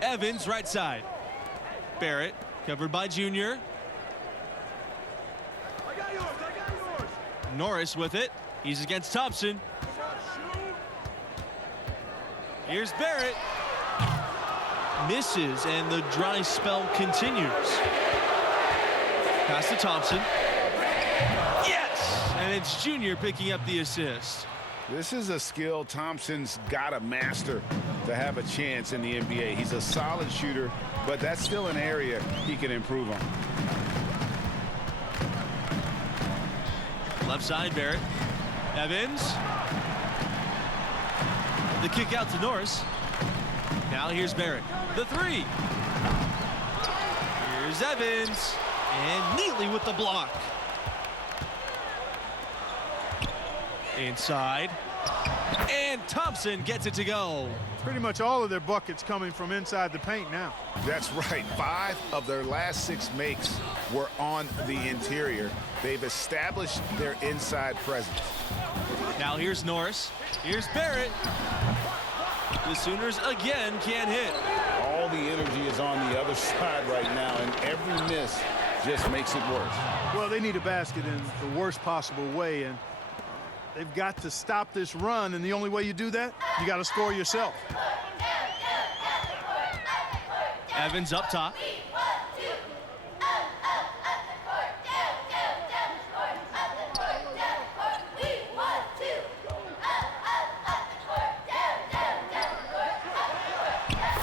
Evans, right side. Barrett, covered by Junior. Norris with it. He's against Thompson. Here's Barrett. Misses, and the dry spell continues. Pass to Thompson. Yes! And it's Junior picking up the assist. This is a skill Thompson's got to master to have a chance in the NBA. He's a solid shooter, but that's still an area he can improve on. Left side, Barrett. Evans. The kick out to Norris. Now here's Barrett. The three. Here's Evans. And Neely with the block. Inside. And Thompson gets it to go. Pretty much all of their buckets coming from inside the paint now. That's right. 5 of their last 6 makes were on the interior. They've established their inside presence. Now here's Norris. Here's Barrett. The Sooners again can't hit. All the energy is on the other side right now, and every miss just makes it worse. Well, they need a basket in the worst possible way, and they've got to stop this run, and the only way you do that, you got to score yourself. Evans up top.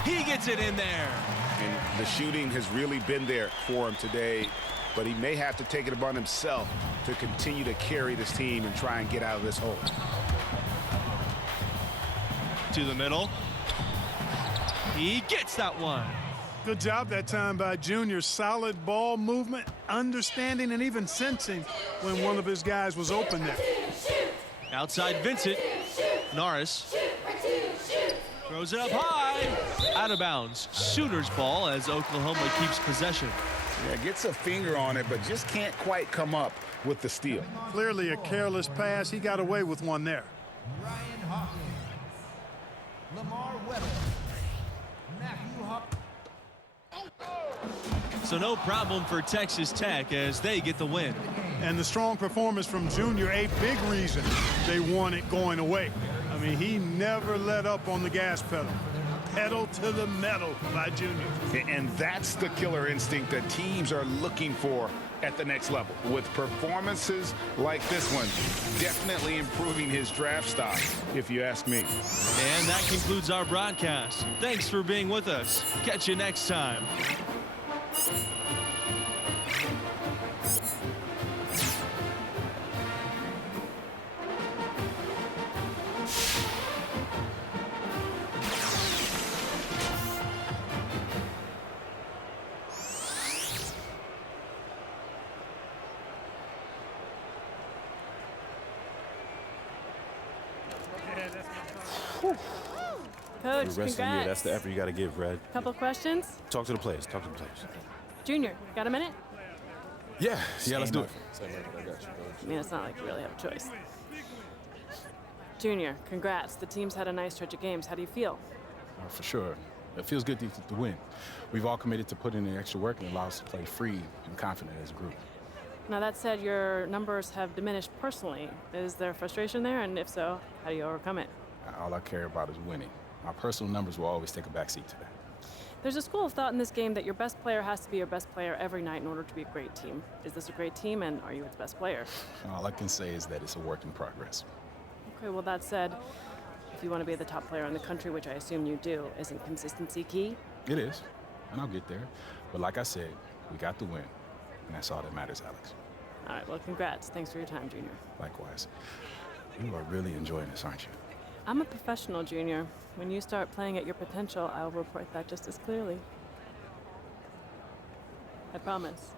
He gets it in there. And the shooting has really been there for him today, but he may have to take it upon himself to continue to carry this team and try and get out of this hole. To the middle. He gets that one. Good job that time by Junior. Solid ball movement, understanding, and even sensing when one of his guys was open there. Outside Vincent. Norris. Throws it up high. Out of bounds. Sooners ball as Oklahoma keeps possession. Yeah, gets a finger on it, but just can't quite come up with the steal. Clearly a careless pass. He got away with one there. Ryan Hawkins, Lamar Weber, Matthew Hawkins. So no problem for Texas Tech as they get the win. And the strong performance from Junior, a big reason they won it going away. I mean, he never let up on the gas pedal. Pedal to the metal by Junior. And that's the killer instinct that teams are looking for at the next level. With performances like this one, definitely improving his draft stock, if you ask me. And that concludes our broadcast. Thanks for being with us. Catch you next time. Coach, You're wrestling, congrats. that's the effort you got to give, Red. Couple questions? Talk to the players. Talk to the players. Junior, got a minute? Yeah, let's do it. I mean, it's not like you really have a choice. Junior, congrats. The team's had a nice stretch of games. How do you feel? For sure. It feels good to win. We've all committed to put in the extra work and allow us to play free and confident as a group. Now, that said, your numbers have diminished personally. Is there frustration there? And if so, how do you overcome it? All I care about is winning. My personal numbers will always take a backseat to that. There's a school of thought in this game that your best player has to be your best player every night in order to be a great team. Is this a great team, and are you its best player? All I can say is that it's a work in progress. Okay, well, that said, if you want to be the top player in the country, which I assume you do, isn't consistency key? It is, and I'll get there. But like I said, we got the win, and that's all that matters, Alex. All right, well, congrats. Thanks for your time, Junior. Likewise. You are really enjoying this, aren't you? I'm a professional, Junior. When you start playing at your potential, I'll report that just as clearly. I promise.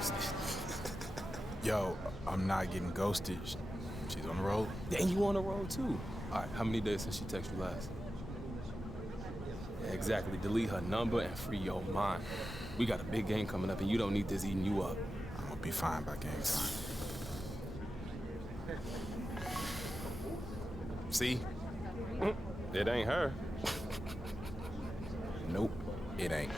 ghosted. Yo, I'm not getting ghosted. She's on the road. And you on the road too. All right, how many days since she texted you last? Yeah, exactly. Delete her number and free your mind. We got a big game coming up, and you don't need this eating you up. I'm gonna be fine by game time. See? It ain't her. Nope, it ain't.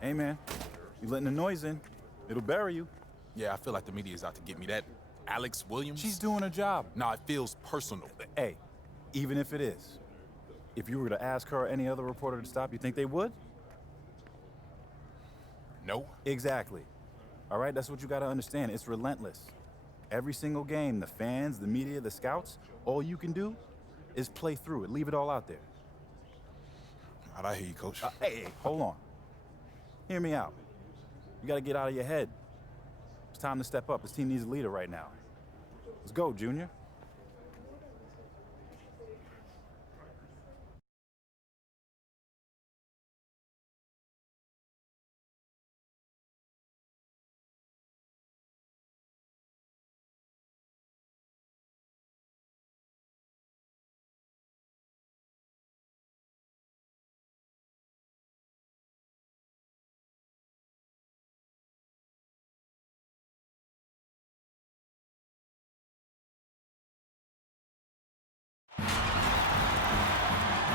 Hey, man, you letting the noise in. It'll bury you. Yeah, I feel like the media is out to get me. That Alex Williams? She's doing her job. Nah, it feels personal. Hey, even if it is, if you were to ask her or any other reporter to stop, you think they would? No. Exactly. All right, that's what you gotta understand. It's relentless. Every single game, the fans, the media, the scouts, all you can do is play through it. Leave it all out there. How'd I hear you, Coach? Hey, hold on. Hear me out. You gotta get out of your head. It's time to step up. This team needs a leader right now. Let's go, Junior.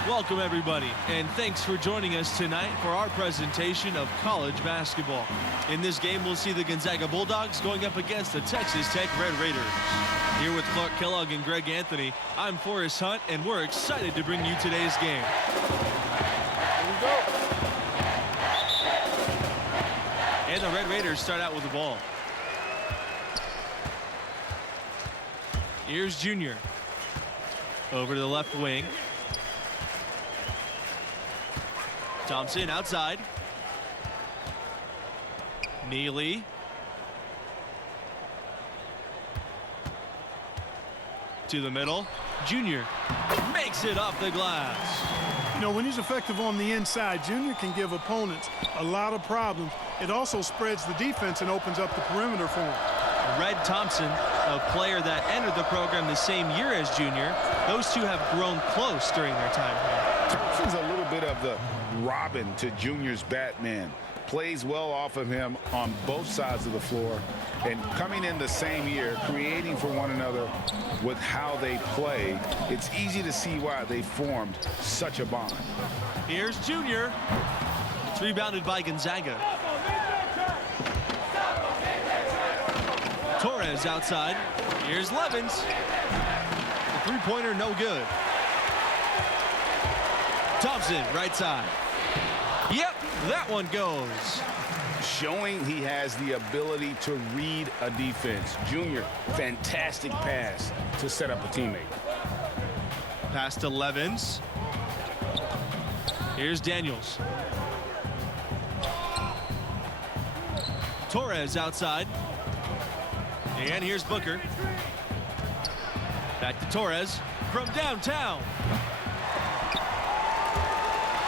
Welcome, everybody, and thanks for joining us tonight for our presentation of college basketball. In this game, we'll see the Gonzaga Bulldogs going up against the Texas Tech Red Raiders. Here with Clark Kellogg and Greg Anthony, I'm Forrest Hunt, and we're excited to bring you today's game. Here we go. And the Red Raiders start out with the ball. Here's Junior. Over to the left wing. Thompson outside. Neely. To the middle. Junior makes it off the glass. You know, when he's effective on the inside, Junior can give opponents a lot of problems. It also spreads the defense and opens up the perimeter for him. Red Thompson, a player that entered the program the same year as Junior. Those two have grown close during their time here. Thompson's a little bit of the Robin to Junior's Batman. Plays well off of him on both sides of the floor, and coming in the same year, creating for one another with how they play, it's easy to see why they formed such a bond. Here's Junior. It's rebounded by Gonzaga. Torres outside. Here's Levins. The three-pointer no good. Thompson right side. Yep, that one goes. Showing he has the ability to read a defense. Junior, fantastic pass to set up a teammate. Pass to Levins. Here's Daniels. Torres outside. And here's Booker. Back to Torres from downtown.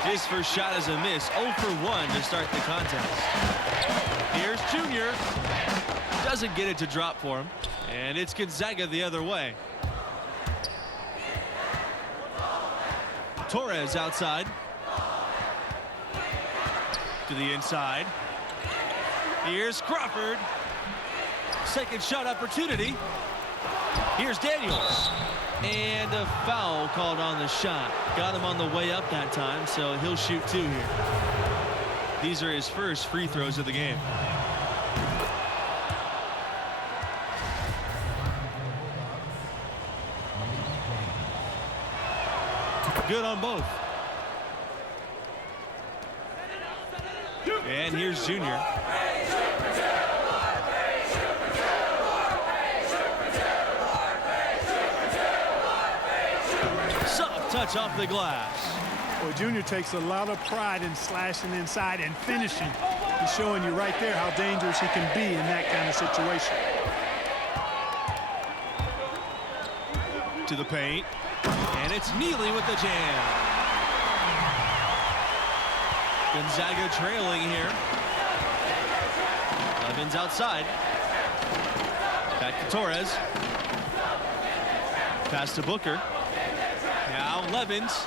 His first shot is a miss. 0 for 1 to start the contest. Here's Junior. Doesn't get it to drop for him. And it's Gonzaga the other way. Torres outside. To the inside. Here's Crawford. Second shot opportunity. Here's Daniels. And a foul called on the shot. Got him on the way up that time, so he'll shoot 2 here. These are his first free throws of the game. Good on both. And here's Junior. Soft touch off the glass. Well, Junior takes a lot of pride in slashing inside and finishing. He's showing you right there how dangerous he can be in that kind of situation. To the paint. And it's Neely with the jam. Gonzaga trailing here. Levins outside. Back to Torres. Pass to Booker. Now Levins.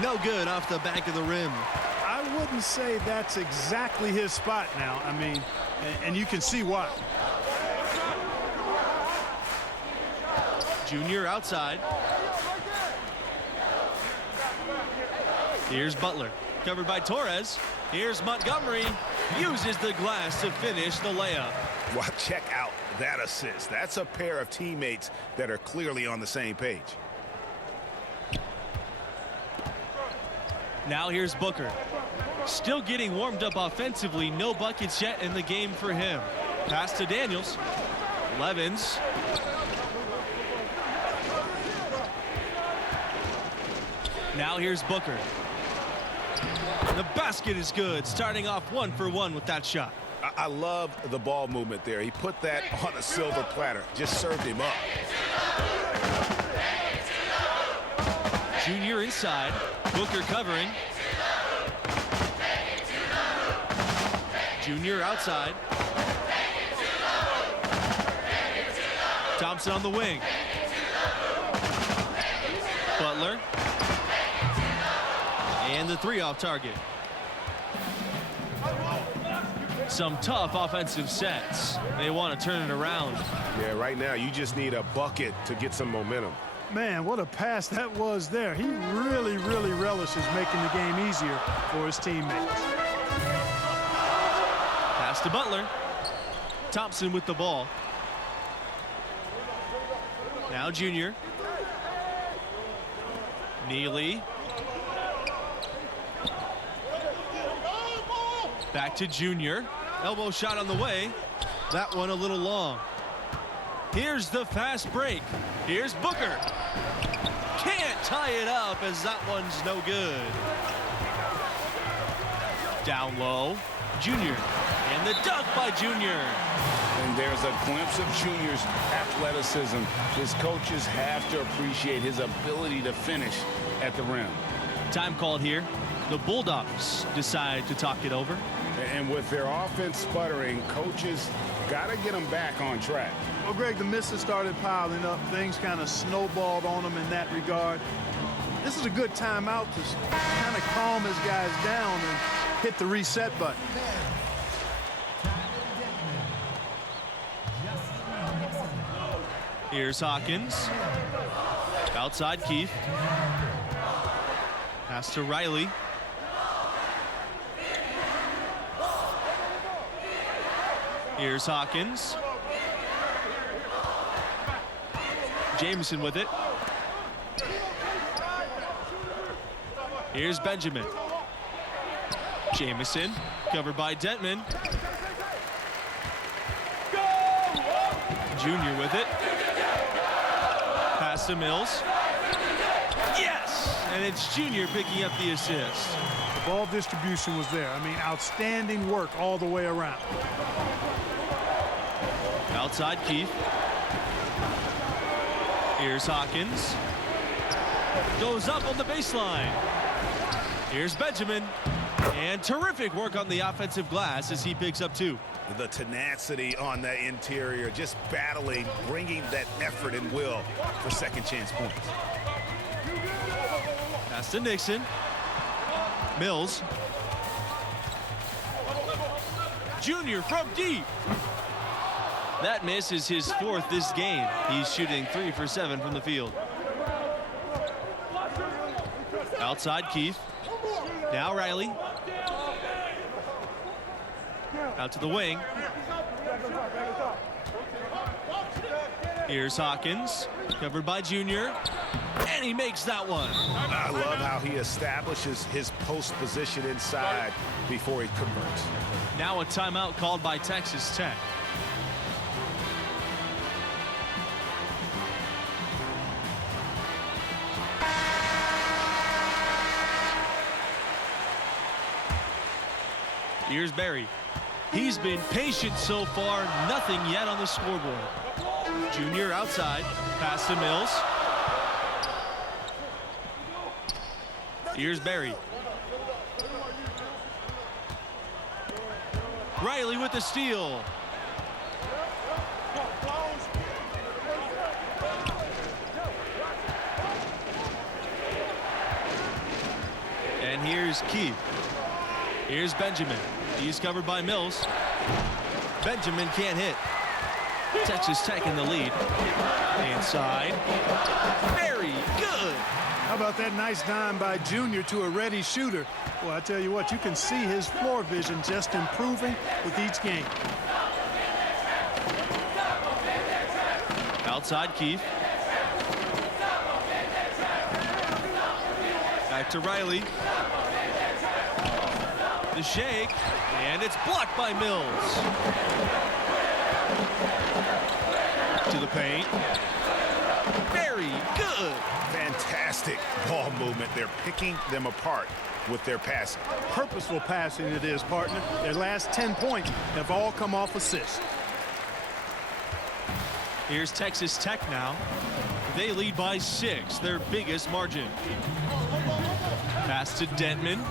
No good off the back of the rim. I wouldn't say that's exactly his spot now. I mean, and you can see why. Junior outside. Here's Butler. Covered by Torres. Here's Montgomery. Uses the glass to finish the layup. Well, check out that assist. That's a pair of teammates that are clearly on the same page. Now here's Booker. Still getting warmed up offensively. No buckets yet in the game for him. Pass to Daniels. Levins. Now here's Booker. The basket is good. Starting off 1 for 1 with that shot. I love the ball movement there. He put that on a silver platter. Just served him up. Junior inside. Booker covering. Junior outside. Thompson on the wing. Butler. And the three off target. Some tough offensive sets. They want to turn it around. Yeah, right now you just need a bucket to get some momentum. Man, what a pass that was there. He really, really relishes making the game easier for his teammates. Pass to Butler. Thompson with the ball. Now Junior. Neely. Back to Junior. Elbow shot on the way. That one a little long. Here's the fast break. Here's Booker. Can't tie it up as that one's no good. Down low. Junior. And the dunk by Junior. And there's a glimpse of Junior's athleticism. His coaches have to appreciate his ability to finish at the rim. Time called here. The Bulldogs decide to talk it over. And with their offense sputtering, coaches got to get them back on track. Well, Greg, the misses started piling up. Things kind of snowballed on them in that regard. This is a good timeout to kind of calm his guys down and hit the reset button. Here's Hawkins. Outside Keith. Pass to Riley. Here's Hawkins. Jameson with it. Here's Benjamin. Jameson covered by Dentman. Junior with it. Pass to Mills. Yes! And it's Junior picking up the assist. The ball distribution was there. I mean, outstanding work all the way around. Outside Keith. Here's Hawkins. Goes up on the baseline. Here's Benjamin. And terrific work on the offensive glass as he picks up 2. The tenacity on that interior, just battling, bringing that effort and will for second chance points. Pass to Nixon. Mills. Junior from deep. That miss is his 4th this game. He's shooting 3 for 7 from the field. Outside Keith. Now Riley. Out to the wing. Here's Hawkins, covered by Junior, and he makes that one. I love how he establishes his post position inside before he converts. Now a timeout called by Texas Tech. Here's Barry. He's been patient so far, nothing yet on the scoreboard. Junior outside, pass to Mills. Here's Barry. Riley with the steal. And here's Keith. Here's Benjamin. He's covered by Mills. Benjamin can't hit. Texas Tech in the lead. Inside. Very good. How about that nice dime by Junior to a ready shooter? Well, I tell you what, you can see his floor vision just improving with each game. Outside Keith. Back to Riley. The shake, and it's blocked by Mills. To the paint. Very good. Fantastic ball movement. They're picking them apart with their passing. Purposeful passing it is, partner. Their last 10 points have all come off assists. Here's Texas Tech now. They lead by 6, their biggest margin. Pass to Dentman.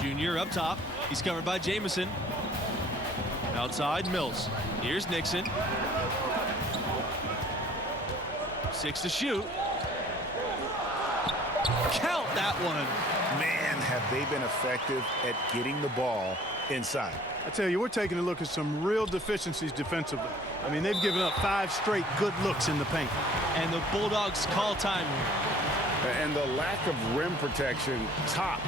Junior up top. He's covered by Jamison. Outside, Mills. Here's Nixon. 6 to shoot. Count that one. Man, have they been effective at getting the ball inside. I tell you, we're taking a look at some real deficiencies defensively. I mean, they've given up 5 straight good looks in the paint. And the Bulldogs call time. And the lack of rim protection, top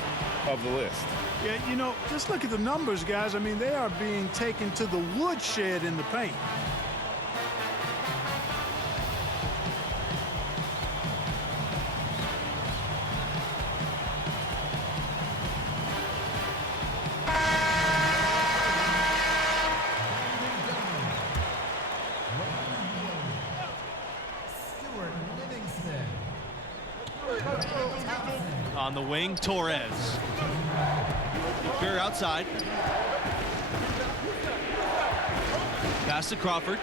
of the list. Yeah, you know, just look at the numbers, guys. I mean, they are being taken to the woodshed in the paint. On the wing, Torres. Fair outside. Pass to Crawford.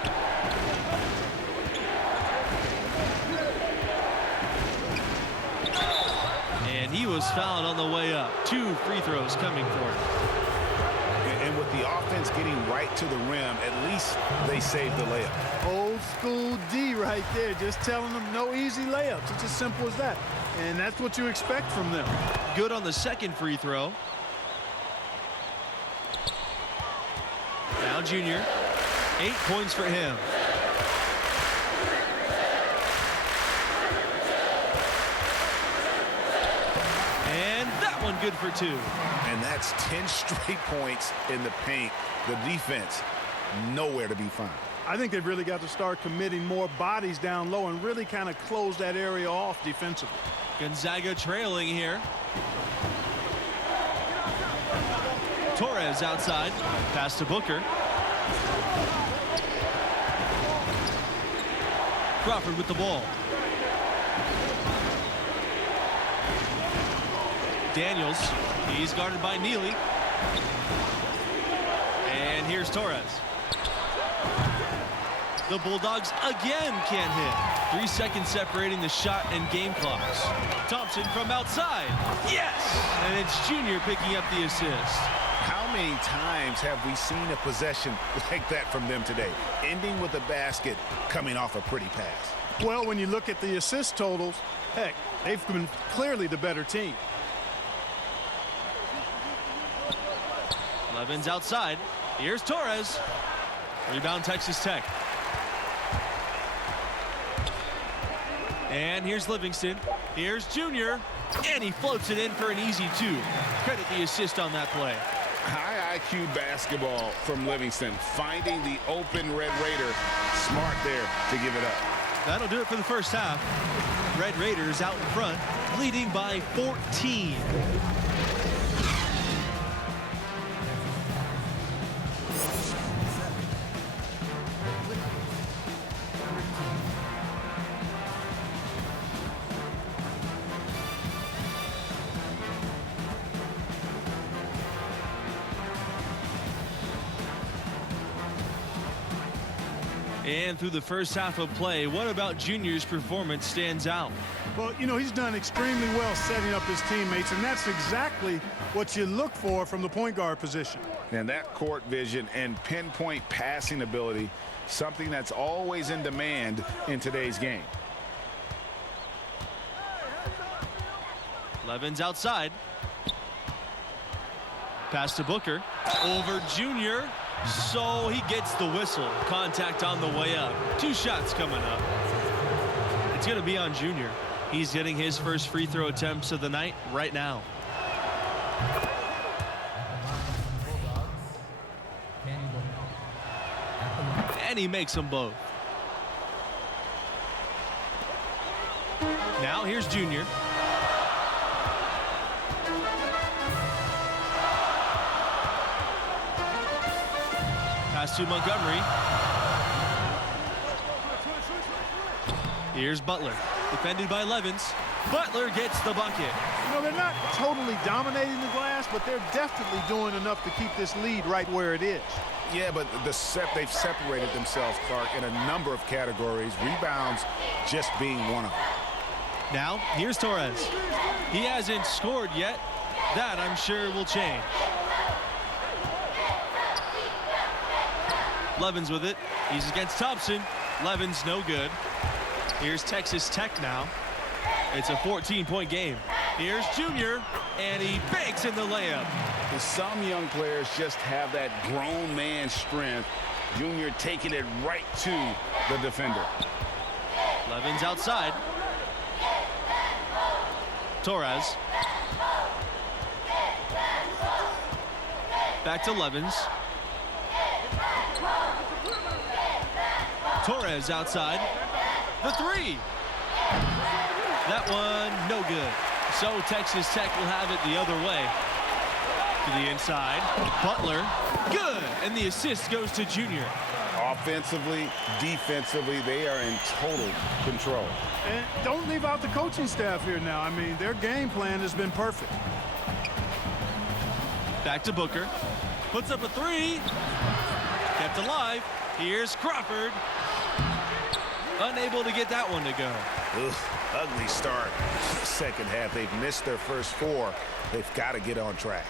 And he was fouled on the way up. 2 free throws coming for him. And with the offense getting right to the rim, at least they saved the layup. Old school D right there, just telling them no easy layups. It's as simple as that. And that's what you expect from them. Good on the second free throw. Now Junior. 8 points for him. And that one good for 2. And that's 10 straight points in the paint. The defense, nowhere to be found. I think they've really got to start committing more bodies down low and really kind of close that area off defensively. Gonzaga trailing here. Torres outside. Pass to Booker. Crawford with the ball. Daniels. He's guarded by Neely. And here's Torres. The Bulldogs again can't hit. 3 seconds separating the shot and game clocks. Thompson from outside. Yes! And it's Junior picking up the assist. How many times have we seen a possession like that from them today? Ending with a basket, coming off a pretty pass. Well, when you look at the assist totals, heck, they've been clearly the better team. Levin's outside. Here's Torres. Rebound Texas Tech. And here's Livingston. Here's Junior. And he floats it in for an easy 2. Credit the assist on that play. High IQ basketball from Livingston, finding the open Red Raider. Smart there to give it up. That'll do it for the first half. Red Raiders out in front, leading by 14. And through the first half of play, what about Junior's performance stands out? Well, you know, he's done extremely well setting up his teammates, and that's exactly what you look for from the point guard position. And that court vision and pinpoint passing ability, something that's always in demand in today's game. Levens outside. Pass to Booker. Over Junior. So he gets the whistle. Contact on the way up. 2 shots coming up. It's going to be on Junior. He's getting his first free throw attempts of the night right now. And he makes them both. Now here's Junior. Pass to Montgomery. Here's Butler. Defended by Levens. Butler gets the bucket. You know, they're not totally dominating the glass, but they're definitely doing enough to keep this lead right where it is. Yeah, but they've separated themselves, Clark, in a number of categories. Rebounds just being one of them. Now, here's Torres. He hasn't scored yet. That, I'm sure, will change. Levens with it. He's against Thompson. Levens no good. Here's Texas Tech now. It's a 14-point game. Here's Junior, and he banks in the layup. And some young players just have that grown man strength. Junior taking it right to the defender. Levens outside. Torres. Back to Levens. Torres outside. The 3. That one, no good. So Texas Tech will have it the other way. To the inside. Butler, good. And the assist goes to Junior. Offensively, defensively, they are in total control. And don't leave out the coaching staff here now. I mean, their game plan has been perfect. Back to Booker. Puts up a 3. Kept alive. Here's Crawford. Unable to get that one to go. Ugh, ugly start. Second half, they've missed their first 4. They've got to get on track.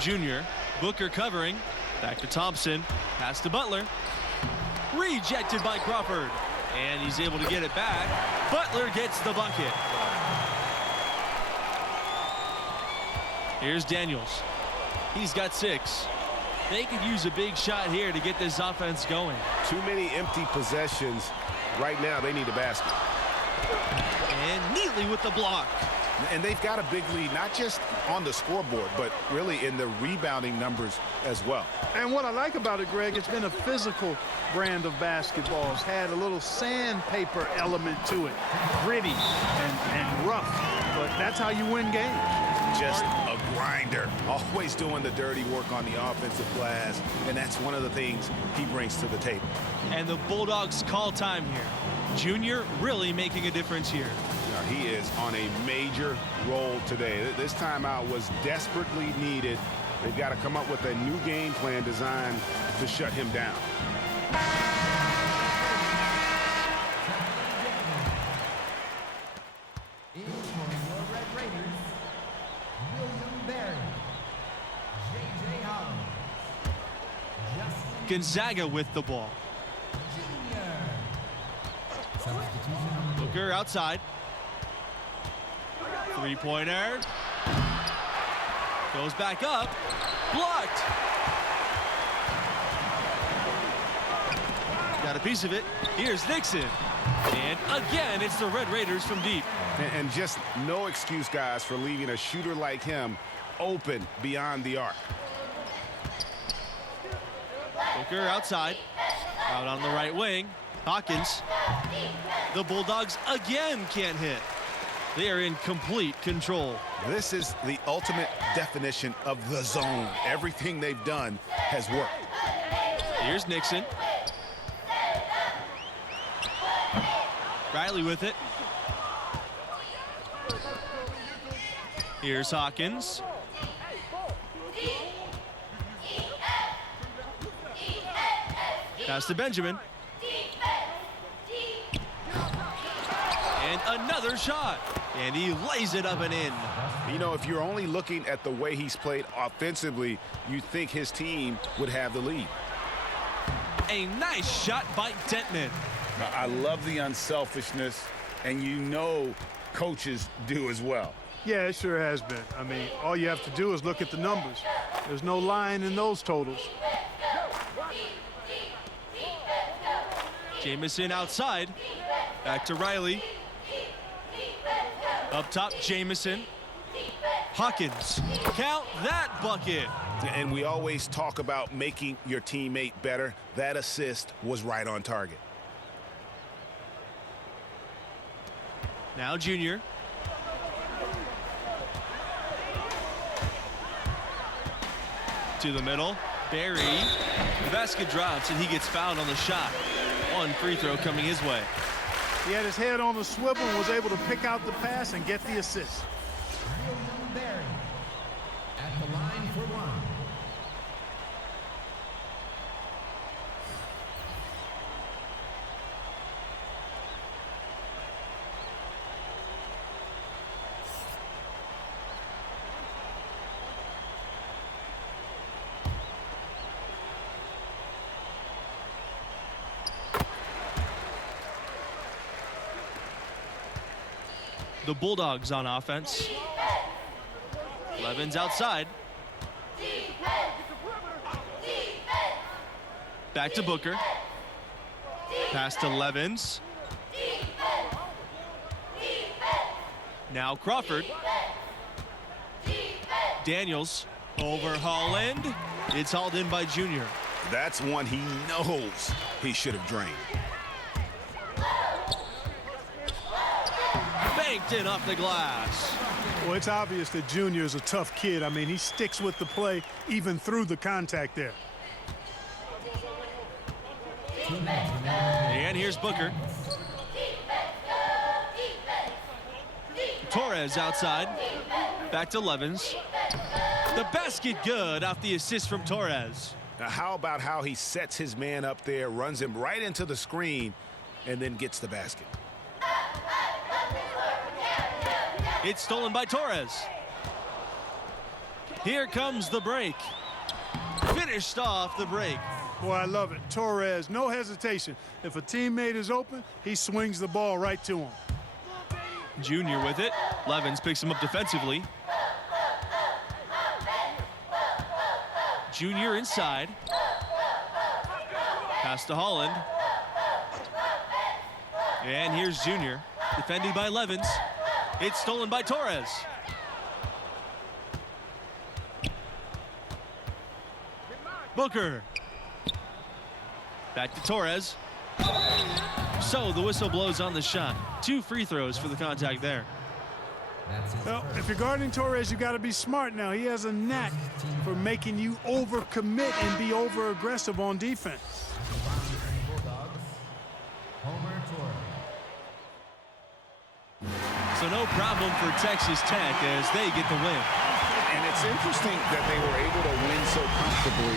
Junior. Booker covering. Back to Thompson. Pass to Butler. Rejected by Crawford. And he's able to get it back. Butler gets the bucket. Here's Daniels. He's got 6. They could use a big shot here to get this offense going. Too many empty possessions. Right now, they need a basket. And neatly with the block. And they've got a big lead, not just on the scoreboard, but really in the rebounding numbers as well. And what I like about it, Greg, it's been a physical brand of basketball. It's had a little sandpaper element to it. Gritty and rough. But that's how you win games. Just a grinder, always doing the dirty work on the offensive glass, and that's one of the things he brings to the table. And the Bulldogs call time here. Junior really making a difference here. Now, he is on a major roll today. This timeout was desperately needed. They've got to come up with a new game plan designed to shut him down. Gonzaga with the ball. Booker outside. 3-pointer. Goes back up. Blocked. Got a piece of it. Here's Nixon. And again, it's the Red Raiders from deep. And just no excuse, guys, for leaving a shooter like him open beyond the arc. Booker outside. Out on the right wing. Hawkins. The Bulldogs again can't hit. They are in complete control. This is the ultimate definition of the zone. Everything they've done has worked. Here's Nixon. Riley with it. Here's Hawkins. Pass to Benjamin. And another shot. And he lays it up and in. You know, if you're only looking at the way he's played offensively, you'd think his team would have the lead. A nice shot by Denton. I love the unselfishness, and you know coaches do as well. Yeah, it sure has been. I mean, all you have to do is look at the numbers. There's no lying in those totals. Jamison outside. Back to Riley. Up top, Jamison. Hawkins. Count that bucket. And we always talk about making your teammate better. That assist was right on target. Now Junior. To the middle. Barry. The basket drops, and he gets fouled on the shot. One free throw coming his way. He had his head on the swivel and was able to pick out the pass and get the assist. Barry at the line for one. The Bulldogs on offense. Levens outside. Back to Booker. Pass to Levens. Now Crawford. Daniels over Holland. It's hauled in by Junior. That's one he knows he should have drained. Banked in off the glass. Well, it's obvious that Junior is a tough kid. I mean, he sticks with the play even through the contact there. And here's Booker. Torres outside. Back to Levens. The basket good off the assist from Torres. Now, how about how he sets his man up there, runs him right into the screen, and then gets the basket? It's stolen by Torres. Here comes the break. Finished off the break. Boy, I love it. Torres, no hesitation. If a teammate is open, he swings the ball right to him. Junior with it. Levens picks him up defensively. Junior inside. Pass to Holland. And here's Junior. Defended by Levens. It's stolen by Torres. Booker. Back to Torres. So the whistle blows on the shot. 2 free throws for the contact there. Well, if you're guarding Torres, you got to be smart now. He has a knack for making you overcommit and be over-aggressive on defense. So no problem for Texas Tech as they get the win. And it's interesting that they were able to win so comfortably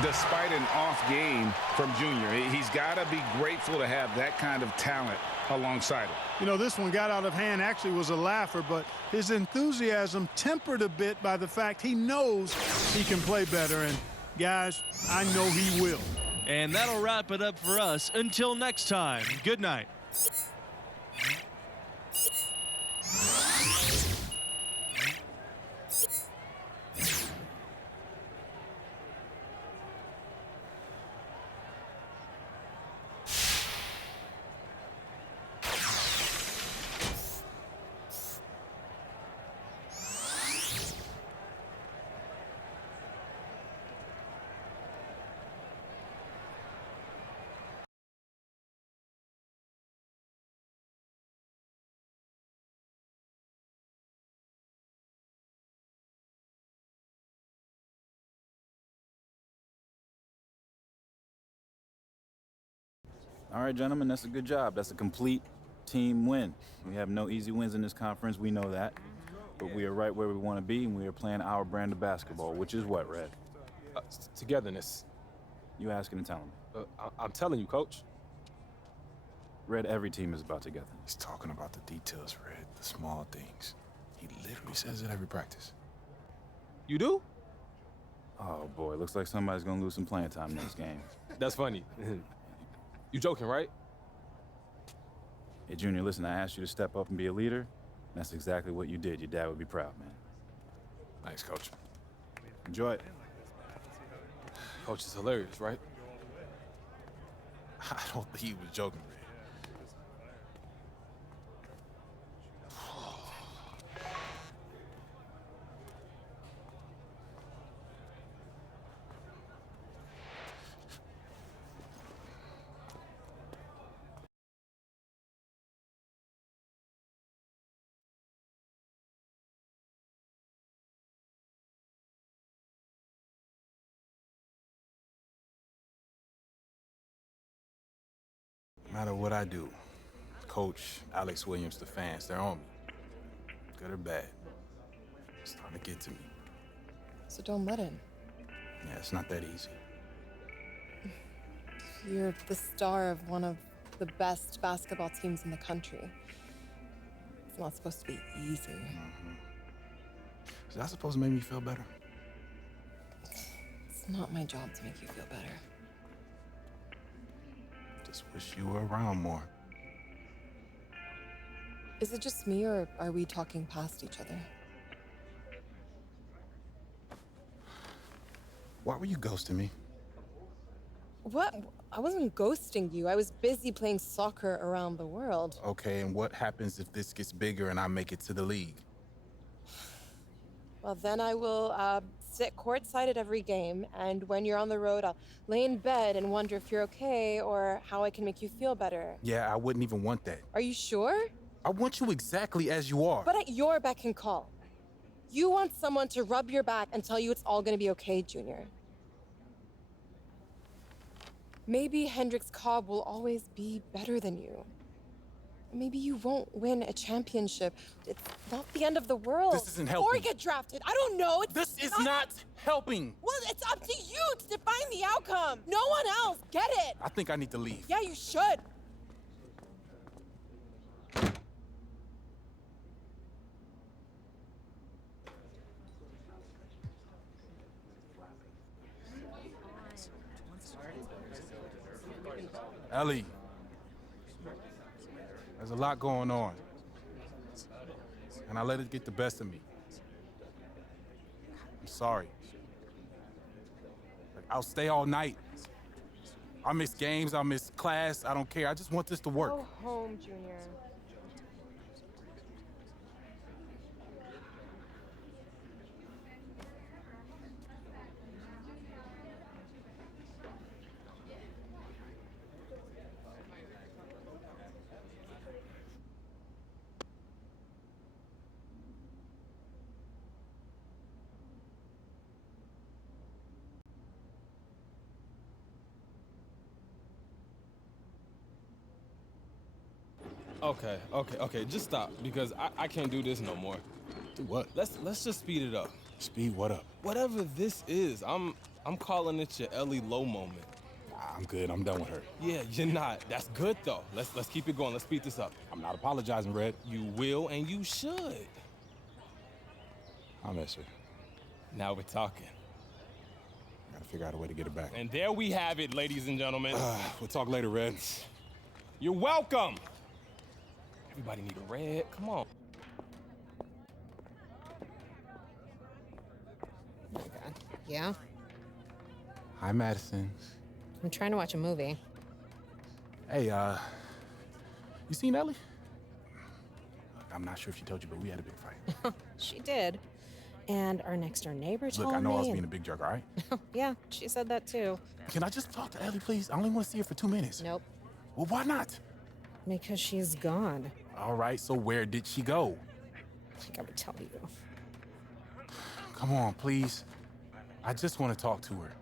despite an off game from Junior. He's got to be grateful to have that kind of talent alongside him. You know, this one got out of hand, actually was a laugher, but his enthusiasm tempered a bit by the fact he knows he can play better. And guys, I know he will. And that'll wrap it up for us. Until next time, good night. All right, gentlemen, that's a good job. That's a complete team win. We have no easy wins in this conference, we know that. But we are right where we want to be, and we are playing our brand of basketball, which is what, Red? Togetherness. You asking and telling me. I'm telling you, Coach. Red, every team is about togetherness. He's talking about the details, Red, the small things. He literally says it every practice. You do? Oh, boy, looks like somebody's going to lose some playing time next game. That's funny. You joking, right? Hey, Junior, listen, I asked you to step up and be a leader, and that's exactly what you did. Your dad would be proud, man. Thanks, Coach. Enjoy it. Coach is hilarious, right? I don't think he was joking, Red. No matter what I do, Coach, Alex Williams, the fans, they're on me. Good or bad. It's starting to get to me. So don't let him. Yeah, it's not that easy. You're the star of one of the best basketball teams in the country. It's not supposed to be easy. Is that supposed to make me feel better? It's not my job to make you feel better. Just wish you were around more. Is it just me, or are we talking past each other? Why were you ghosting me? What? I wasn't ghosting you. I was busy playing soccer around the world. Okay, and what happens if this gets bigger and I make it to the league? Well, then I will sit courtside at every game, and when you're on the road, I'll lay in bed and wonder if you're okay or how I can make you feel better. Yeah, I wouldn't even want that. Are you sure? I want you exactly as you are. But at your beck and call. You want someone to rub your back and tell you it's all gonna be okay, Junior. Maybe Hendrix Cobb will always be better than you. Maybe you won't win a championship. It's not the end of the world. This isn't helping. Or get drafted. I don't know. This is not helping. Well, it's up to you to define the outcome. No one else. Get it? I think I need to leave. Yeah, you should. Ellie, there's a lot going on, and I let it get the best of me. I'm sorry. I'll stay all night. I'll miss games, I'll miss class, I don't care. I just want this to work. Go home, Junior. Okay, just stop, because I can't do this no more. Do what? Let's just speed it up. Speed what up? Whatever this is, I'm calling it your Ellie Low moment. I'm good, I'm done with her. Yeah, you're not. That's good though. Let's keep it going. Let's speed this up. I'm not apologizing, Red. You will and you should. I miss her. Now we're talking. Gotta figure out a way to get her back. And there we have it, ladies and gentlemen. We'll talk later, Red. You're welcome. Everybody need a red. Come on. Oh my God. Yeah? Hi, Madison. I'm trying to watch a movie. Hey, you seen Ellie? I'm not sure if she told you, but we had a big fight. She did. And our next door neighbor told me. Look, I know I was being a big jerk, all right? Yeah, she said that too. Can I just talk to Ellie, please? I only want to see her for 2 minutes. Nope. Well, why not? Because she's gone. All right, so where did she go? Like I would tell you. Come on, please. I just want to talk to her.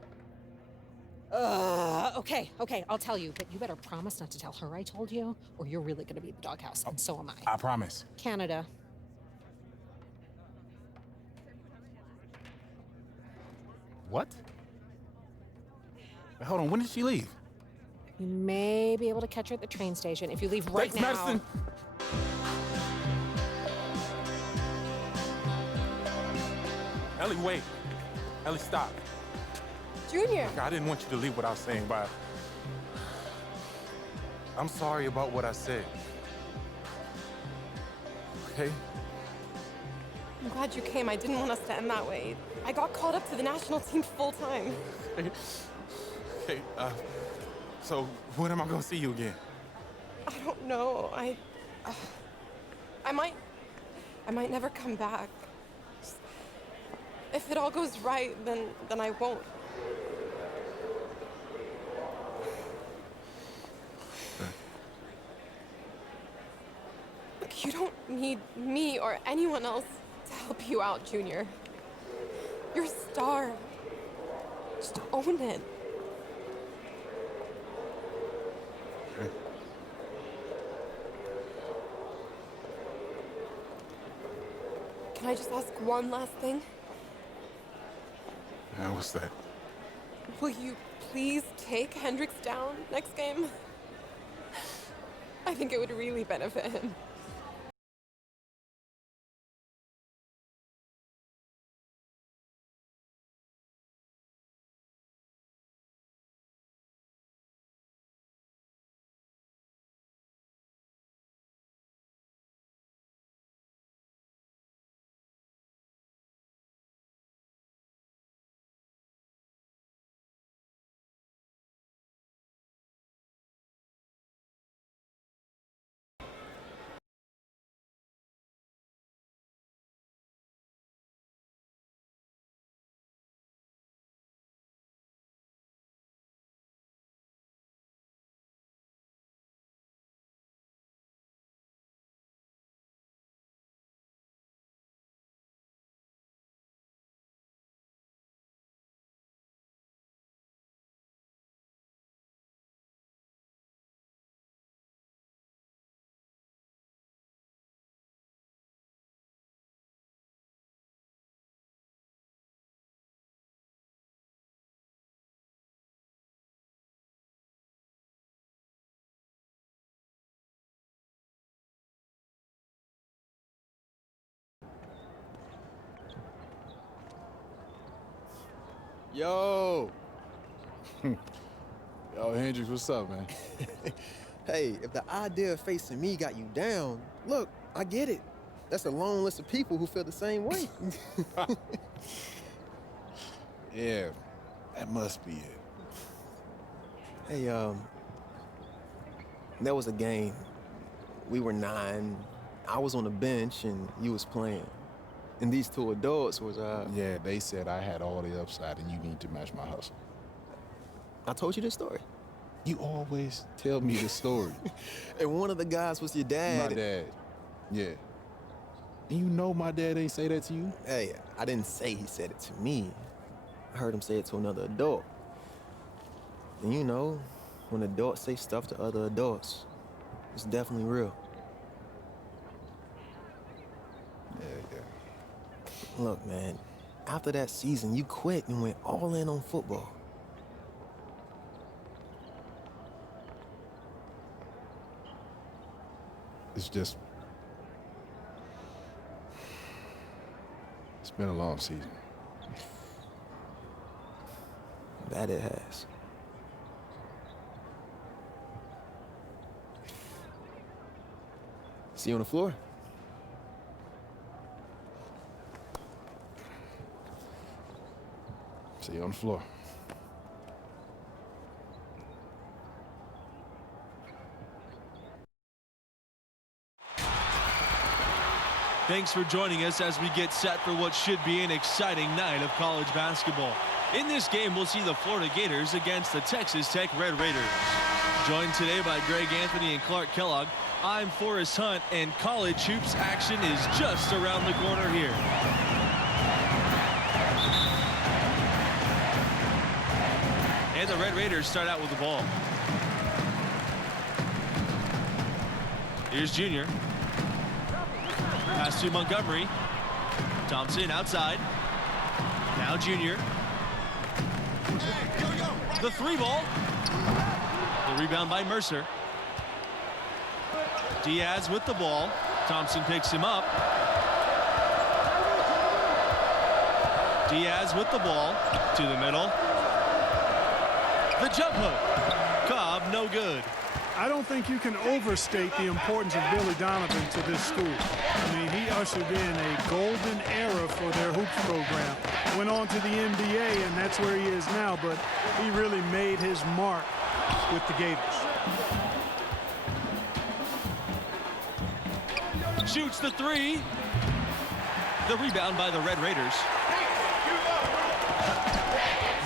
Okay, I'll tell you, but you better promise not to tell her I told you, or you're really gonna be in the doghouse, and so am I. I promise. Canada. What? Wait, hold on, when did she leave? You may be able to catch her at the train station if you leave right Thanks, now. Madison. Ellie, wait. Ellie, stop. Junior! Look, I didn't want you to leave without saying bye. I'm sorry about what I said. Okay? I'm glad you came. I didn't want us to end that way. I got called up to the national team full time. Hey, so when am I gonna see you again? I don't know. I might never come back. If it all goes right, then I won't. Look, you don't need me or anyone else to help you out, Junior. You're a star. Just own it. Can I just ask one last thing? What's that? Will you please take Hendricks down next game? I think it would really benefit him. Yo! Yo, Hendricks, what's up, man? Hey, if the idea of facing me got you down, look, I get it. That's a long list of people who feel the same way. Yeah, that must be it. Hey, there was a game. We were 9. I was on the bench and you was playing. And these two adults was, Yeah, they said I had all the upside and you need to match my hustle. I told you this story. You always tell me the story. And one of the guys was your dad. My dad, yeah. And you know my dad ain't say that to you? Hey, I didn't say he said it to me. I heard him say it to another adult. And you know, when adults say stuff to other adults, it's definitely real. Yeah. Look, man, after that season, you quit and went all in on football. It's just... It's been a long season. That it has. See you on the floor. See you on the floor. Thanks for joining us as we get set for what should be an exciting night of college basketball. In this game, we'll see the Florida Gators against the Texas Tech Red Raiders. Joined today by Greg Anthony and Clark Kellogg, I'm Forrest Hunt, and college hoops action is just around the corner here. And the Red Raiders start out with the ball. Here's Junior. Pass to Montgomery. Thompson outside. Now Junior. The 3-ball. The rebound by Mercer. Diaz with the ball. Thompson picks him up. Diaz with the ball to the middle. The jump hook. Cobb, no good. I don't think you can overstate the importance of Billy Donovan to this school. I mean, he ushered in a golden era for their hoops program. Went on to the NBA, and that's where he is now, but he really made his mark with the Gators. Shoots the 3. The rebound by the Red Raiders.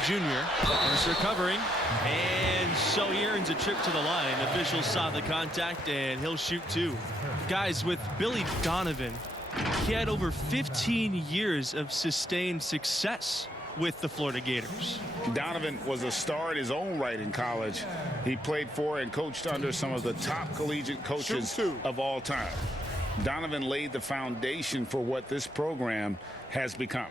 Junior. Mercer covering. And so he earns a trip to the line. Officials saw the contact, and he'll shoot 2. Guys, with Billy Donovan, he had over 15 years of sustained success with the Florida Gators. Donovan was a star in his own right in college. He played for and coached under some of the top collegiate coaches of all time. Donovan laid the foundation for what this program has become.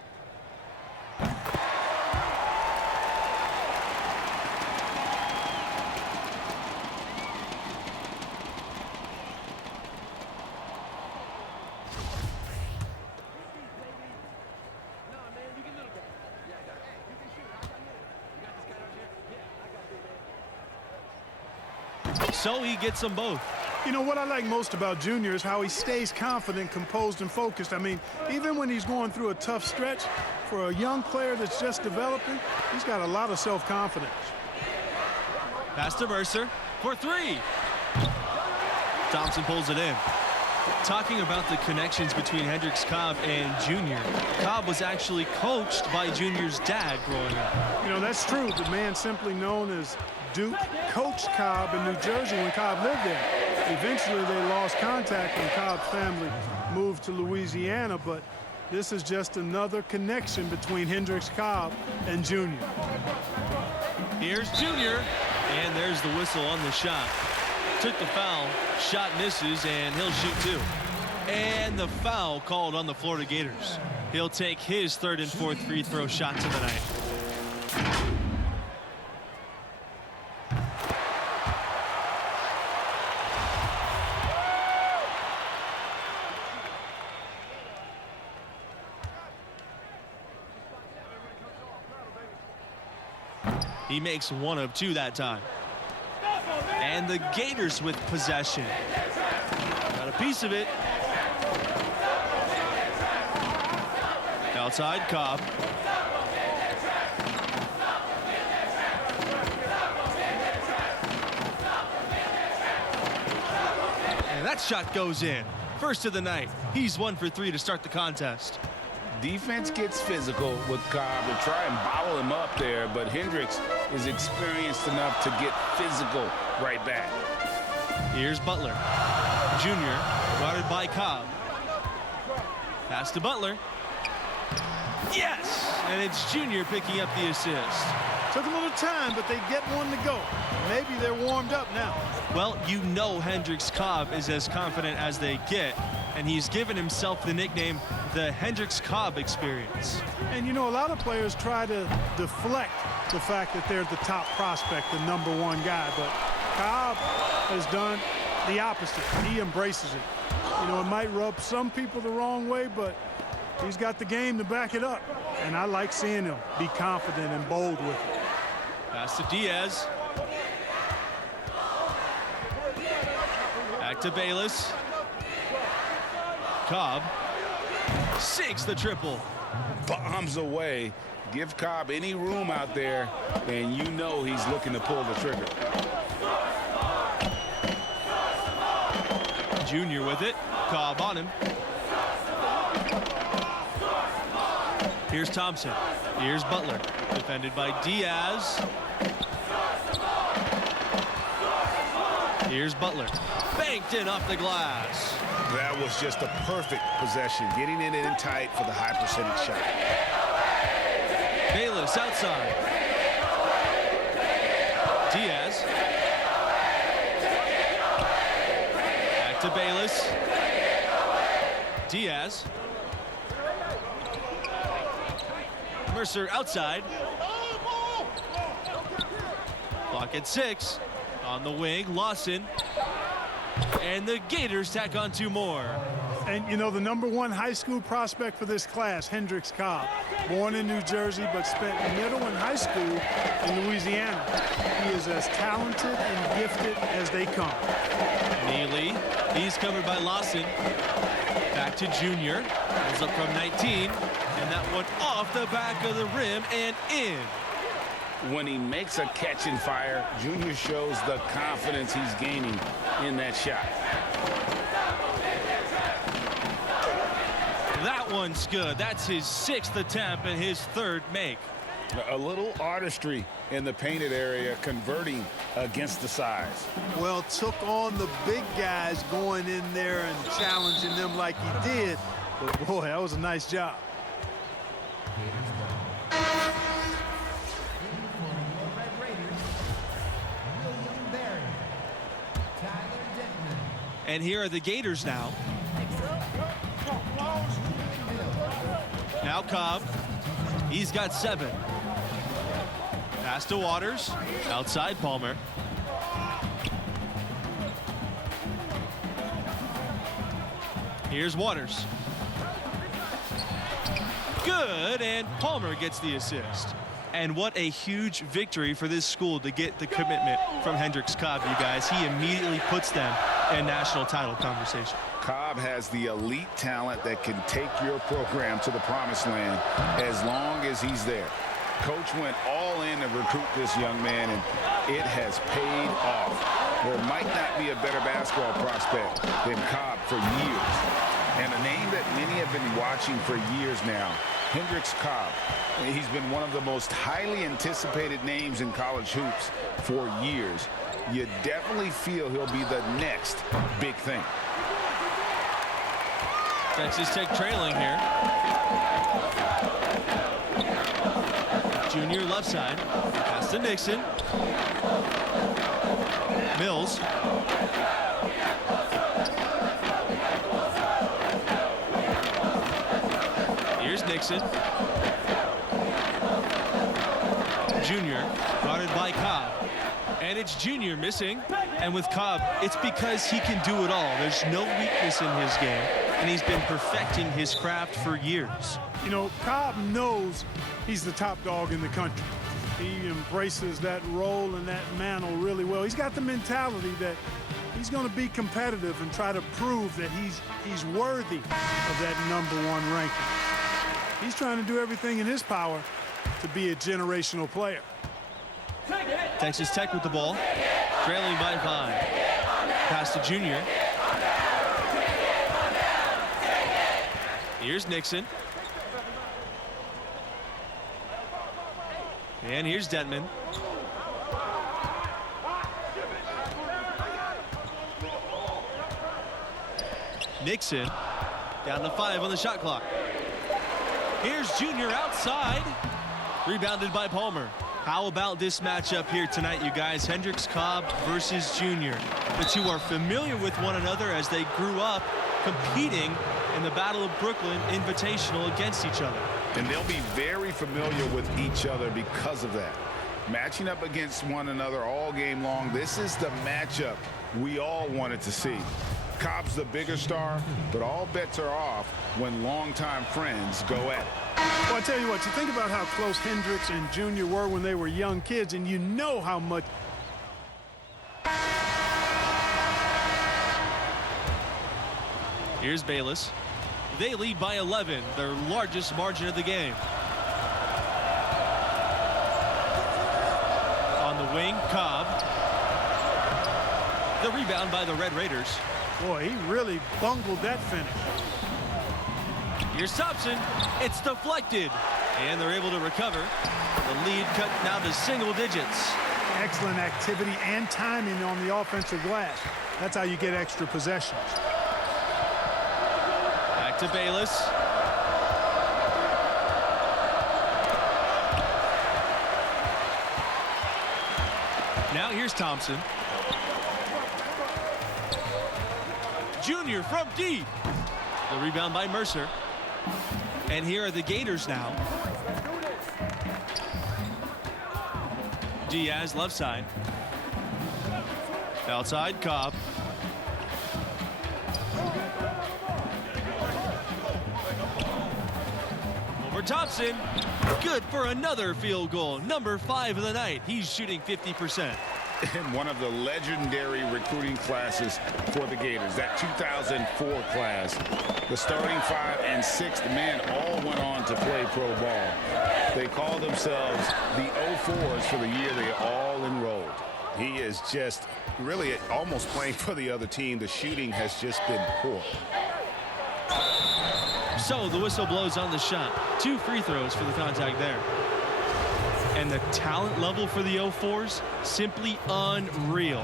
So he gets them both. You know, what I like most about Junior is how he stays confident, composed, and focused. I mean, even when he's going through a tough stretch, for a young player that's just developing, he's got a lot of self-confidence. Pass to Mercer for 3. Thompson pulls it in. Talking about the connections between Hendricks Cobb and Junior, Cobb was actually coached by Junior's dad growing up. You know, that's true. The man simply known as Duke coached Cobb in New Jersey when Cobb lived there. Eventually, they lost contact when Cobb's family moved to Louisiana, but this is just another connection between Hendricks Cobb and Junior. Here's Junior, and there's the whistle on the shot. Took the foul, shot misses, and he'll shoot 2. And the foul called on the Florida Gators. He'll take his 3rd and 4th free throw shots of the night. He makes 1 of 2 that time. And the Gators with possession. Got a piece of it. Outside, Cobb. And that shot goes in. First of the night. He's 1 for 3 to start the contest. Defense gets physical with Cobb to try and bottle him up there, but Hendricks is experienced enough to get physical right back. Here's Butler. Junior, guarded by Cobb. Pass to Butler. Yes! And it's Junior picking up the assist. Took a little time, but they get one to go. Maybe they're warmed up now. Well, you know Hendricks Cobb is as confident as they get, and he's given himself the nickname the Hendricks Cobb experience. And you know, a lot of players try to deflect the fact that they're the top prospect, the #1 guy, but Cobb has done the opposite. He embraces it. You know, it might rub some people the wrong way, but he's got the game to back it up. And I like seeing him be confident and bold with it. Pass to Diaz. Back to Bayless. Cobb sinks the triple. Bombs away. Give Cobb any room out there, and you know he's looking to pull the trigger. Junior with it. Cobb on him. Here's Thompson. Here's Butler. Defended by Diaz. Here's Butler. Banked in off the glass. That was just a perfect possession, getting it in tight for the high percentage shot. Bayless outside. Diaz. Back to Bayless. Diaz. Mercer outside. Clock at 6. On the wing, Lawson. And the Gators tack on 2 more. And, you know, the #1 high school prospect for this class, Hendricks Cobb, born in New Jersey but spent middle and high school in Louisiana. He is as talented and gifted as they come. Neely, he's covered by Lawson. Back to Junior. Goes up from 19. And that one off the back of the rim and in. When he makes a catch and fire, Junior shows the confidence he's gaining in that shot. That one's good. That's his 6th attempt and his 3rd make. A little artistry in the painted area, converting against the size. Well, took on the big guys going in there and challenging them like he did. But boy, that was a nice job. And here are the Gators now. Now Cobb. He's got 7. Pass to Waters. Outside Palmer. Here's Waters. Good, and Palmer gets the assist. And what a huge victory for this school to get the commitment from Hendricks Cobb, you guys. He immediately puts them in national title conversation. Cobb has the elite talent that can take your program to the promised land as long as he's there. Coach went all in to recruit this young man, and it has paid off. There might not be a better basketball prospect than Cobb for years. And a name that many have been watching for years now, Hendricks Cobb. He's been one of the most highly anticipated names in college hoops for years. You definitely feel he'll be the next big thing. Texas Tech trailing here. Junior left side. Pass to Nixon. Mills. Here's Nixon. Junior guarded by Cobb. And it's Junior missing. And with Cobb, it's because he can do it all. There's no weakness in his game. And he's been perfecting his craft for years. You know, Cobb knows he's the top dog in the country. He embraces that role and that mantle really well. He's got the mentality that he's going to be competitive and try to prove that he's worthy of that #1 ranking. He's trying to do everything in his power to be a generational player. Texas Tech with the ball, trailing by 5. Pass to Junior. Here's Nixon. And here's Detman. Nixon down to 5 on the shot clock. Here's Junior outside. Rebounded by Palmer. How about this matchup here tonight, you guys? Hendricks Cobb versus Junior. The two are familiar with one another as they grew up competing in the Battle of Brooklyn Invitational against each other. And they'll be very familiar with each other because of that. Matching up against one another all game long, this is the matchup we all wanted to see. Cobb's the bigger star, but all bets are off when longtime friends go at it. Well, I tell you what, you think about how close Hendricks and Junior were when they were young kids, and you know how much. Here's Bayless. They lead by 11, their largest margin of the game. On the wing, Cobb. The rebound by the Red Raiders. Boy, he really bungled that finish. Here's Thompson. It's deflected. And they're able to recover. The lead cut now to single digits. Excellent activity and timing on the offensive glass. That's how you get extra possessions. Back to Bayless. Now here's Thompson. Junior from deep. The rebound by Mercer. And here are the Gators now. Diaz left side. Outside, Cobb. Over Thompson. Good for another field goal. Number 5 of the night. He's shooting 50%. In one of the legendary recruiting classes for the Gators, that 2004 class, the starting 5 and 6th men all went on to play pro ball. They call themselves the 04s for the year they all enrolled. He is just really almost playing for the other team. The shooting has just been poor. So the whistle blows on the shot. 2 free throws for the contact there. And the talent level for the 04s, simply unreal.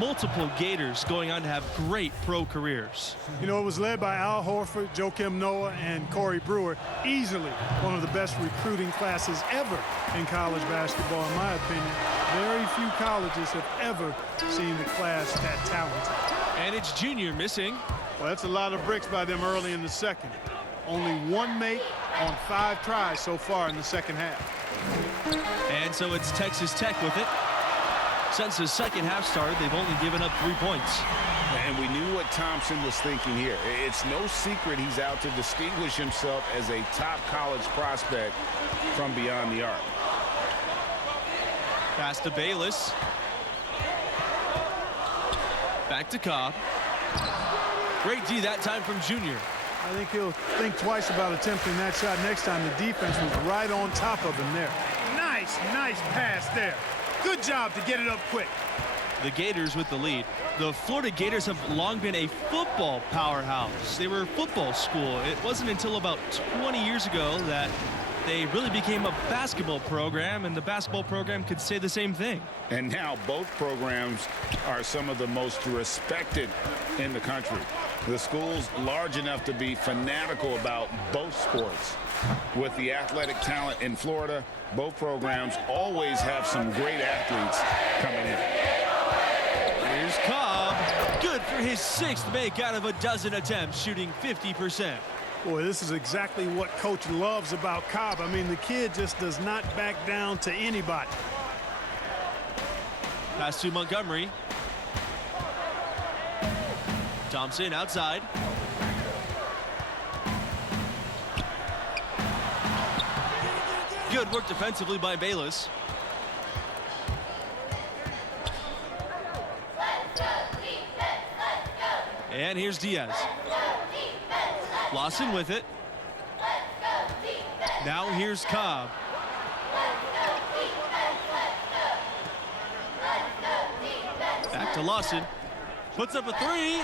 Multiple Gators going on to have great pro careers. You know, it was led by Al Horford, Joakim Noah, and Corey Brewer. Easily one of the best recruiting classes ever in college basketball, in my opinion. Very few colleges have ever seen the class that talented. And it's Junior missing. Well, that's a lot of bricks by them early in the second. Only 1 make on 5 tries so far in the second half. And so it's Texas Tech with it. Since the second half started, they've only given up 3 points. And we knew what Thompson was thinking here. It's no secret he's out to distinguish himself as a top college prospect from beyond the arc. Pass to Bayless. Back to Cobb. Great D that time from Junior. I think he'll think twice about attempting that shot next time. The defense was right on top of him there. Nice pass there. Good job to get it up quick. The Gators with the lead. The Florida Gators have long been a football powerhouse. They were a football school. It wasn't until about 20 years ago that they really became a basketball program, and the basketball program could say the same thing. And now both programs are some of the most respected in the country. The school's large enough to be fanatical about both sports. With the athletic talent in Florida, both programs always have some great athletes coming in. Here's Cobb. Good for his 6th make out of a dozen attempts, shooting 50%. Boy, this is exactly what Coach loves about Cobb. I mean, the kid just does not back down to anybody. Pass to Montgomery. Thompson outside. Good work defensively by Bayless. And here's Diaz. Lawson with it. Now here's Cobb. Back to Lawson. Puts up a 3.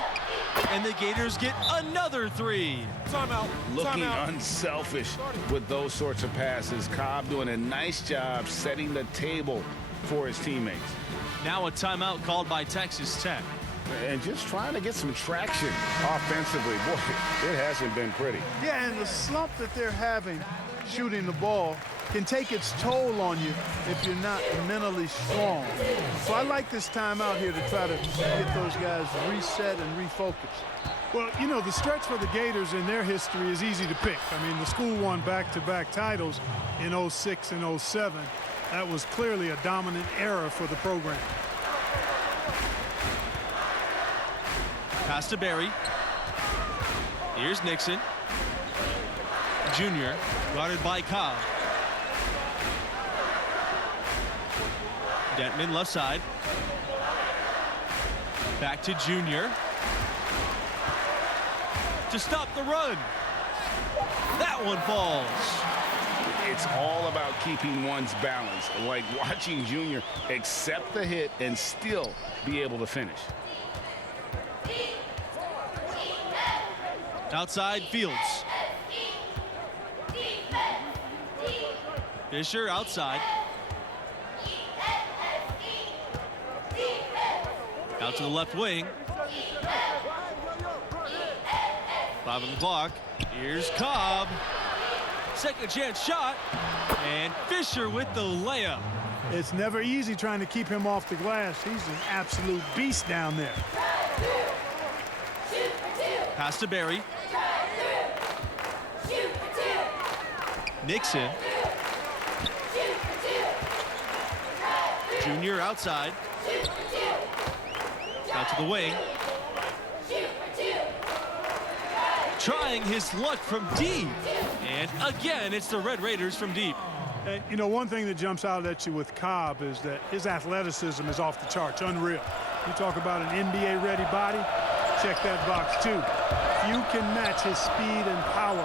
And the Gators get another 3. Timeout. Looking unselfish with those sorts of passes. Cobb doing a nice job setting the table for his teammates. Now a timeout called by Texas Tech. And just trying to get some traction offensively. Boy, it hasn't been pretty. Yeah, and the slump that they're having shooting the ball can take its toll on you if you're not mentally strong. So I like this time out here to try to get those guys reset and refocused. Well, you know, the stretch for the Gators in their history is easy to pick. I mean, the school won back-to-back titles in 06 and 07. That was clearly a dominant era for the program. Pass to Barry. Here's Nixon. Junior, guarded by Cobb. Detman left side. Back to Junior. To stop the run. That one falls. It's all about keeping one's balance, like watching Junior accept the hit and still be able to finish. Outside, Fields. Fisher outside. Out to the left wing. 5 on the clock. Here's Cobb. Second chance shot. And Fisher with the layup. It's never easy trying to keep him off the glass. He's an absolute beast down there. Pass to Barry. Nixon. Junior outside. Out to the wing. Trying his luck from deep. And again, it's the Red Raiders from deep. And, you know, one thing that jumps out at you with Cobb is that his athleticism is off the charts, unreal. You talk about an NBA-ready body, check that box, too. You can match his speed and power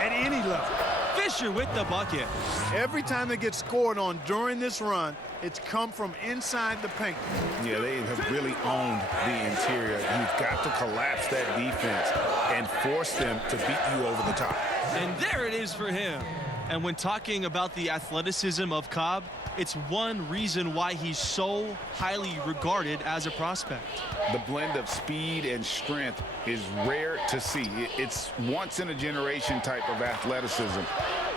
at any level. Fisher with the bucket. Every time they get scored on during this run, it's come from inside the paint. Yeah, they have really owned the interior. You've got to collapse that defense and force them to beat you over the top. And there it is for him. And when talking about the athleticism of Cobb, it's one reason why he's so highly regarded as a prospect. The blend of speed and strength is rare to see. It's once-in-a-generation type of athleticism.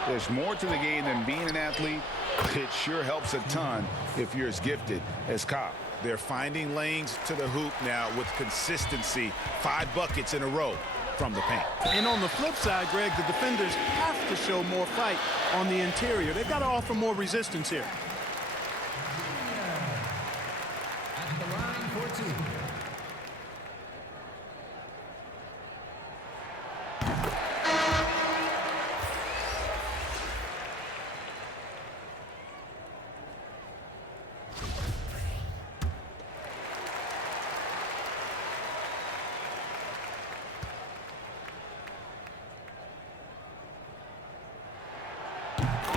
There's more to the game than being an athlete. It sure helps a ton if you're as gifted as Cobb. They're finding lanes to the hoop now with consistency. 5 buckets in a row from the paint. And on the flip side, Greg, the defenders have to show more fight on the interior. They've got to offer more resistance here. At the line for 2.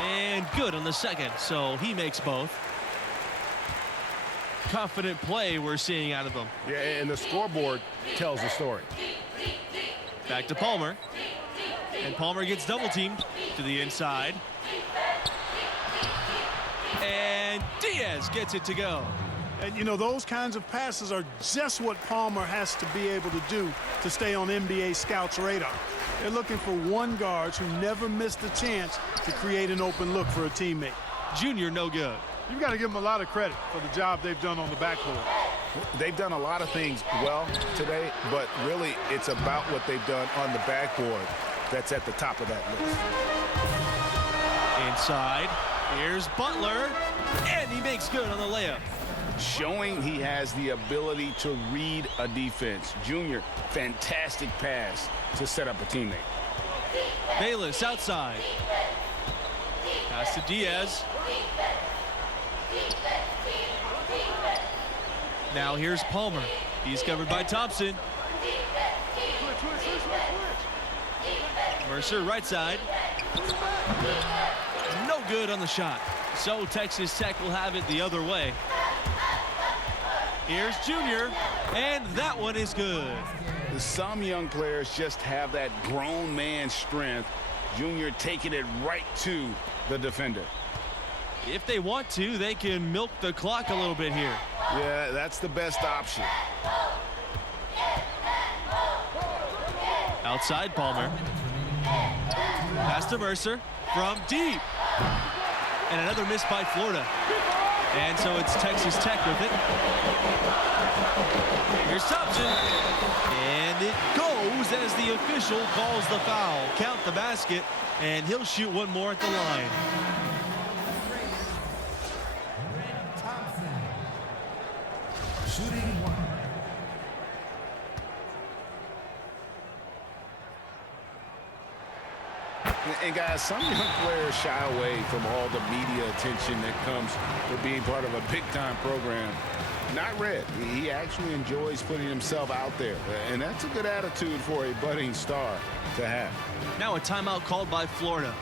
And good on the second, so he makes both. Confident play we're seeing out of them. Yeah, and the scoreboard tells the story. Back to Palmer. And Palmer gets double teamed to the inside. And Diaz gets it to go. And, you know, those kinds of passes are just what Palmer has to be able to do to stay on NBA scouts' radar. They're looking for one guard who never missed a chance to create an open look for a teammate. Junior, no good. You've got to give them a lot of credit for the job they've done on the backboard. They've done a lot of things well today, but really it's about what they've done on the backboard that's at the top of that list. Inside, here's Butler, and he makes good on the layup. Showing he has the ability to read a defense. Junior, fantastic pass to set up a teammate. Bayless outside. Pass to Diaz. Now here's Palmer. He's covered by Thompson. Mercer right side. No good on the shot. So Texas Tech will have it the other way. Here's Junior, and that one is good. Some young players just have that grown man strength. Junior taking it right to the defender. If they want to, they can milk the clock a little bit here. Yeah, that's the best option. Outside Palmer. Pass to Mercer from deep. And another miss by Florida. And so it's Texas Tech with it. Here's Thompson. And it goes as the official calls the foul. Count the basket, and he'll shoot one more at the line. Shooting 1. And guys, some young players shy away from all the media attention that comes with being part of a big-time program. Not Red. He actually enjoys putting himself out there, and that's a good attitude for a budding star to have. Now a timeout called by Florida.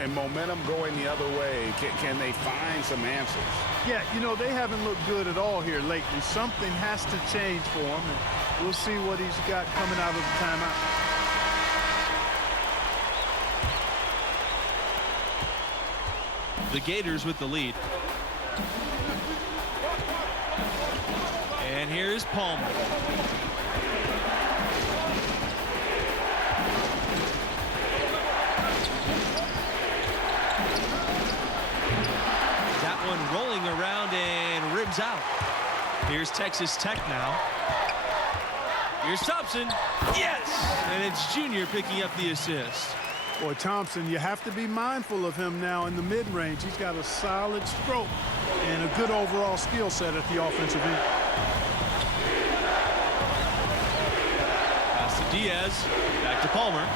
And momentum going the other way. Can they find some answers? Yeah, you know, they haven't looked good at all here lately. Something has to change for him, and we'll see what he's got coming out of the timeout. The Gators with the lead. And here's Palmer. That one rolling around one's out. Here's Texas Tech now. Here's Thompson. Yes! And it's Junior picking up the assist. Boy, Thompson, you have to be mindful of him now in the mid-range. He's got a solid stroke and a good overall skill set at the offensive end. Pass to Diaz. Back to Palmer.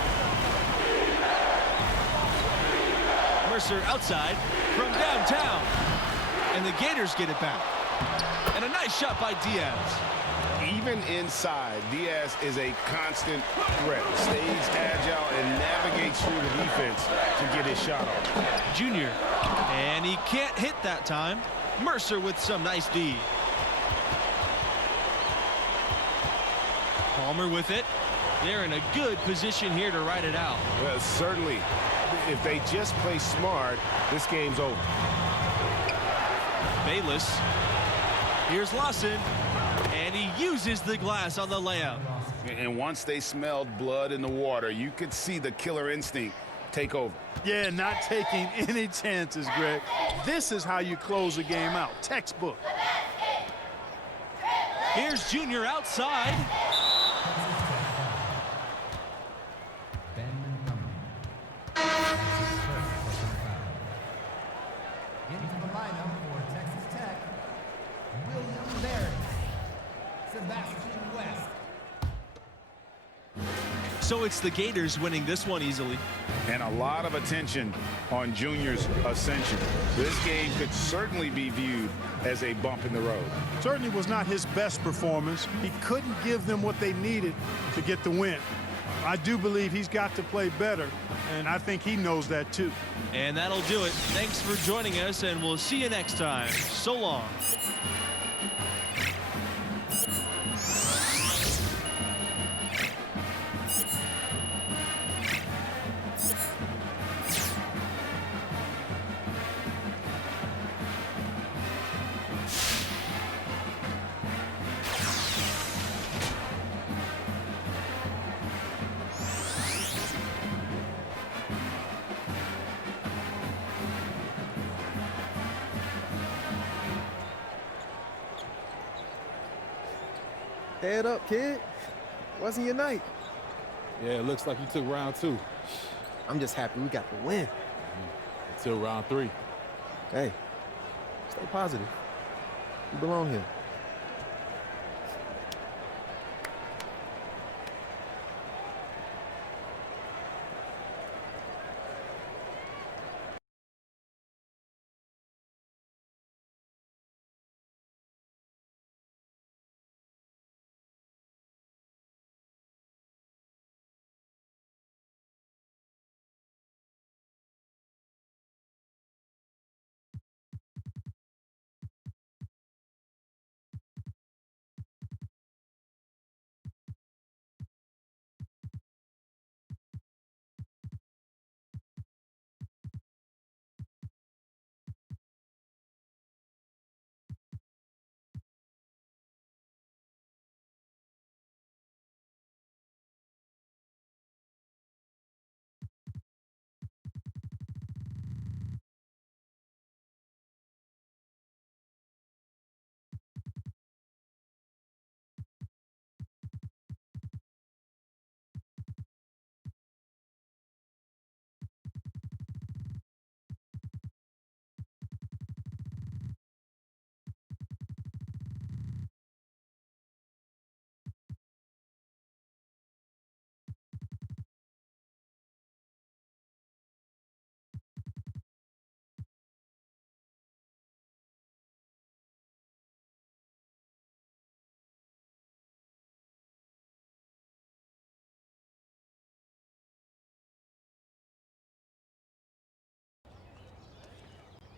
Mercer outside from downtown. And the Gators get it back. And a nice shot by Diaz. Even inside, Diaz is a constant threat. Stays agile and navigates through the defense to get his shot off. Junior. And he can't hit that time. Mercer with some nice D. Palmer with it. They're in a good position here to ride it out. Well, certainly. If they just play smart, this game's over. Bayless. Here's Lawson. And he uses the glass on the layup. And once they smelled blood in the water, you could see the killer instinct take over. Yeah, not taking any chances, Greg. This is how you close a game out. Textbook. Here's Junior outside. Into the lineup for Texas Tech, William Barry, Sebastian West. So it's the Gators winning this one easily. And a lot of attention on Junior's ascension. This game could certainly be viewed as a bump in the road. Certainly was not his best performance. He couldn't give them what they needed to get the win. I do believe he's got to play better, and I think he knows that too. And that'll do it. Thanks for joining us, and we'll see you next time. So long. Head up, kid. Wasn't your night. Yeah, it looks like you took round 2. I'm just happy we got the win. Until round 3. Hey, stay positive. You belong here.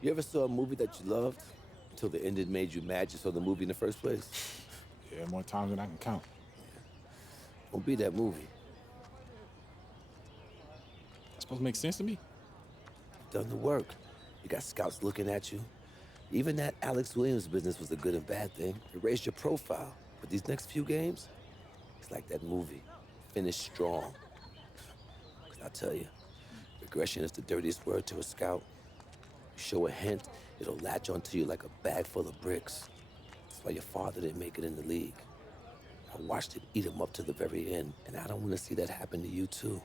You ever saw a movie that you loved until the ending made you mad you saw the movie in the first place? Yeah, more times than I can count. Don't be that movie. It's supposed to make sense to me. Done the work. You got scouts looking at you. Even that Alex Williams business was a good and bad thing. It raised your profile. But these next few games, it's like that movie. Finish strong. 'Cause I'll tell you, regression is the dirtiest word to a scout. You show a hint, it'll latch onto you like a bag full of bricks. That's why your father didn't make it in the league. I watched him eat him up to the very end, and I don't want to see that happen to you, too.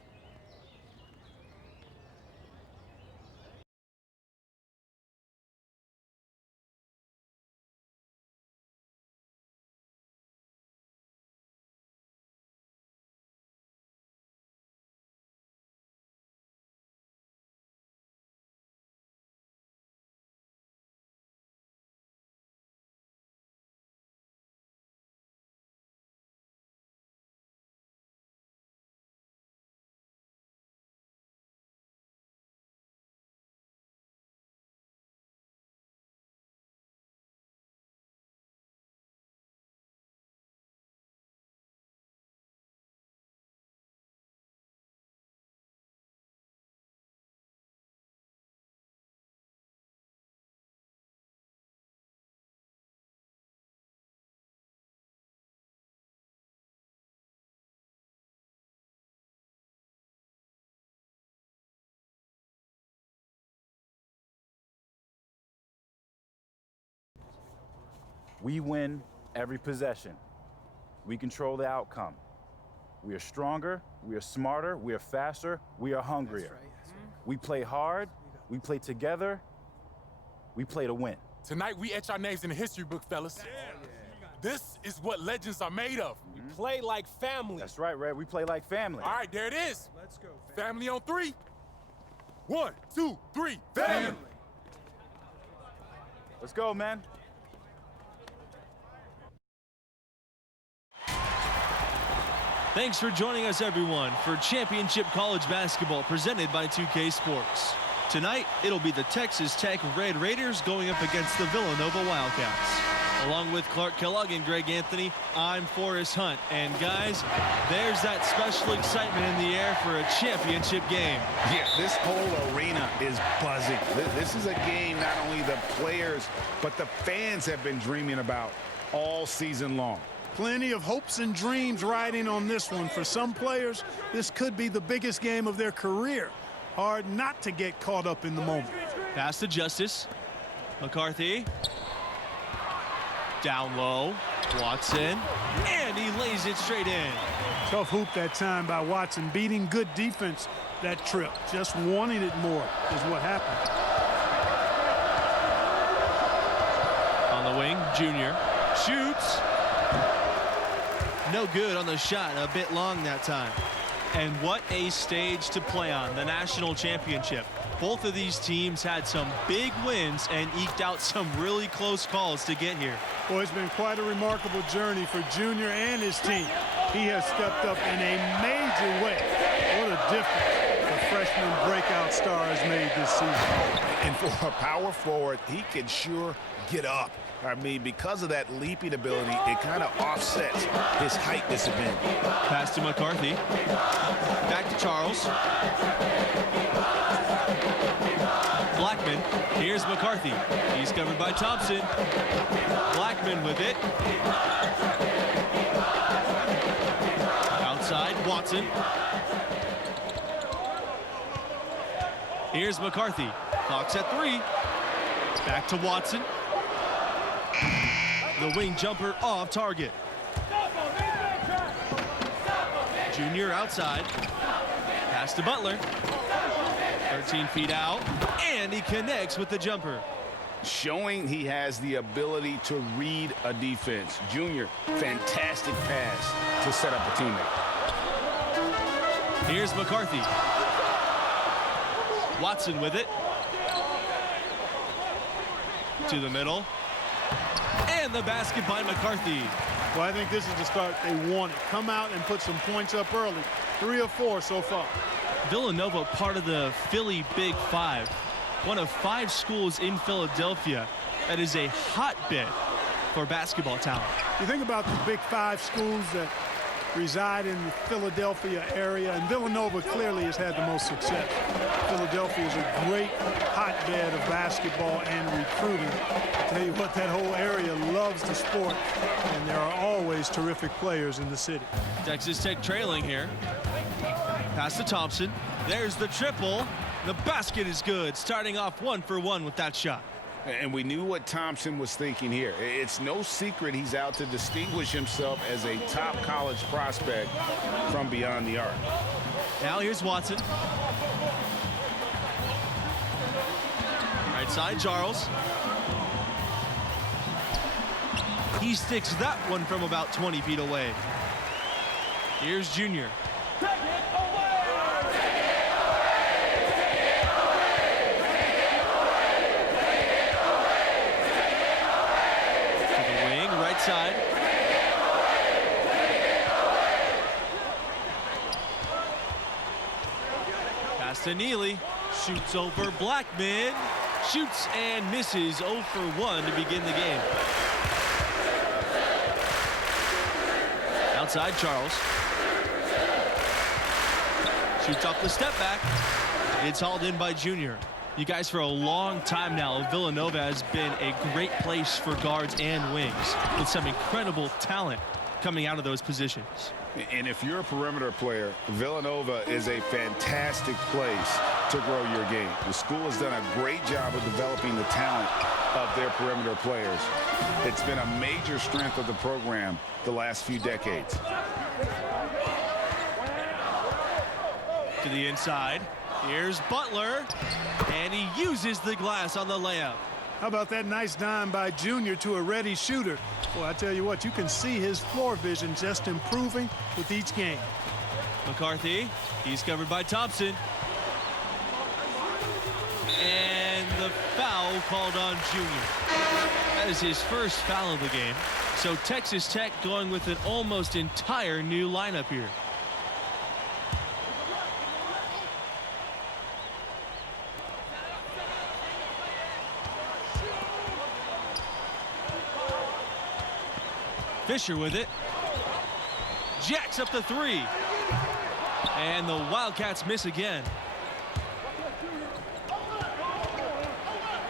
We win every possession. We control the outcome. We are stronger, we are smarter, we are faster, we are hungrier. We play hard, we play together, we play to win. Tonight, we etch our names in the history book, fellas. This is what legends are made of. We play like family. That's right, Red. We play like family. All right, there it is. Let's go. Family on 3. 1, 2, 3, family. Let's go, man. Thanks for joining us, everyone, for Championship College Basketball presented by 2K Sports. Tonight, it'll be the Texas Tech Red Raiders going up against the Villanova Wildcats. Along with Clark Kellogg and Greg Anthony, I'm Forrest Hunt. And guys, there's that special excitement in the air for a championship game. Yeah, this whole arena is buzzing. This is a game not only the players, but the fans have been dreaming about all season long. Plenty of hopes and dreams riding on this one. For some players, this could be the biggest game of their career. Hard not to get caught up in the moment. Pass to Justice. McCarthy. Down low. Watson. And he lays it straight in. Tough hoop that time by Watson. Beating good defense that trip. Just wanting it more is what happened. On the wing, Junior. Shoots. No good on the shot, a bit long that time. And what a stage to play on, the national championship. Both of these teams had some big wins and eked out some really close calls to get here. Boy, it's been quite a remarkable journey for Junior and his team. He has stepped up in a major way. What a difference the freshman breakout star has made this season. And for a power forward, he can sure get up. I mean, because of that leaping ability, it kind of offsets his height disadvantage. Pass to McCarthy. Back to Charles. Blackman. Here's McCarthy. He's covered by Thompson. Blackman with it. Outside, Watson. Here's McCarthy. Hawks at 3. Back to Watson. The wing jumper off target. Junior outside. Pass to Butler. 13 feet out. And he connects with the jumper. Showing he has the ability to read a defense. Junior, fantastic pass to set up a teammate. Here's McCarthy. Watson with it. To the middle. And the basket by McCarthy. Well, I think this is the start they wanted. Come out and put some points up early. 3 or 4 so far. Villanova, part of the Philly Big Five. One of 5 schools in Philadelphia that is a hotbed for basketball talent. You think about the Big 5 schools that reside in the Philadelphia area, and Villanova clearly has had the most success. Philadelphia is a great hotbed of basketball and recruiting. I tell you what, that whole area loves the sport, and there are always terrific players in the city. Texas Tech trailing here. Pass to Thompson. There's the triple. The basket is good, starting off 1 for 1 with that shot. And we knew what Thompson was thinking here. It's no secret he's out to distinguish himself as a top college prospect from beyond the arc. Now here's Watson. Right side, Charles. He sticks that one from about 20 feet away. Here's Junior. Side. Pass to Neely. Shoots over Blackman. Shoots and misses 0 for 1 to begin the game. Outside, Charles. Shoots off the step back. It's hauled in by Junior. You guys, for a long time now, Villanova has been a great place for guards and wings with some incredible talent coming out of those positions. And if you're a perimeter player, Villanova is a fantastic place to grow your game. The school has done a great job of developing the talent of their perimeter players. It's been a major strength of the program the last few decades. To the inside. Here's Butler, and he uses the glass on the layup. How about that nice dime by Junior to a ready shooter? Well, I tell you what, you can see his floor vision just improving with each game. McCarthy, he's covered by Thompson. And the foul called on Junior. That is his first foul of the game. So Texas Tech going with an almost entire new lineup here. Fisher with it. Jacks up the three. And the Wildcats miss again.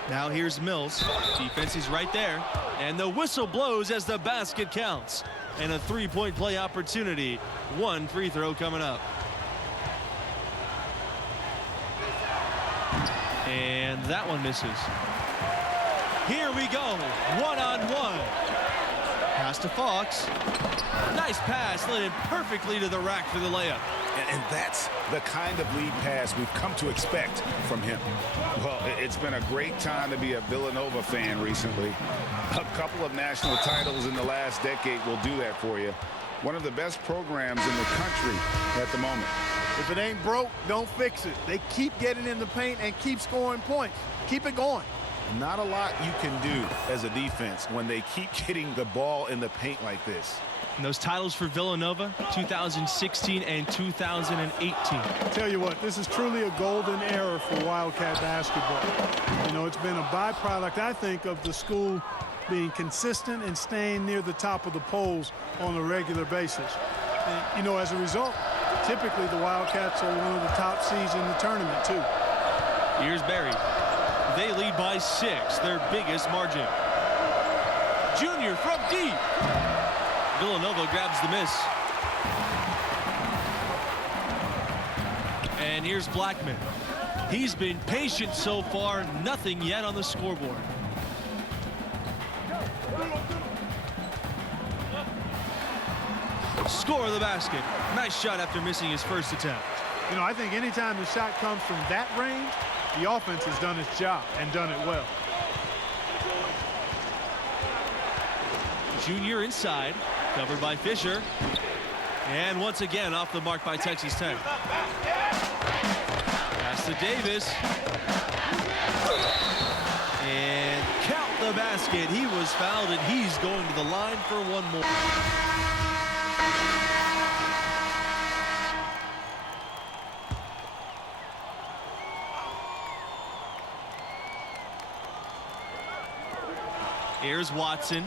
Now here's Mills. Defense is right there. And the whistle blows as the basket counts. And a three-point play opportunity. One free throw coming up. And that one misses. Here we go. One-on-one. Pass to Fox. Nice pass, led in perfectly to the rack for the layup. And that's the kind of lead pass we've come to expect from him. Well, it's been a great time to be a Villanova fan recently. A couple of national titles in the last decade will do that for you. One of the best programs in the country at the moment. If it ain't broke, don't fix it. They keep getting in the paint and keep scoring points. Keep it going. Not a lot you can do as a defense when they keep getting the ball in the paint like this. And those titles for Villanova, 2016 and 2018. Tell you what, this is truly a golden era for Wildcat basketball. You know, it's been a byproduct, I think, of the school being consistent and staying near the top of the polls on a regular basis. And, you know, as a result, typically the Wildcats are one of the top seeds in the tournament, too. Here's Barry. They lead by 6, their biggest margin. Junior from deep. Villanova grabs the miss. And here's Blackman. He's been patient so far, nothing yet on the scoreboard. Score the basket. Nice shot after missing his first attempt. You know, I think anytime the shot comes from that range, the offense has done its job and done it well. Junior inside, covered by Fisher. And once again off the mark by Texas Tech. Pass to Davis. And count the basket. He was fouled and he's going to the line for one more. Here's Watson.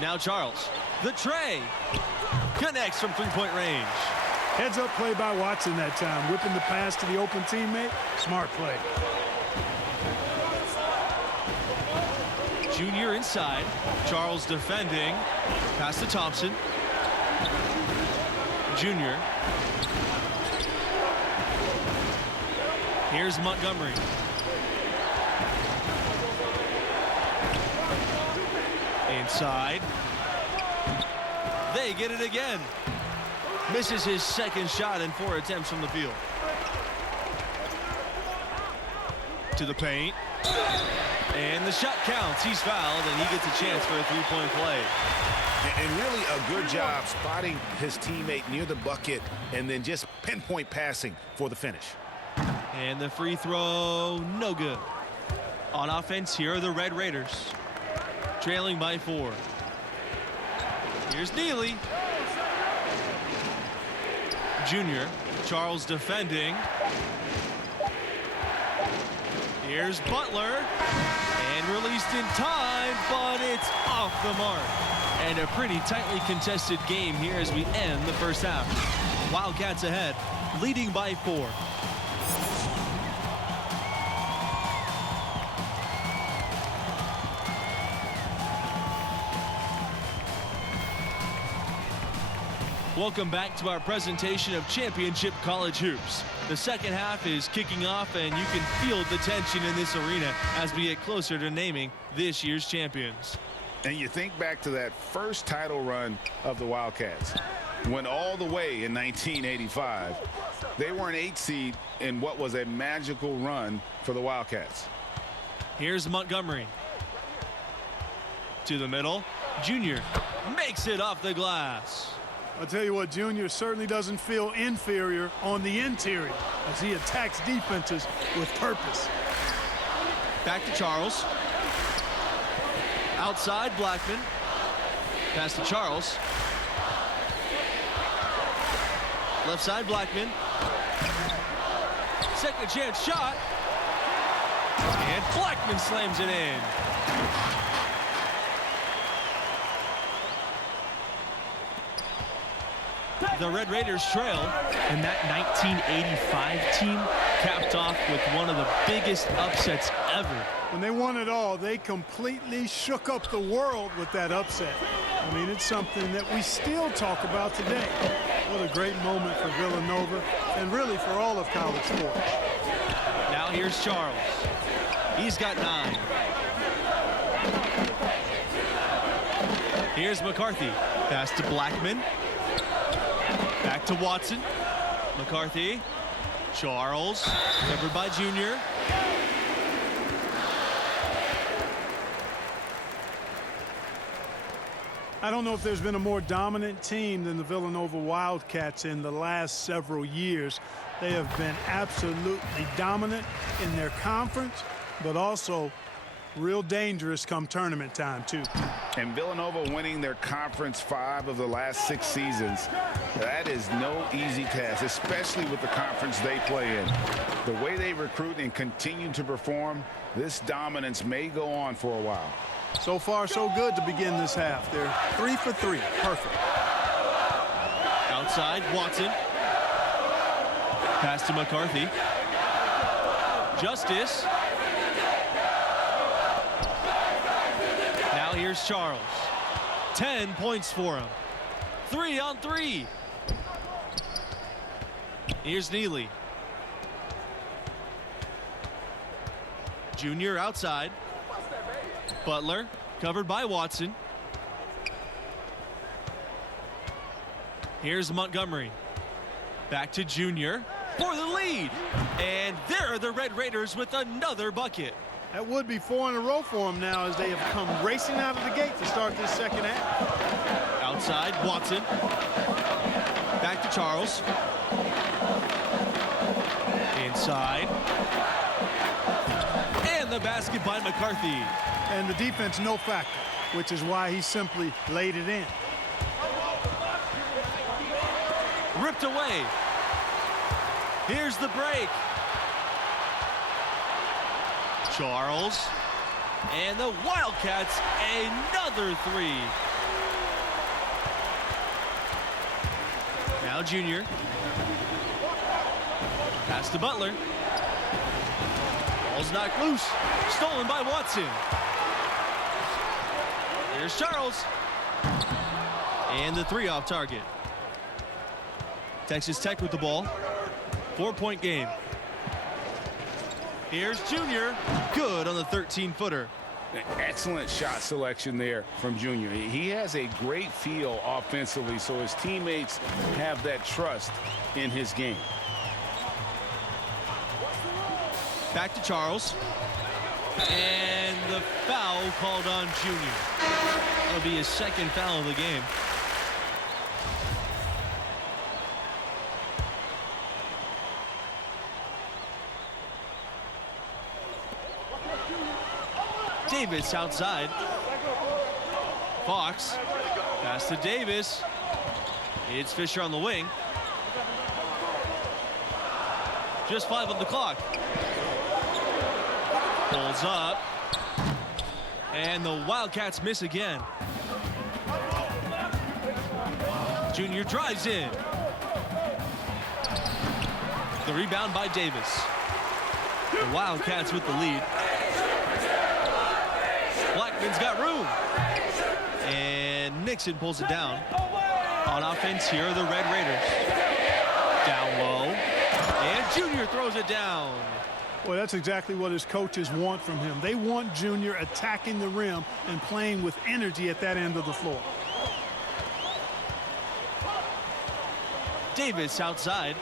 Now Charles. The tray. Connects from three-point range. Heads up play by Watson that time. Whipping the pass to the open teammate. Smart play. Junior inside. Charles defending. Pass to Thompson. Junior. Here's Montgomery. Inside. They get it again. Misses his second shot in 4 attempts from the field. To the paint. And the shot counts. He's fouled, and he gets a chance for a three-point play. And really a good job spotting his teammate near the bucket and then just pinpoint passing for the finish. And the free throw, no good. On offense, here are the Red Raiders, trailing by 4. Here's Neely. Junior. Charles defending. Here's Butler. And released in time, but it's off the mark. And a pretty tightly contested game here as we end the first half. Wildcats ahead, leading by 4. Welcome back to our presentation of Championship College Hoops. The second half is kicking off, and you can feel the tension in this arena as we get closer to naming this year's champions. And you think back to that first title run of the Wildcats. Went all the way in 1985. They were an 8 seed in what was a magical run for the Wildcats. Here's Montgomery. To the middle. Junior makes it off the glass. I'll tell you what, Junior certainly doesn't feel inferior on the interior as he attacks defenses with purpose. Back to Charles. Outside, Blackman. Pass to Charles. Left side, Blackman. Second chance shot. And Blackman slams it in. The Red Raiders trail. And that 1985 team capped off with one of the biggest upsets ever. When they won it all, they completely shook up the world with that upset. I mean, it's something that we still talk about today. What a great moment for Villanova and really for all of college sports. Now here's Charles. He's got 9. Here's McCarthy. Pass to Blackman. Back to Watson. McCarthy. Charles. Covered by Junior. I don't know if there's been a more dominant team than the Villanova Wildcats in the last several years. They have been absolutely dominant in their conference, but also real dangerous come tournament time, too. And Villanova winning their conference 5 of the last 6 seasons. That is no easy task, especially with the conference they play in. The way they recruit and continue to perform, this dominance may go on for a while. So far, so good to begin this half. They're 3 for 3. Perfect. Outside, Watson. Pass to McCarthy. Justice. Now here's Charles. 10 points for him. 3 on 3. Here's Neely. Junior outside. Butler covered by Watson. Here's Montgomery. Back to Junior for the lead. And there are the Red Raiders with another bucket. That would be 4 in a row for them now as they have come racing out of the gate to start this second half. Outside, Watson. Back to Charles. Inside. And the basket by McCarthy. And the defense no factor, which is why he simply laid it in. Ripped away. Here's the break. Charles. And the Wildcats, another 3. Now Junior. Pass to Butler. Ball's knocked loose. Stolen by Watson. Here's Charles. And the 3 off target. Texas Tech with the ball. 4-point game. Here's Junior. Good on the 13-footer. Excellent shot selection there from Junior. He has a great feel offensively, so his teammates have that trust in his game. Back to Charles. And the foul called on Junior. That'll be his second foul of the game. Davis outside. Fox. Pass to Davis. It's Fisher on the wing. Just 5 on the clock. Pulls up. And the Wildcats miss again. Junior drives in. The rebound by Davis. The Wildcats with the lead. Blackman's got room. And Nixon pulls it down. On offense, here are the Red Raiders. Down low. And Junior throws it down. Well, that's exactly what his coaches want from him. They want Junior attacking the rim and playing with energy at that end of the floor. Davis outside.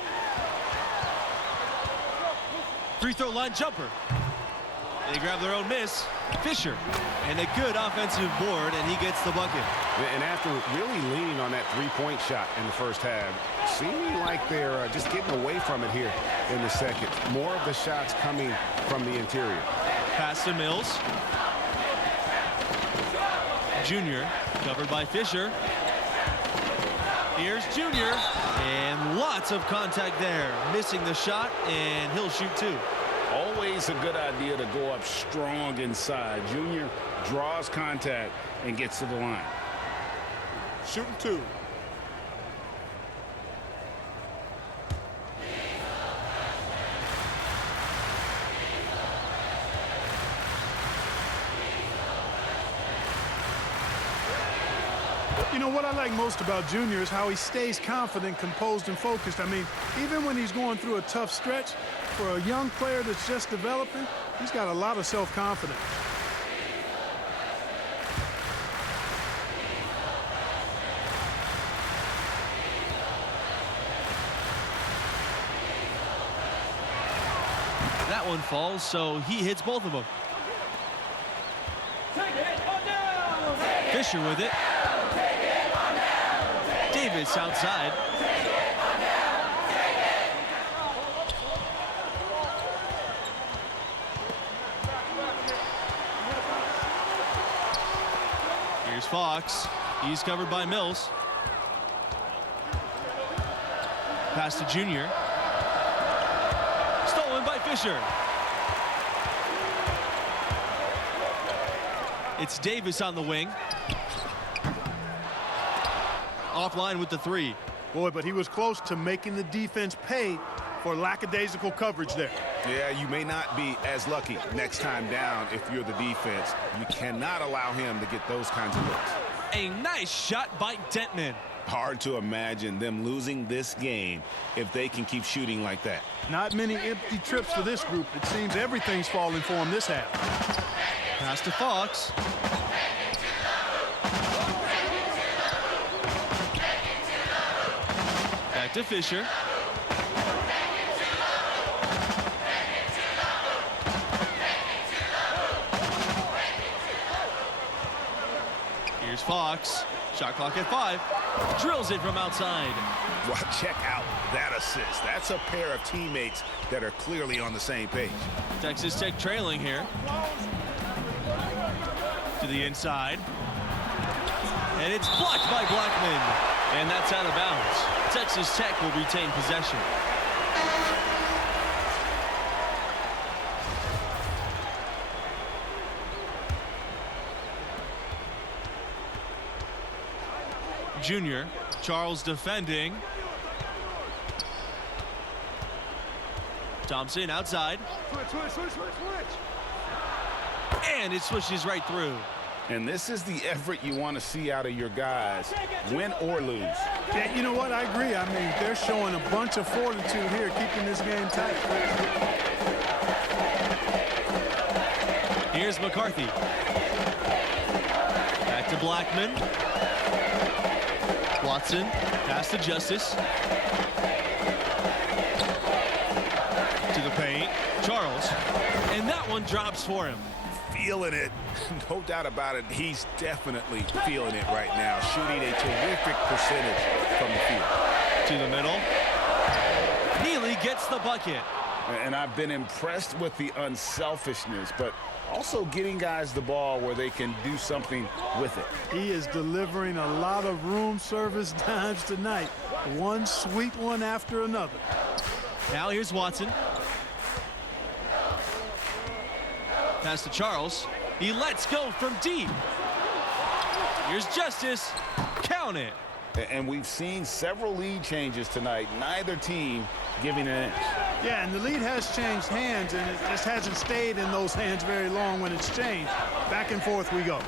Free throw line jumper. They grab their own miss. Fisher. And a good offensive board, and he gets the bucket. And after really leaning on that three-point shot in the first half, seeming like they're just getting away from it here in the second. More of the shots coming from the interior. Pass to Mills. Junior covered by Fisher. Here's Junior. And lots of contact there. Missing the shot, and he'll shoot 2. Always a good idea to go up strong inside. Junior draws contact and gets to the line. Shooting 2. You know, what I like most about Junior is how he stays confident, composed, and focused. I mean, even when he's going through a tough stretch, for a young player that's just developing, he's got a lot of self-confidence. That one falls, so he hits both of them. Fisher with it. Davis outside. Here's Fox. He's covered by Mills. Pass to Junior. Stolen by Fisher. It's Davis on the wing. Offline with the 3. Boy, but he was close to making the defense pay for lackadaisical coverage there. Yeah, you may not be as lucky next time down if you're the defense. You cannot allow him to get those kinds of looks. A nice shot by Dentman. Hard to imagine them losing this game if they can keep shooting like that. Not many empty trips for this group. It seems everything's falling for him this half. Pass to Fox. Back to Fisher. Here's Fox. Shot clock at 5. Drills it from outside. Well, check out that assist. That's a pair of teammates that are clearly on the same page. Texas Tech trailing here. To the inside. And it's blocked by Blackman. And that's out of bounds. Texas Tech will retain possession. Junior. Charles defending. Thompson outside. Switch. And it switches right through. And this is the effort you want to see out of your guys, win or lose. Yeah, you know what? I agree. I mean, they're showing a bunch of fortitude here, keeping this game tight. Here's McCarthy. Back to Blackman. Watson, pass to Justice. To the paint, Charles. And that one drops for him. Feeling it. No doubt about it. He's definitely feeling it right now. Shooting a terrific percentage from the field. To the middle. Neely gets the bucket. And I've been impressed with the unselfishness, but also getting guys the ball where they can do something with it. He is delivering a lot of room service dimes tonight. One sweet one after another. Now here's Watson. Pass to Charles. He lets go from deep. Here's Justice. Count it. And we've seen several lead changes tonight. Neither team giving an inch. Yeah, and the lead has changed hands, and it just hasn't stayed in those hands very long when it's changed. Back and forth we go.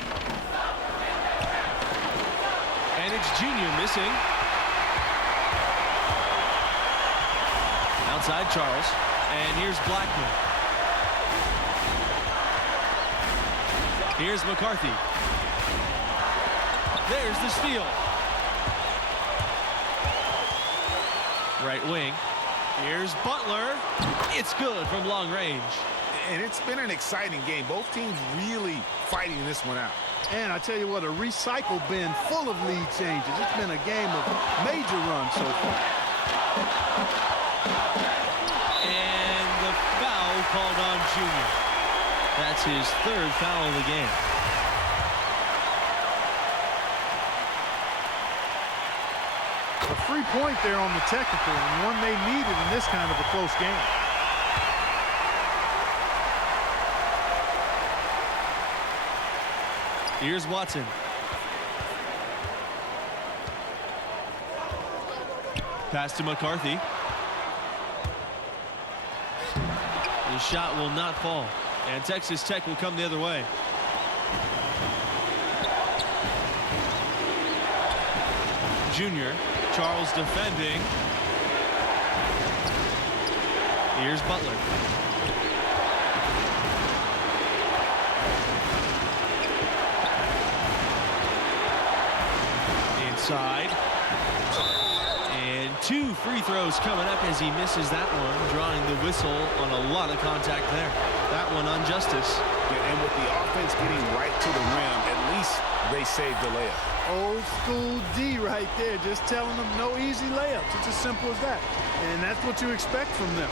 And it's Junior missing. Outside Charles. And here's Blackman. Here's McCarthy. There's the steal. Right wing. Here's Butler. It's good from long range. And it's been an exciting game. Both teams really fighting this one out. And I tell you what, a recycle bin full of lead changes. It's been a game of major runs so far. And the foul called on Junior. That's his third foul of the game. A free point there on the technical, and one they needed in this kind of a close game. Here's Watson. Pass to McCarthy. The shot will not fall, and Texas Tech will come the other way. Junior. Charles defending. Here's Butler. Inside. And two free throws coming up as he misses that one, drawing the whistle on a lot of contact there. That one on Justice. Yeah, and with the offense getting right to the rim, at least they saved the layup. Old school D right there, just telling them no easy layups. It's as simple as that. And that's what you expect from them.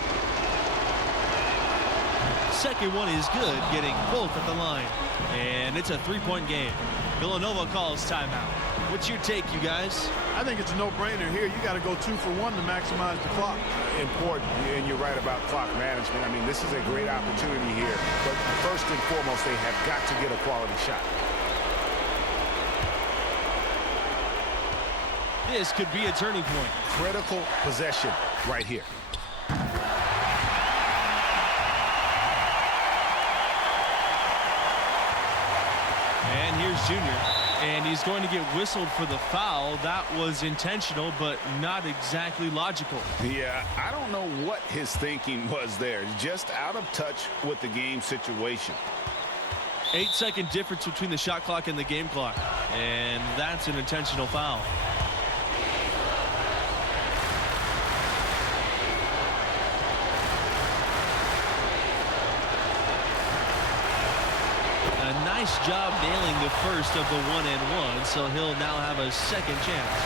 Second one is good, getting both at the line. And it's a three-point game. Villanova calls timeout. What's your take, you guys? I think it's a no-brainer here. You got to go 2 for 1 to maximize the clock. Important, and you're right about clock management. I mean, this is a great opportunity here. But first and foremost, they have got to get a quality shot. This could be a turning point. Critical possession right here. And here's Junior. And he's going to get whistled for the foul. That was intentional, but not exactly logical. Yeah, I don't know what his thinking was there. Just out of touch with the game situation. 8-second difference between the shot clock and the game clock. And that's an intentional foul. A nice job nailing the first of the 1-and-1, so he'll now have a second chance.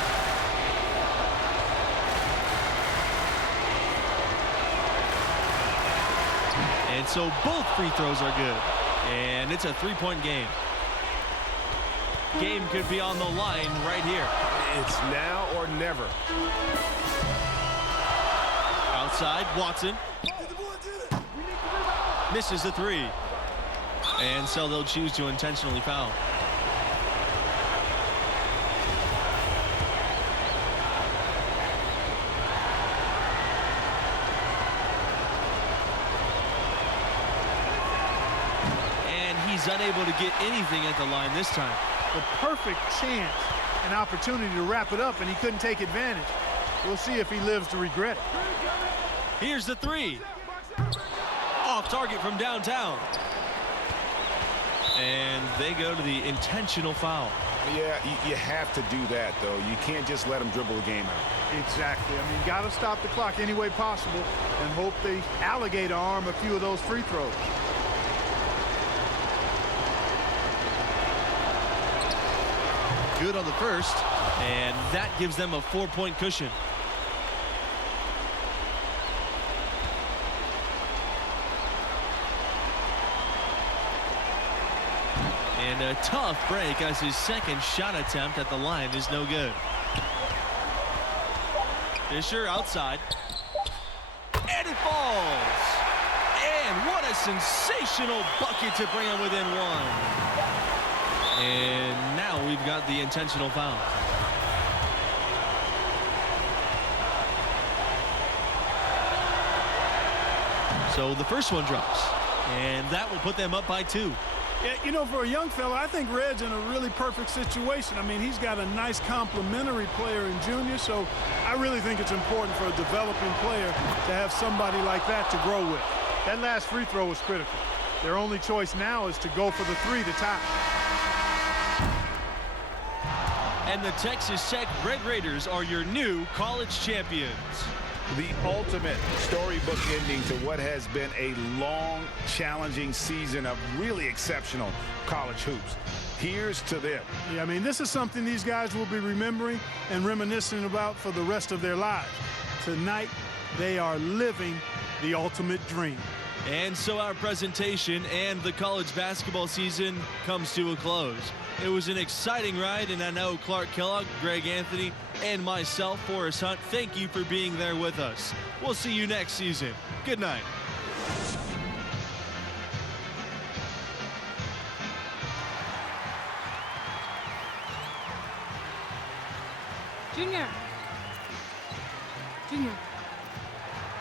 And so both free throws are good. And it's a three-point game. Game could be on the line right here. It's now or never. Outside, Watson. Misses the three. And so they'll choose to intentionally foul. And he's He's unable to get anything at the line this time. The perfect chance and opportunity to wrap it up, and he couldn't take advantage. We'll see if he lives to regret it. Here's the three. Off target from downtown. And they go to the intentional foul. Yeah, you have to do that, though. You can't just let them dribble the game out. Exactly. I mean, got to stop the clock any way possible and hope they alligator arm a few of those free throws. Good on the first, and that gives them a 4-point cushion. And a tough break as his second shot attempt at the line is no good. Fisher outside. And it falls. And what a sensational bucket to bring him within one. And now we've got the intentional foul. So the first one drops. And that will put them up by 2. Yeah, you know, for a young fella, I think Red's in a really perfect situation. I mean, he's got a nice complementary player in Junior, so I really think it's important for a developing player to have somebody like that to grow with. That last free throw was critical. Their only choice now is to go for the 3 to tie. And the Texas Tech Red Raiders are your new college champions. The ultimate storybook ending to what has been a long, challenging season of really exceptional college hoops. Here's to them. Yeah, I mean, this is something these guys will be remembering and reminiscing about for the rest of their lives. Tonight, they are living the ultimate dream. And so our presentation and the college basketball season comes to a close. It was an exciting ride, and I know Clark Kellogg, Greg Anthony, and myself, Forrest Hunt, thank you for being there with us. We'll see you next season. Good night. Junior. Junior.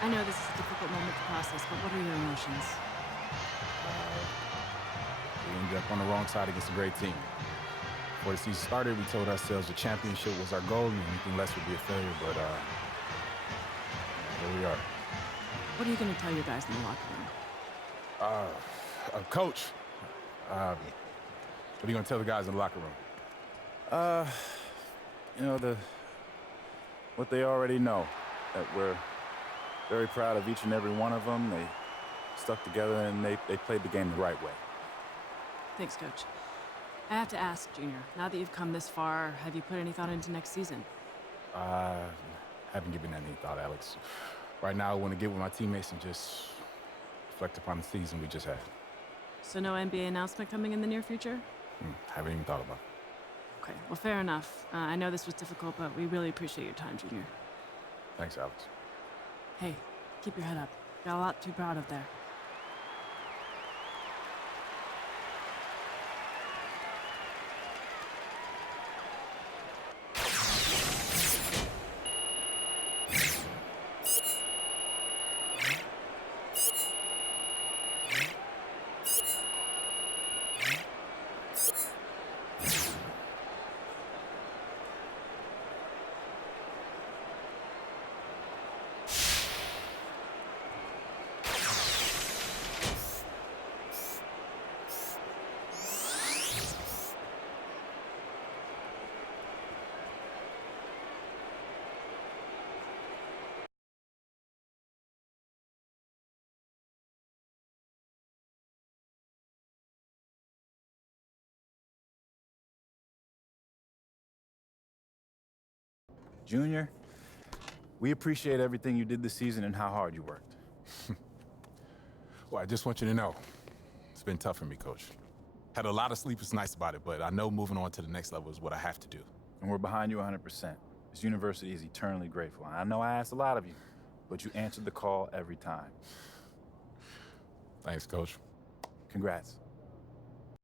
I know this is a difficult moment to process, but what are your emotions? We ended up on the wrong side against a great team. Before the season started, we told ourselves the championship was our goal and anything less would be a failure, but here we are. What are you going to tell your guys in the locker room? Coach, what are you going to tell the guys in the locker room? You know, what they already know, that we're very proud of each and every one of them. They stuck together and they played the game the right way. Thanks, Coach. I have to ask, Junior, now that you've come this far, have you put any thought into next season? Haven't given that any thought, Alex. Right now, I want to get with my teammates and just reflect upon the season we just had. So no NBA announcement coming in the near future? Haven't even thought about it. Okay, well, fair enough. I know this was difficult, but we really appreciate your time, Junior. Thanks, Alex. Hey, keep your head up. Got a lot to be proud of there. Junior, we appreciate everything you did this season and how hard you worked. Well, I just want you to know, it's been tough for me, Coach. Had a lot of sleepless nights about it, but I know moving on to the next level is what I have to do. And we're behind you 100%. This university is eternally grateful. I know I asked a lot of you, but you answered the call every time. Thanks, Coach. Congrats.